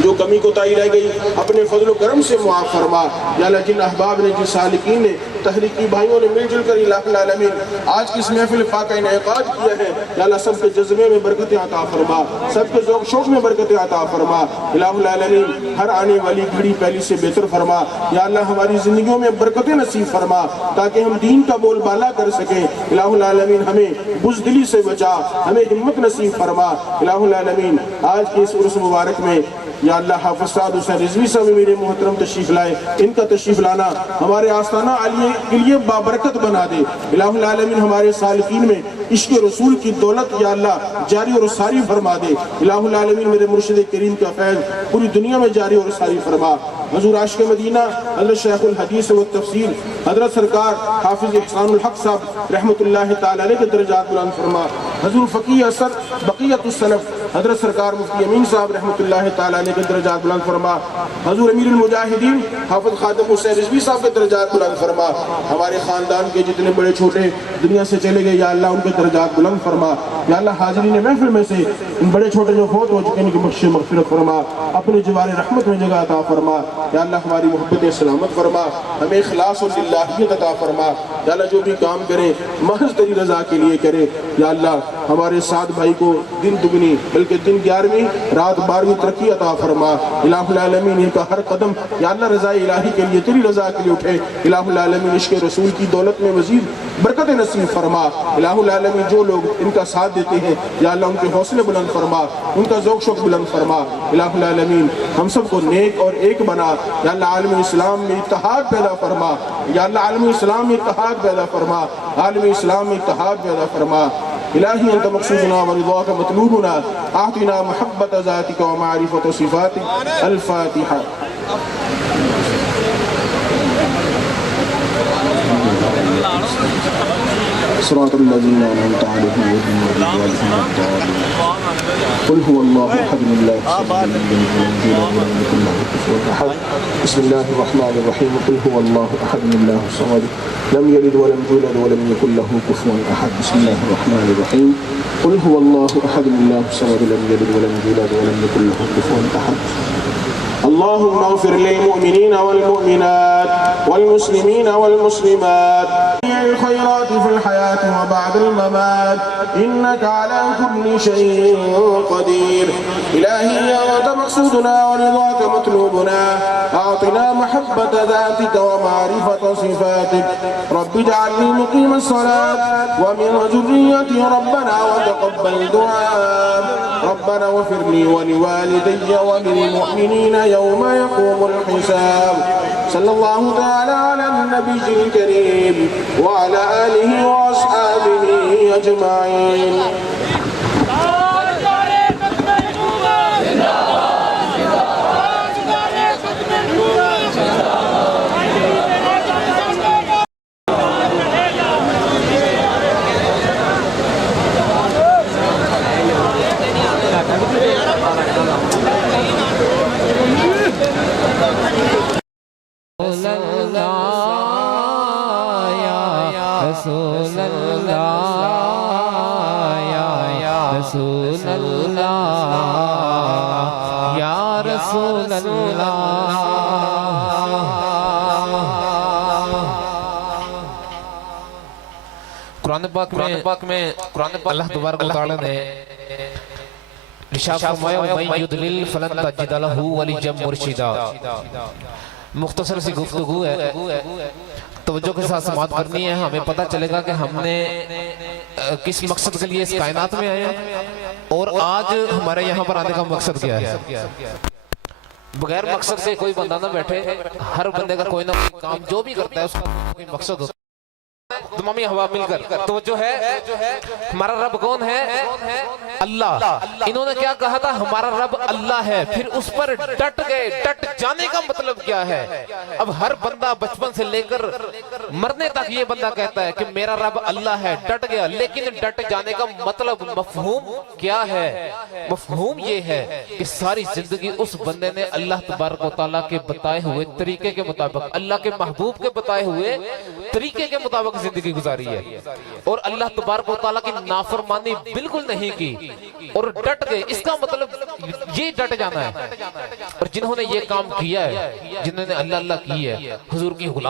جو کمی کوتاہی رہ گئی اپنے فضل و کرم سے معاف فرما یا اللہ جن احباب نے جن سالکین نے تحریکی بھائیوں نے مل جل کر الہ العالمین آج کی اس محفل پاک کا انعقاد کیا ہے یا اللہ سب کے جذبے میں برکتیں عطا فرما سب کے ذوق شوق میں برکتیں عطا فرما الہ العالمین ہر آنے والی گھڑی پہلی سے بہتر فرما یا اللہ ہماری زندگیوں میں برکتیں نصیب فرما تاکہ ہم دین کا بول بالا کر سکیں الہ العالمین ہمیں بزدلی سے بچا ہمیں ہمت نصیب فرما الہ العالمین آج کی اس عرس مبارک میں یا اللہ حافظ صاحب حسین رضوی صاحب میرے محترم تشریف لائے ان کا تشریف لانا ہمارے آستانہ عالیہ کے لیے بابرکت بنا دے الہ العالمین ہمارے سالکین میں عشق رسول کی دولت یا اللہ جاری اور ساری فرما دے الہ العالمین میرے مرشد کریم کا فیض پوری دنیا میں جاری اور ساری فرما حضور عاشق مدینہ حضرت شیخ الحدیث و تفسیر حضرت سرکار حافظ احسان الحق صاحب رحمۃ اللہ تعالی علیہ کے درجات بلند فرما حضور فقیہ اسد بقیت السلف حضرت سرکار مفتی امین صاحب رحمۃ اللہ تعالی علیہ کے درجات بلند فرما حضور امیر المجاہدین حافظ خادم حسین رضوی صاحب کے درجات بلند فرما ہمارے خاندان کے جتنے بڑے چھوٹے دنیا سے چلے گئے یا اللہ ان کے درجات بلند فرما یا اللہ حاضرین محفل میں سے ان بڑے چھوٹے جو فوت ہو چکے ان کی بخش مغفرت فرما اپنے جوار رحمت میں جگہ عطا فرما یا اللہ ہماری محبت سلامت فرما ہمیں اخلاص اور للہیت عطا فرما یا اللہ جو بھی کام کریں محض تیری رضا کے لیے کرے یا اللہ ہمارے ساتھ بھائی کو دن دگنی بلکہ دن 11ویں رات 12ویں ترقی عطا فرما الہ العالمین ان کا ہر قدم یا اللہ رضا الہی کے لیے تیری رضا کے لیے اٹھے الہ العالمین عشق رسول کی دولت میں مزید برکت نصیب فرما الہ العالمین جو لوگ ان کا ساتھ دیتے ہیں یا اللہ ان کے حوصلے بلند فرما ان کا ذوق شوق بلند فرما الہ العالمین ہم سب کو نیک اور ایک بنا یا اللہ عالم اسلام میں اتحاد پیدا فرما یا اللہ عالم اسلام میں اتحاد پیدا فرما عالم اسلام میں اتحاد پیدا فرما الہی انت مقصودنا ورضاک مطلوبنا اعطنا محبت ذاتک ومعرفت صفاتک الفاتحہ صراط الذين أنعمت عليهم غير المغضوب عليهم ولا الضالين قل هو الله أحد الله الصمد لم يلد ولم يولد ولم يكن له كفوا أحد بسم الله الرحمن الرحيم قل هو الله أحد الله الصمد لم يلد ولم يولد ولم يكن له كفوا أحد بسم الله الرحمن الرحيم قل هو الله أحد الله الصمد لم يلد ولم يولد ولم يكن له كفوا أحد اللهم اغفر للمؤمنين والمؤمنات والمسلمين والمسلمات الخيرات في الحياة وبعد الممات إنك على كل شيء قدير إلهي أنت مقصودنا ورضاك مطلوبنا أعطنا محبة ذاتك ومعرفة صفاتك رب اجعلني مقيم الصلاة ومن ذريتي ربنا وتقبل دعاء ربنا واغفر لي ولوالدي وللمؤمنين يوم يقوم الحساب صلى الله تعالى على النبي الكريم وعلى آله وأصحابه أجمعين اللہ تبارک و تعالی نے ارشاد فرمایا وَمَن يُضْلِلْ فَلَن تَجِدَ لَهُ وَلِيًّا مُرْشِدًا مختصر سی گفتگو ہے توجہ کے ساتھ سماعت کرنی ہے ہمیں پتہ چلے گا کہ ہم نے کس مقصد کے لیے اس کائنات میں آئے ہیں اور آج ہمارے یہاں پر آنے کا مقصد کیا ہے بغیر مقصد سے کوئی بندہ نہ بیٹھے ہر بندے کا کوئی نہ کوئی کام جو بھی کرتا ہے اس کا کوئی مقصد ہوتا ہے تمامی ہوا مل کر توجہ ہے ہمارا رب کون ہے اللہ انہوں نے کیا کہا تھا ہمارا رب اللہ ہے پھر اس پر ڈٹ گئے ڈٹ جانے کا مطلب کیا ہے اب ہر بندہ بچپن سے لے کر مرنے تک یہ بندہ کہتا ہے کہ میرا رب اللہ ہے ڈٹ گیا لیکن ڈٹ جانے کا مطلب مفہوم کیا ہے مفہوم یہ ہے کہ ساری زندگی اس بندے نے اللہ تبارک و تعالیٰ کے بتائے ہوئے طریقے کے مطابق اللہ کے محبوب کے بتائے ہوئے طریقے کے مطابق زندگی گزاری ہے اور اللہ تبارک و تعالیٰ کی نافرمانی بالکل نہیں کی اور ڈٹ گئے اس کا مطلب یہ ڈٹ جانا ہے اور جنہوں نے یہ کام کیا ہے جنہوں نے اللہ اللہ کی ہے حضور کی غلام